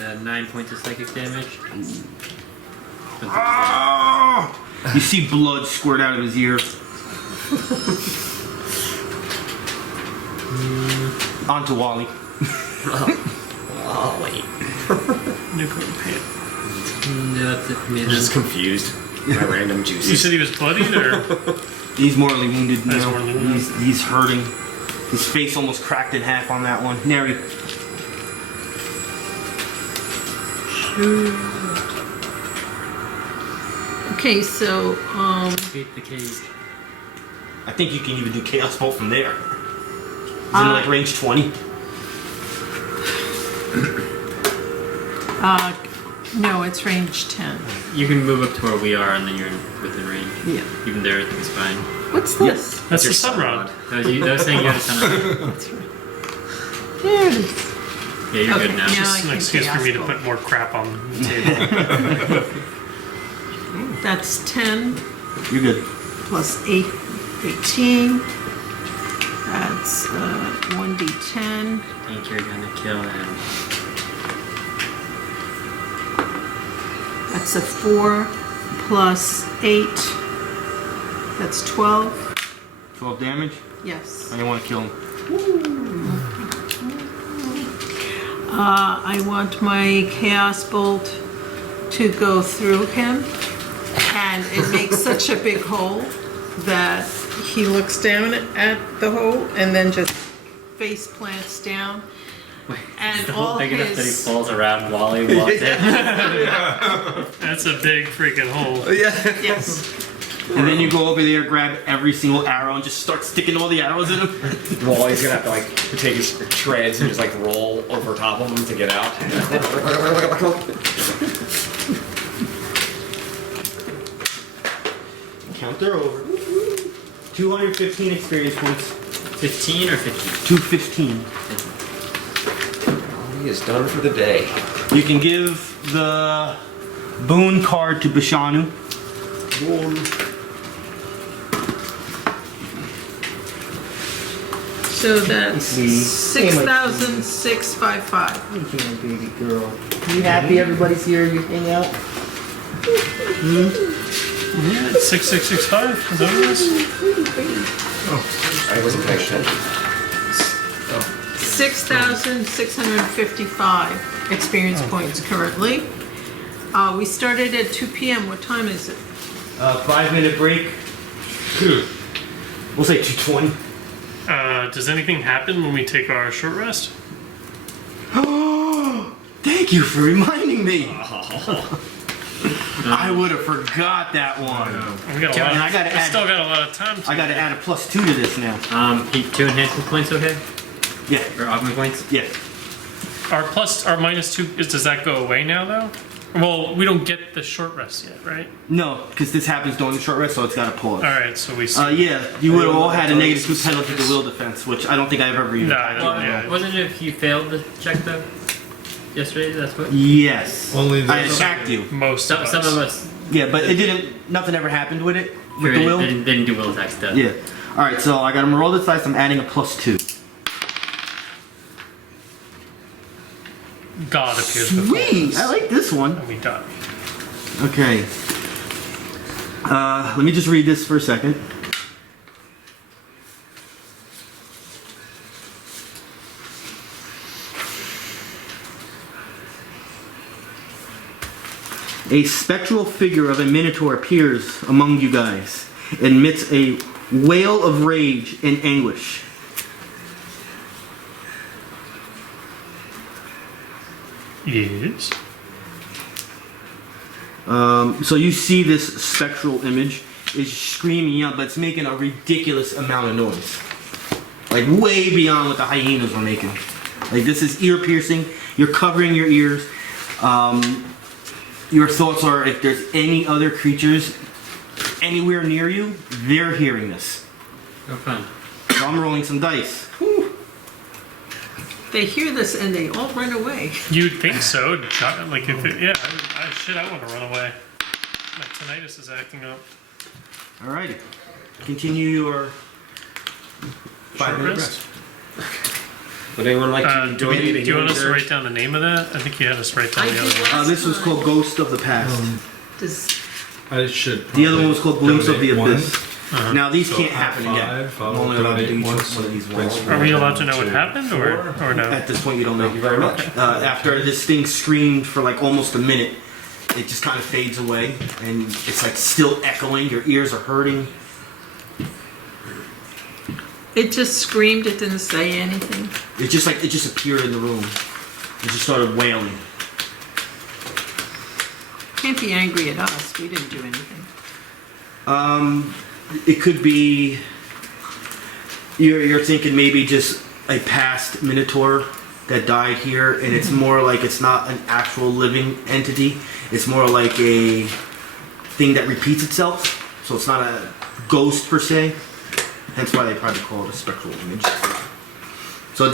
And 9 points of psychic damage. You see blood squirt out of his ear. Onto Wally. Oh, wait. Nuclear paint. That's it for me I'm then. just confused. My random You juices. said he was bloodied, or He's mortally wounded He's now. mortally wounded. He's hurting. His face almost cracked in half on that one. Neri. Okay, so Escape the cage. I think you can even do Chaos Bolt from there. Is it like range 20? no, it's range 10. You can move up to where we are, and then you're within range. Yeah. Even there, it's fine. What's this? that's Your the sun rod. That was saying you had a ton of. There it is. Yeah, you're Okay, good now. now Just an I excuse can for me to chaos put more crap on the table. That's 10 You're good. plus 8, 18. That's 1d10. I think you're gonna kill him. That's a 4 plus 8. That's 12. 12 damage. Yes. I didn't want to kill him. I want my Chaos Bolt to go through him, and it makes such a big hole that he looks down at the hole and then just face plants down. Wait, And is the hole all big enough that he his- falls around while he walks in? That's a big freaking hole. Yes. And then you go over there, grab every single arrow, and just start sticking all the arrows in him. Wally's gonna have to like take his treads and just like roll over top of him to get out. Counter over. 215 experience points. 15 or 15? 215. He is done for the day. You can give the boon card to Bashanu. So that's see. 6,655. You can, baby girl. You happy everybody's here? You hang out? Yeah, it's 6665. Is that what it is? I wasn't paying attention. 6,655 experience points currently. We started at 2 p.m. What time is it? 5-minute break. We'll say 2:20. Does anything happen when we take our short rest? Oh, thank you for reminding me. I would have forgot that one. We got a Kevin, lot. I gotta We add- still got a lot of time. I gotta add a +2 to this now. 2 enhancement points, okay? Yeah, Or augment points? yeah. Our -2 does that go away now though? Well, we don't get the short rest yet, right? No, because this happens during the short rest, so it's got to pause. All right, so we. Yeah, you would have all had a -2 penalty to will defense, which I don't think I've ever even. No, I don't. Well, Yeah. wasn't it if you failed the check though? Yesterday, that's what? Yes. Only I those- attacked you. Most Some of of us. us Yeah, but it didn't. Nothing ever happened with it. With sure the will. didn't do will attacks though. Yeah. All right, so I got him roll this dice. I'm adding a +2. God appears before Sweet. us. I like this one. And we die. Okay. Let me just read this for a second. A spectral figure of a minotaur appears among you guys, emits a wail of rage and anguish. Yes. So you see this spectral image is screaming out, but it's making a ridiculous amount of noise. Like way beyond what the hyenas were making. Like this is ear piercing. You're covering your ears. your thoughts are if there's any other creatures anywhere near you, they're hearing this. Go fun. So I'm rolling some dice. They hear this and they all run away. You'd think so. Like if it, yeah, I want to run away. My tinnitus is acting up. Alrighty. Continue your 5-minute rest. rest. Would anyone like to Do donate a you want healing us to surge? write down the name of that? I think you had us write down I the do other one. last This was time. called Ghost of the Past. Does, I should. The other one was called Glimpse of the donate one. Abyss. Now these So can't at happen again. 5, I'm I'll only allowed to do donate each one, one of these once. so Are we allowed to know what 1, 2, happened, or 4. no? At this point, you don't know. Thank you very much. After this thing screamed for like almost a minute, it just kind of fades away, and it's like still echoing. Your ears are hurting. it just screamed, it didn't say anything. It just appeared in the room. It just started wailing. Can't be angry at us, we didn't do anything. It could be. You're thinking maybe just a past Minotaur that died here, and it's more like it's not an actual living entity. It's more like a thing that repeats itself. So it's not a ghost per se. Hence why they probably call it a spectral image. So it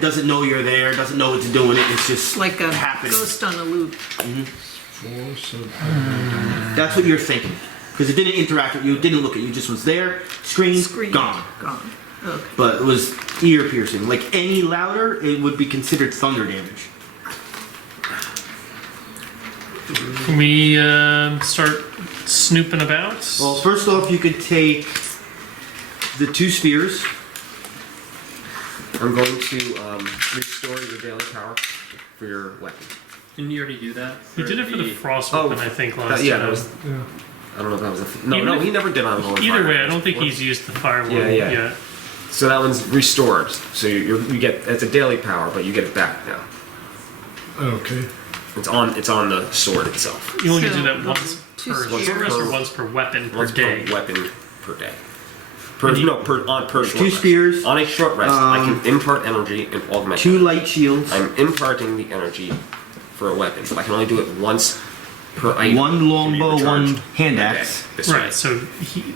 doesn't know you're there. It doesn't know what's doing it. It's just Like a happening. ghost on a loop. 4, so That's what you're thinking, because it didn't interact with you. It didn't look at you. It just was there. Screamed. Screamed. Gone. Gone. Okay. But it was ear piercing. Like any louder, it would be considered thunder damage. Can we start snooping about? Well, first off, you could take the 2 spears. I'm going to restore your daily power for your weapon. Didn't you already do that? We did it for the frost Oh, weapon, I think, last yeah, time. that was. yeah. I don't know if that was a. No, Even no, if- he never did on Golden Either Fire. way, I don't think he's used the fire one Yeah, yeah. yet. So that one's restored. So you get it's a daily power, but you get it back now. Okay. It's on the sword itself. You only So, do that once two per spears. service or once per weapon per Once day. per weapon per day. And you- Per short 2 rest. spears. On a short rest, I can impart energy and augment. 2 light shields. I'm imparting the energy for a weapon, but I can only do it once per item. 1 longbow, to be 1 recharged hand per day. axe. This way. Right, so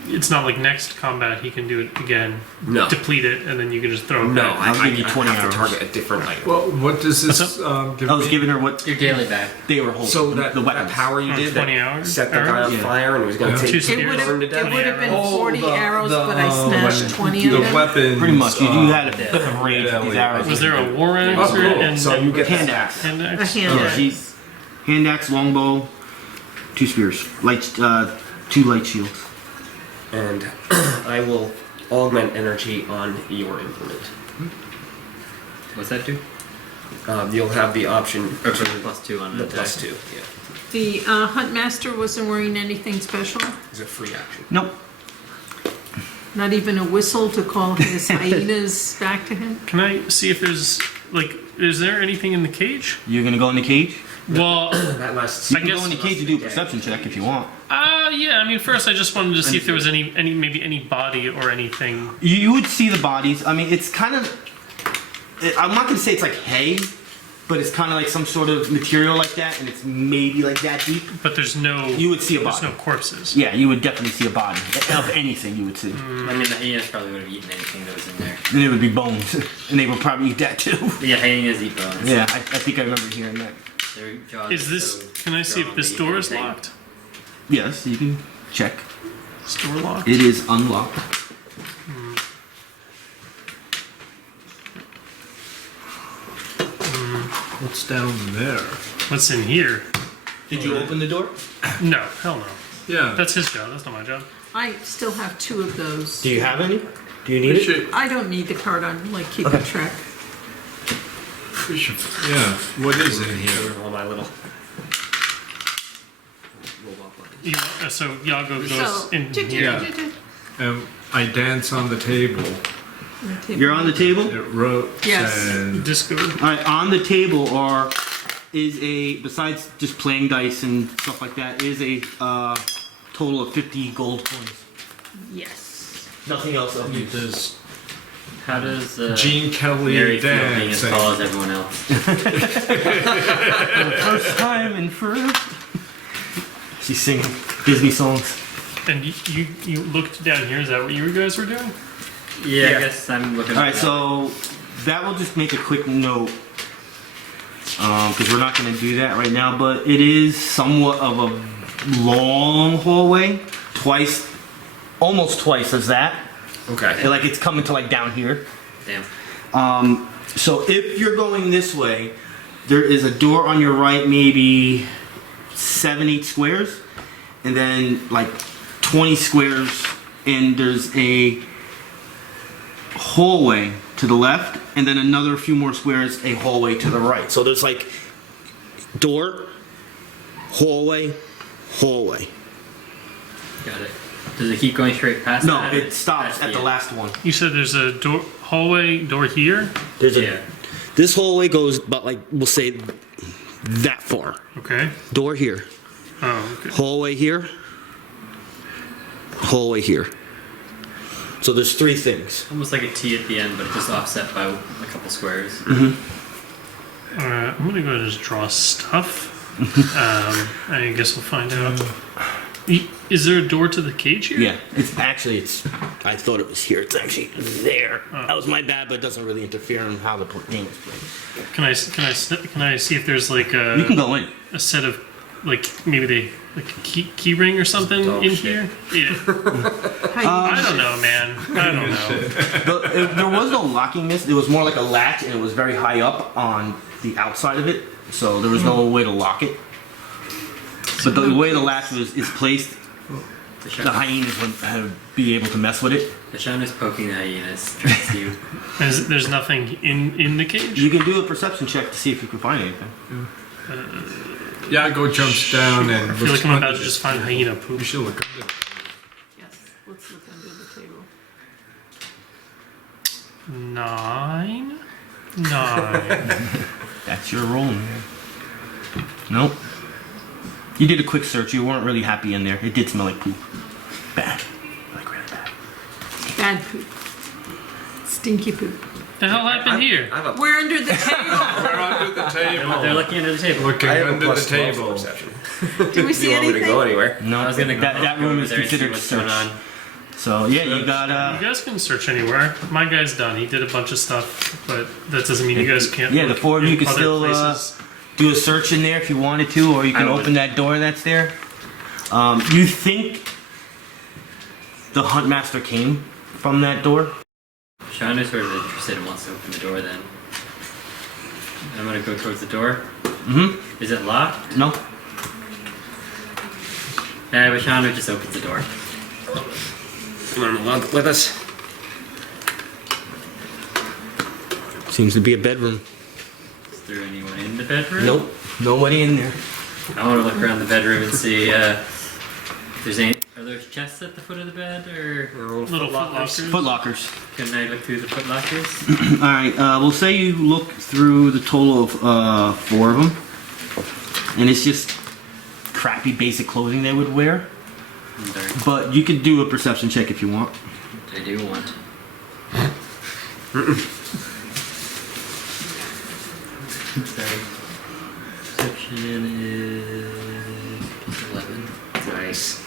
it's not like next combat he can do it again, No. deplete it, and then you can just throw it No, back. I'll give you 20 have arrows. to target a different item. Well, what does this What's give I was me? giving her what Your daily back. they were holding. So that, the that weapons. power you Oh, did 20 that hours? set the guy on Yeah. fire and he was going Yeah. to Two take spears. It would burn to have death. been Oh, 40 arrows, but I snatched 20 the of them. weapons. Pretty much. You had a bit of range with these Yeah. arrows. Was there a war axe Oh, cool. and, So you get hand axe? hand A axe? hand Yeah, axe. she's hand axe, longbow, 2 spears, light, 2 light shields. And I will augment energy on your implement. What's that do? You'll have the option Or for the +2 on the the plus attack. 2. Yeah, The Huntmaster wasn't wearing anything special? it's a free action. Nope. Not even a whistle to call his hyenas back to him? Can I see if there's, like, is there anything in the cage? You're gonna go in the cage. Well, That lasts. You I can guess- go in the cage and do a perception check if you want. yeah, I mean, first I just wanted to see if there was maybe any body or anything. You would see the bodies. I mean, it's kind of. I'm not gonna say it's like hay, but it's kind of like some sort of material like that, and it's maybe like that deep. But there's no. You would see a There's body. no corpses. Yeah, you would definitely see a body of anything. You would see, I mean, the hyenas probably would have eaten anything that was in there. and it would be bones, and they would probably eat that too. Yeah, hyenas eat bones. Yeah, I think I remember hearing that. Their jaws Is are this? so Can I see if strong this they eat door is anything. locked? Yes, you can check. This door locked? It is unlocked. What's down there? What's in here? Did you open the door? No, hell no. Yeah. That's his job. That's not my job. I still have 2 of those. Do you have any? Do you need We it? should, I don't need the card on, like, keeping Okay. track. we should, yeah. What is in here? All my little robot buttons. So Yago goes So, in do- here. do- do- I dance on the table. do. You're on the table. It wrote Yes. and Disco. All right, on the table is a, besides just playing dice and stuff like that, is a total of 50 gold coins. Yes. Nothing else of use. there's How does Gene Kelly Neri feel being as dancing. tall as everyone else? First time in forever. She's singing Disney songs. And you looked down here. Is that what you guys were doing? Yeah, I guess I'm looking. All right, so that will just make a quick note because we're not going to do that right now. But it is somewhat of a long hallway, almost twice as that. Okay. Like it's coming to like down here. Damn. So if you're going this way, there is a door on your right, maybe 7-8 squares, and then like 20 squares, and there's a hallway to the left, and then another few more squares, a hallway to the right. So there's like door, hallway, hallway. Got it. Does it keep going straight past? No, that? it stops That's at the last one. You said there's a hallway door here. There's a Yeah. this hallway goes about like we'll say that far. Okay. Door here, Oh, okay. hallway here, hallway here. So there's 3 things. Almost like a T at the end, but it's just offset by a couple squares. Alright, I'm gonna go ahead and just draw stuff. I guess we'll find out. Is there a door to the cage here? Yeah, it's I thought it was here. It's actually there. That was my bad, but it doesn't really interfere in how the game is played. Can I see if there's like You can go in. a set of like maybe they like a key ring or something Dog in shit. here? Yeah. I don't know, man. I don't know. There was no locking this. It was more like a latch, and it was very high up on the outside of it, so there was no way to lock it. But the way the latch is placed, the hyenas would be able to mess with it. Bashanu's poking the hyenas. Trying to see. There's nothing in the cage. You can do a perception check to see if you can find anything. Yago jumps down and I feel like I'm about to just find hyena We poop. should look under it. Yes, let's look under the table. 9. That's your roll, man. Nope. You did a quick search. You weren't really happy in there. It did smell like poop. Bad. Like really bad. Bad poop. Stinky poop. The hell happened here? I have a, We're under the table. We're under the table. They're looking under the table. Looking I have a under the plus 12 for table. perception. Did we Do see you want me to go anything? anywhere? No, I was gonna go that go room over is there and see considered what's going search. on. So yeah, you got You guys can search anywhere. My guy's done. He did a bunch of stuff, but that doesn't mean you guys can't. Yeah, the look 4 of you in can other still places. do a search in there if you wanted to, or you can I would. open that door that's there. You think the Huntmaster came from that door? Bashanu's sort of interested and wants to open the door then. I'm gonna go towards the door. Mm-hmm. Is it locked? No. Bashanu just opens the door. You want to log with us? Seems to be a bedroom. Is there anyone in the bedroom? Nope. Nobody in there. I want to look around the bedroom and see if there's any. Are there chests at the foot of the bed, or Little footlockers. Footlockers. can I look through the footlockers? All right. We'll say you look through the total of 4 of them, and it's just crappy basic clothing they would wear. Sorry, But you could do a perception check if you want. I do want. Sorry. Perception is +11. Nice.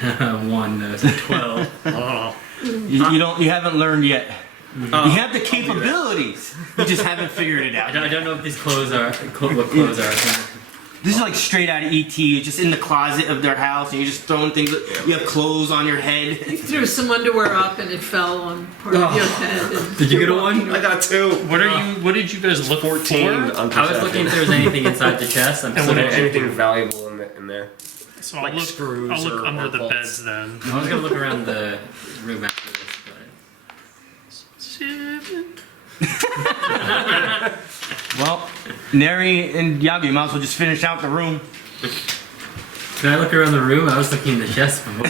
1, no, so 12. Oh. You haven't learned yet. You have the capabilities. You just haven't figured it out. I don't know if these clothes are what clothes are. This is like straight out of ET. You're just in the closet of their house, and you're just throwing things. You have clothes on your head. You threw some underwear up and it fell on part of your head. And Did you get a you're one? walking I got 2. What did you guys look 14 for? on I was looking if there was anything inside the chest. I'm And still what gonna, did you anything valuable in there. So Like I'll screws look or under the bolts. beds then. I was gonna look around the room after this, but 7. Well, Neri and Yago, you might as well just finish out the room. did I look around the room? I was looking in the chest before.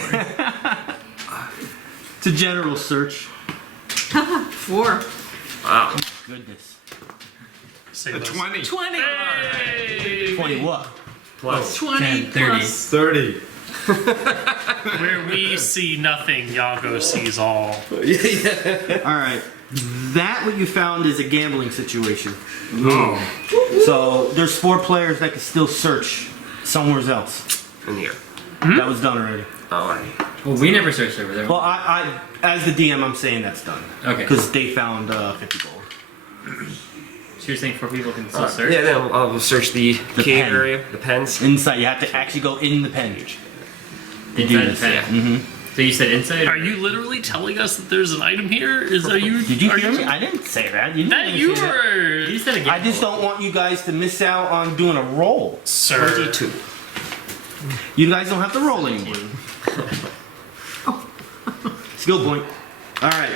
It's a general search. 4. Wow. Goodness. Say A less. 20. 20. Hey! 20 what? Plus 20 10, 30. plus. 30. Where we see nothing, Yago sees all. All right. That what you found is a gambling situation. Oh. So there's 4 players that can still search somewhere else. in here. That was done already. Alright. Well, we never searched over there. Well, I as the DM, I'm saying that's done. Okay. Because they found 50 gold. So you're saying 4 people can still search? Yeah, then I'll search the cave pen. area, the pens. Inside, you have to actually go in the pen. Inside the pen. Mm-hmm. So you said inside? Are you literally telling us that there's an item here? Are you? Did you are hear me? I didn't say that. You didn't That even you say that. were, You said again. I just don't want you guys to miss out on doing a roll. sir. 22. You guys don't have to roll anymore. Skill point. All right.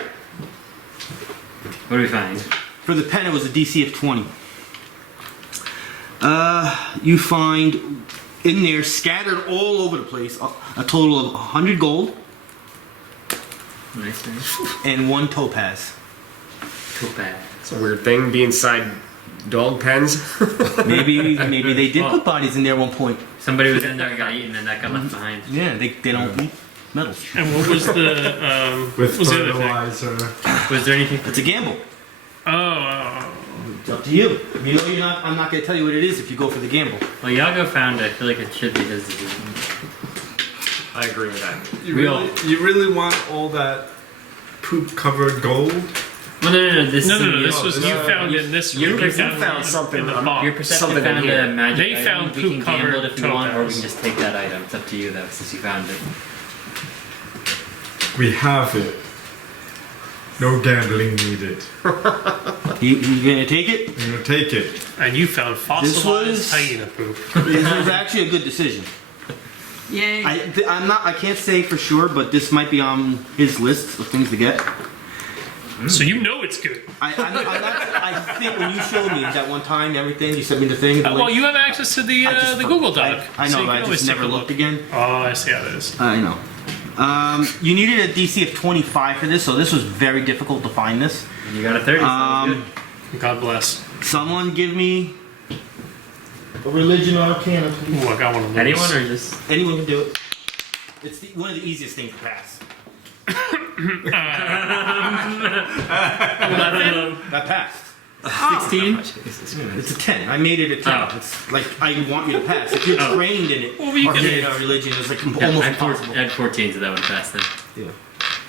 What do we find? For the pen, it was a DC of 20. You find in there, scattered all over the place, a total of 100 gold Nice. and 1 topaz. Topaz. It's a weird thing, be inside dog pens. Maybe they did put bodies in there at one point. Somebody was in there and got eaten and that got left behind. Yeah, they don't eat metals. And what was the With what was the other thing? fertilizer. Was there anything? It's a gamble. Oh, It's up to you. You know, I'm not going to tell you what it is if you go for the gamble. Well, Yago found it. I feel like it should be his decision. I agree with that. You really want all that poop-covered gold? Well, no. This no. is This was you found in this you room. found something. in the I'm- box. Your perception Something in found here. a magic They item. found We can poop-covered gamble it if we want, or we topaz. can just take that item. It's up to you, though, since you found it. We have it. No gambling needed. You going to take it? I'm gonna take it. And you found fossilized was- hyena poop. This was actually a good decision. Yay. I can't say for sure, but this might be on his list of things to get. So you know it's good. I think when you showed me that one time, everything, you sent me the thing. Well, you have access to the Google Doc. I so know, you but can I always just take never a looked look. again. Oh, I see how it is. I know. You needed a DC of 25 for this, so this was very difficult to find this. And you got a 30, so that was good. God bless. Someone give me a religion or arcana, please. Ooh, I got one of those. Anyone or just... Anyone can do it. It's one of the easiest things to pass. 11? That passed. 16? It's a 10. I made it a 10. Oh. It's like I want you to pass. If you're trained in it, Well, you can- arcana or religion is like Yeah, almost I impossible. had 14, so that would have passed then. Yeah.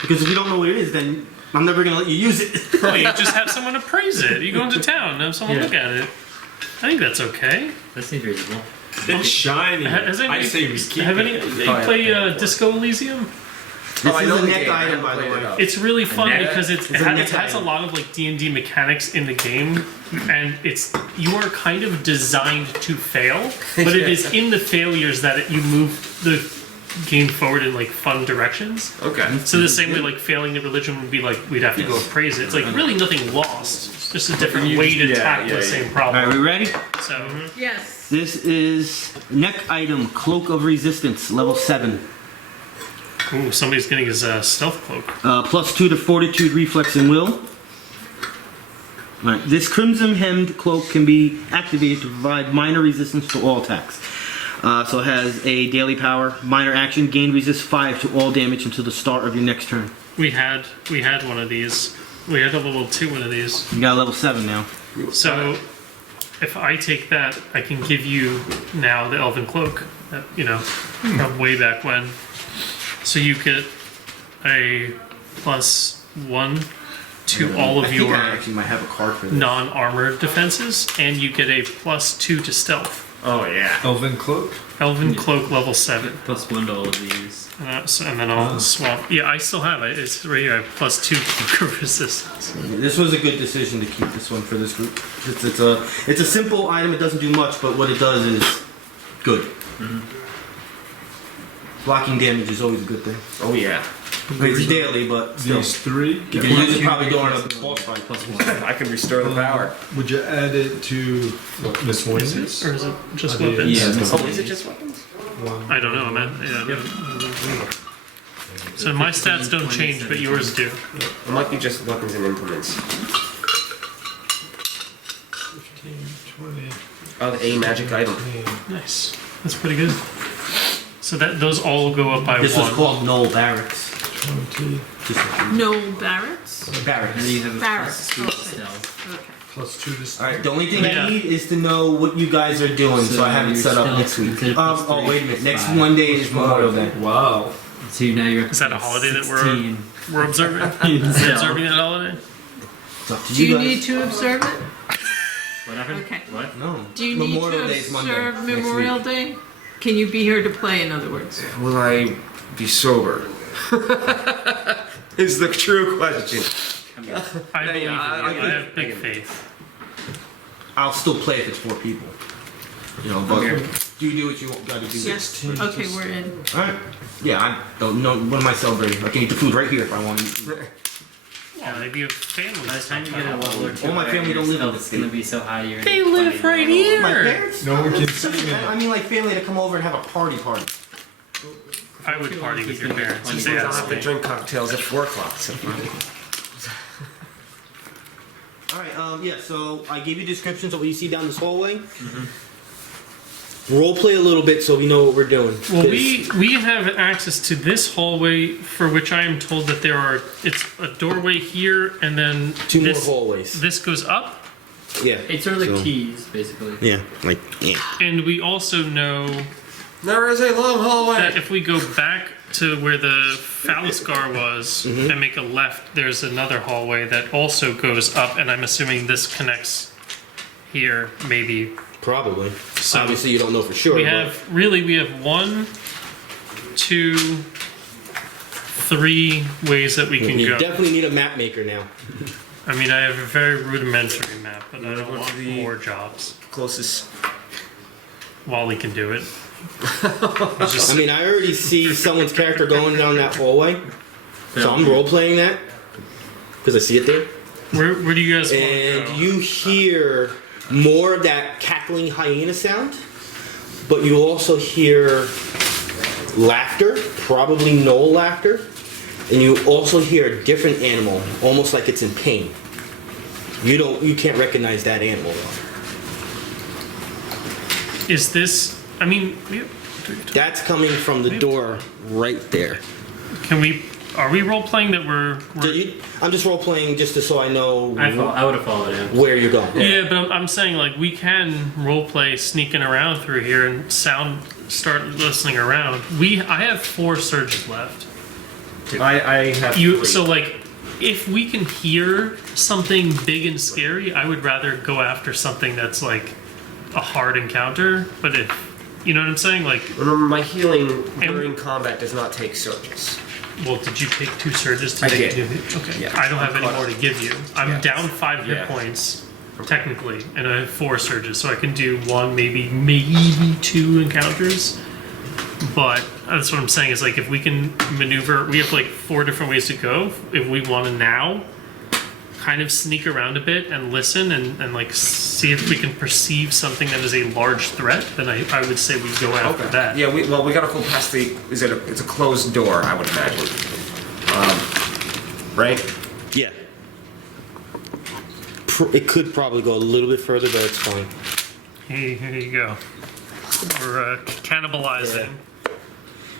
Because if you don't know what it is, then I'm never gonna let you use it. Well, you just have someone appraise it. You go into town and have someone Yeah. look at it. I think that's okay. That seems reasonable. It's shiny. Has I anybody, say we keep have it. any play Disco Elysium? This I is know a the neck game. I item, by the played it way. up. It's really fun neck? because it It's a neck has a item. lot of like D&D mechanics in the game, and you are kind of designed to fail, but it is in the failures that you move the game forward in like fun directions. Okay. So the same way like failing the religion would be like we'd have to go appraise it. It's like really nothing lost. It's just a different way to tackle the same All problem. right, we ready? So Yes. This is neck item, Cloak of Resistance, level 7. ooh, somebody's getting his stealth cloak. +2 to Fortitude, Reflex, and Will. Right. This crimson hemmed cloak can be activated to provide minor resistance to all attacks. So it has a daily power, minor action, gain resist 5 to all damage until the start of your next turn. We had one of these. We had a level 2 one of these. You got a level 7 now. So if I take that, I can give you now the Elven Cloak, that, from way back when. So you get a +1 to all I of think your I actually might have a card for this. non-armor defenses, and you get a +2 to stealth. Oh yeah. Elven cloak. Elven Cloak level 7. +1 to all of these. And then I'll swap. Yeah, I still have it. It's right here. I have +2 resistance. This was a good decision to keep this one for this group. It's a simple item. It doesn't do much, but what it does is good. Blocking damage is always a good thing. Oh yeah. It's daily, but still. These 3. You can use it probably during a boss fight. I can restore the power. Would you add it to what, miscellaneous? Or is it just I did. weapons? Yeah. Oh, is it just weapons? One. I don't know, man. Yeah. So my stats don't change, but yours do. It might be just weapons and implements. 15, 20, Oh, a magic item. 15. Nice. That's pretty good. So those all go up by This was 1. called Gnoll Barracks. 20. Just No barracks? And then barracks. you have a Barracks. +2 to Okay. stealth. Okay. +2 this All time. right. The only thing Yeah. I need is to know what you guys are doing, so I have it you're set up still next week. considered plus Oh, three, wait a minute. Next five. Monday is Memorial Day. Wow. So now you're. Is that a holiday that 16. we're observing? Yeah. Observing that holiday? It's up to Do you guys. need to observe it? What happened? Okay. What? No. Do you need Memorial to Day is Monday. observe next week. Memorial Day? Can you be here to play, in other words? Will I be sober? Is the true question. I believe in you. I I have big can- faith. I'll still play if it's 4 people. You know, but do you do what you gotta do? Yes. Okay, we're in. All right. Yeah, I don't know. What am I celebrating? I can eat the food right here if I want to eat food. Yeah, maybe you have family. By the time you get a level or two, All my family don't live in it's this gonna be so high you're. They live right here. My parents? No one can see me. I mean, like family to come over and have a party. I would party with your parents if These they days I'll asked have to me. drink cocktails at 4 o'clock. So. All right. Yeah. So I gave you descriptions of what you see down this hallway. Role play a little bit so we know what we're doing. Well, we have access to this hallway for which I am told that it's a doorway here and then 2 more this, hallways. this goes up, Yeah. It's sort of like So- T's, basically. Yeah. Like. Yeah. and we also know There is a long that hallway. if we go back to where the Phalluscar was and make a left, there's another hallway that also goes up, and I'm assuming this connects here, maybe. Probably. So Obviously, you don't know for sure. we but- have 1, 2, 3 ways that we can You go. definitely need a map maker now. I mean, I have a very rudimentary map, but I don't go to want the- more jobs. Closest. Wally can do it. I mean, I already see someone's character going down that hallway, so I'm role playing that because I see it there. Where do you guys want to And go? you hear more of that cackling hyena sound, but you also hear laughter, probably Gnoll laughter, and you also hear a different animal, almost like it's in pain. You can't recognize that animal. Is this? I mean, That's coming from the door right there. can we? Are we role playing that we're I'm just role playing just so I know I would have followed him. where you're going. Yeah, but I'm saying like we can role play sneaking around through here and start listening around. I have 4 surges left. I have You 3. so like if we can hear something big and scary, I would rather go after something that's like a hard encounter. But if you know what I'm saying, like, Remember, my healing during combat does not take surges. well, did you take 2 surges to I make did. Okay, Yeah. I don't have any caught more up. to give you. I'm Yeah. down 5 hit Yeah. points technically, and I have 4 surges, so I can do 1, maybe 2 encounters. But that's what I'm saying is like if we can maneuver, we have like 4 different ways to go. If we want to now kind of sneak around a bit and listen and like see if we can perceive something that is a large threat, then I would say we go after that. Yeah, we gotta go past the. It's a closed door, I would imagine. Right? Yeah. It could probably go a little bit further, but it's fine. Hey, here you go. We're cannibalizing.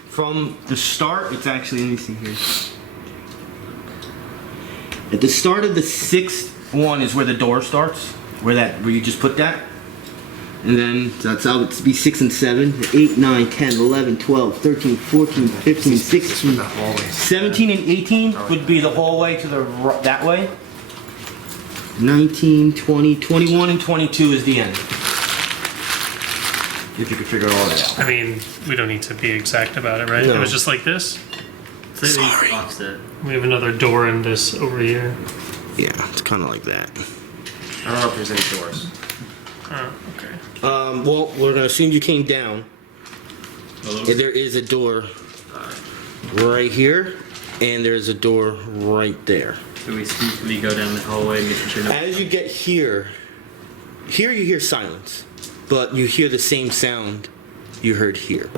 From the start, it's actually, let me see here. At the start of the 6th one is where the door starts, where you just put that. And then that's how it's be 6 and 7, 8, 9, 10, 11, 12, 13, 14, 15, 16, 17 and 18 would be the hallway to the that way. 19, 20, 21 and 22 is the end. If you could figure all that out. I mean, we don't need to be exact about it, right? No. It was just like this. It's like the opposite. We have another door in this over here. Yeah, it's kind of like that. I don't know if there's any doors. Oh, okay. Well, we're gonna assume you came down. And there is a door right here, and there's a door right there. So we sneakily go down the hallway, making sure no. As you get here you hear silence, but you hear the same sound you heard here.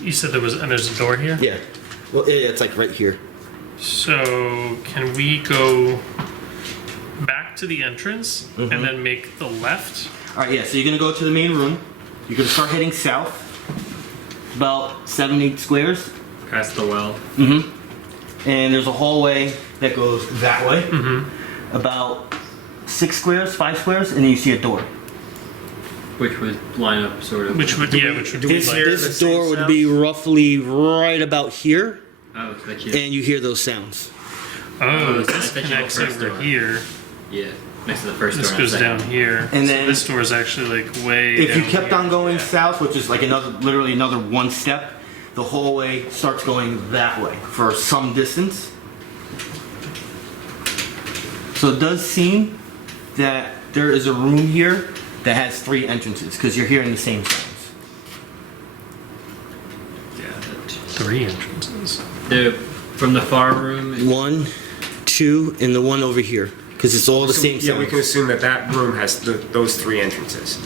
You said there's a door here? Yeah. Well, yeah, it's like right here. So, can we go back to the entrance and then make the left? All right, yeah. So you're gonna go to the main room. You're gonna start heading south, about 7, 8 squares. Past the well. And there's a hallway that goes that way, about 6 squares, 5 squares, and then you see a door. Which would line up sort of. Which would be like. This door would be roughly right about here, Oh, it's like you. and you hear those sounds. Oh, I this bet you go connects first over door. here. Yeah, next to the first This door. goes on the down second. here. And So then- this door is actually like way. If you down kept here. on going south, which is like literally another 1 step, the hallway starts going that way for some distance. So it does seem that there is a room here that has 3 entrances, because you're hearing the same sounds. Yeah, that. 3 entrances. From the far room. 1, 2, and the one over here, because it's all the same Yeah, we sounds. can assume that that room has those 3 entrances.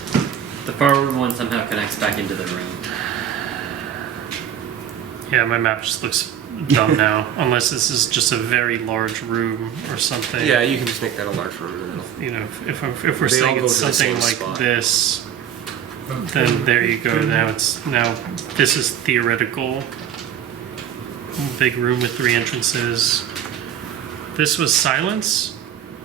The far room one somehow connects back into the room. Yeah, my map just looks dumb now. Unless this is just a very large room or something. Yeah, you can just make that a large room in the middle. You know, if we're They all saying go it's to the something same like spot. this, then there you go. Now this is theoretical. Big room with 3 entrances. This was silence.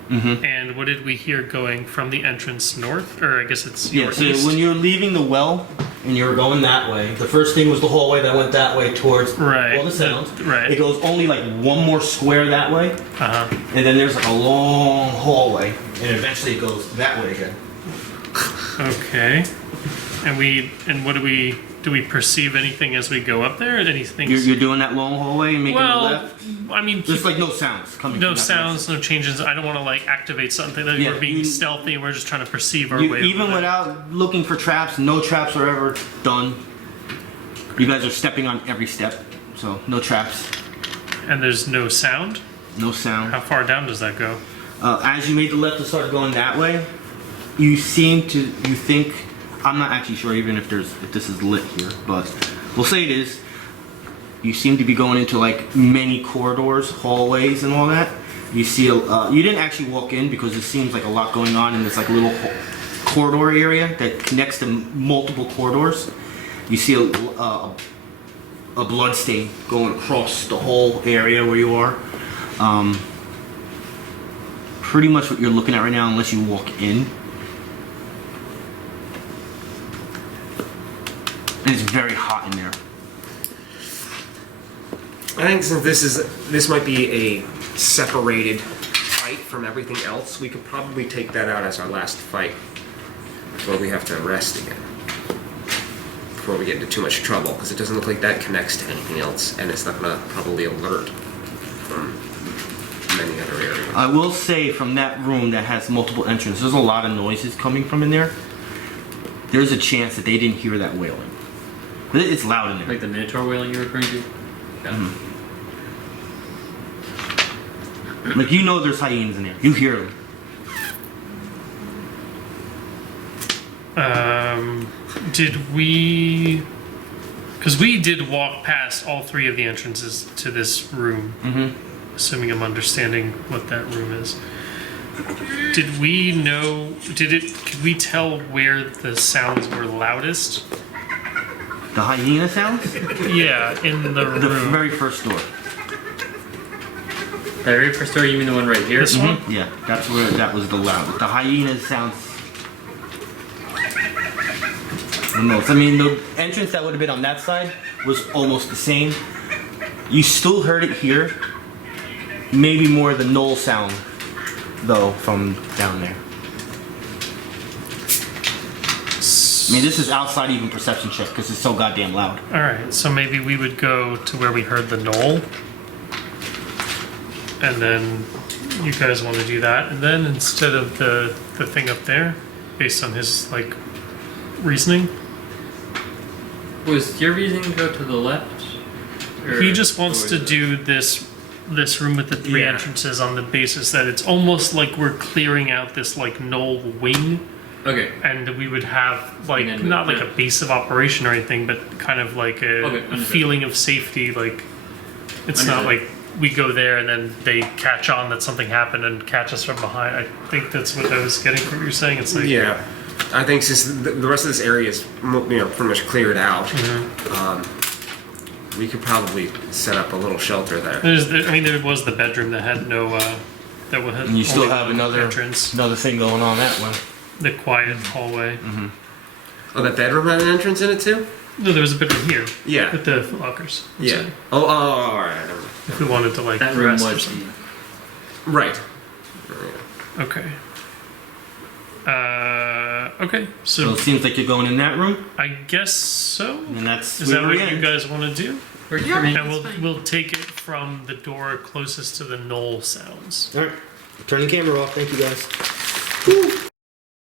Mm-hmm. And what did we hear going from the entrance north? Or I guess it's Yeah, your so east. when you're leaving the well and you're going that way, the first thing was the hallway that went that way towards Right, all the sounds. right. It goes only like 1 more square that way, Uh-huh. and then there's like a long hallway, and eventually it goes that way again. Okay. And what do we perceive anything as we go up there? Anything? You're doing that long hallway and making the Well, left. I mean, There's like no sounds coming. no from that sounds, no changes. I don't want to like activate something that Yeah, we're being you- stealthy. We're just trying to perceive our direction. way. You, even over there. without looking for traps, no traps are ever done. You guys are stepping on every step, so no traps, And there's no sound. no sound. How far down does that go? As you made the left and started going that way, you think, I'm not actually sure even if this is lit here, but we'll say it is. You seem to be going into like many corridors, hallways, and all that. You see, you didn't actually walk in because it seems like a lot going on in this like little corridor area that connects to multiple corridors. You see a blood stain going across the whole area where you are. Pretty much what you're looking at right now, unless you walk in. And it's very hot in there. I think since this might be a separated fight from everything else, we could probably take that out as our last fight before we have to rest again. Before we get into too much trouble, because it doesn't look like that connects to anything else, and it's not going to probably alert from many other areas. I will say from that room that has multiple entrances, there's a lot of noises coming from in there. There's a chance that they didn't hear that wailing. It's loud in there. Like the Minotaur wailing you're referring to? Yeah. Like, you know there's hyenas in there. You hear them. Did we? Because we did walk past all 3 of the entrances to this room. Mm-hmm. Assuming I'm understanding what that room is. Did we know? Could we tell where the sounds were loudest? The hyena sounds? Yeah, in the The room. very first door. The very first door, you mean the one right here? This one? Yeah, that's where that was the loudest. The hyena sounds the most. I mean, the entrance that would have been on that side was almost the same. You still heard it here. Maybe more the Gnoll sound, though, from down there. I mean, this is outside even perception check because it's so goddamn loud. All right, so maybe we would go to where we heard the Gnoll, and then you guys want to do that, and then instead of the thing up there, based on his like reasoning, Was your reasoning to go to the left? Or- he just wants or to the- do this room with the 3 Yeah. entrances on the basis that it's almost like we're clearing out this like Gnoll wing. Okay. And we would have like And then not like yeah. a base of operation or anything, but kind of like a Okay, understood. feeling of safety. Like it's not Understood. like we go there and then they catch on that something happened and catch us from behind. I think that's what I was getting from what you're saying. It's like Yeah, I think since the rest of this area is pretty much cleared out, we could probably set up a little shelter there. there was the bedroom that had no that will have. And you still only have one another entrance. thing going on that one. The quiet hallway. Oh, that bedroom had an entrance in it too? No, there was a bedroom here Yeah. with the lockers. Yeah. Oh, alright. Never mind. If we wanted to like That room rest or was something. Right. Okay. Okay. So So it seems like you're going in that room, I guess so. and that's Is where that we what you end. guys want to do? Works Yeah. for me. And That's fine. we'll take it from the door closest to the Gnoll sounds. All right, turn the camera off. Thank you guys.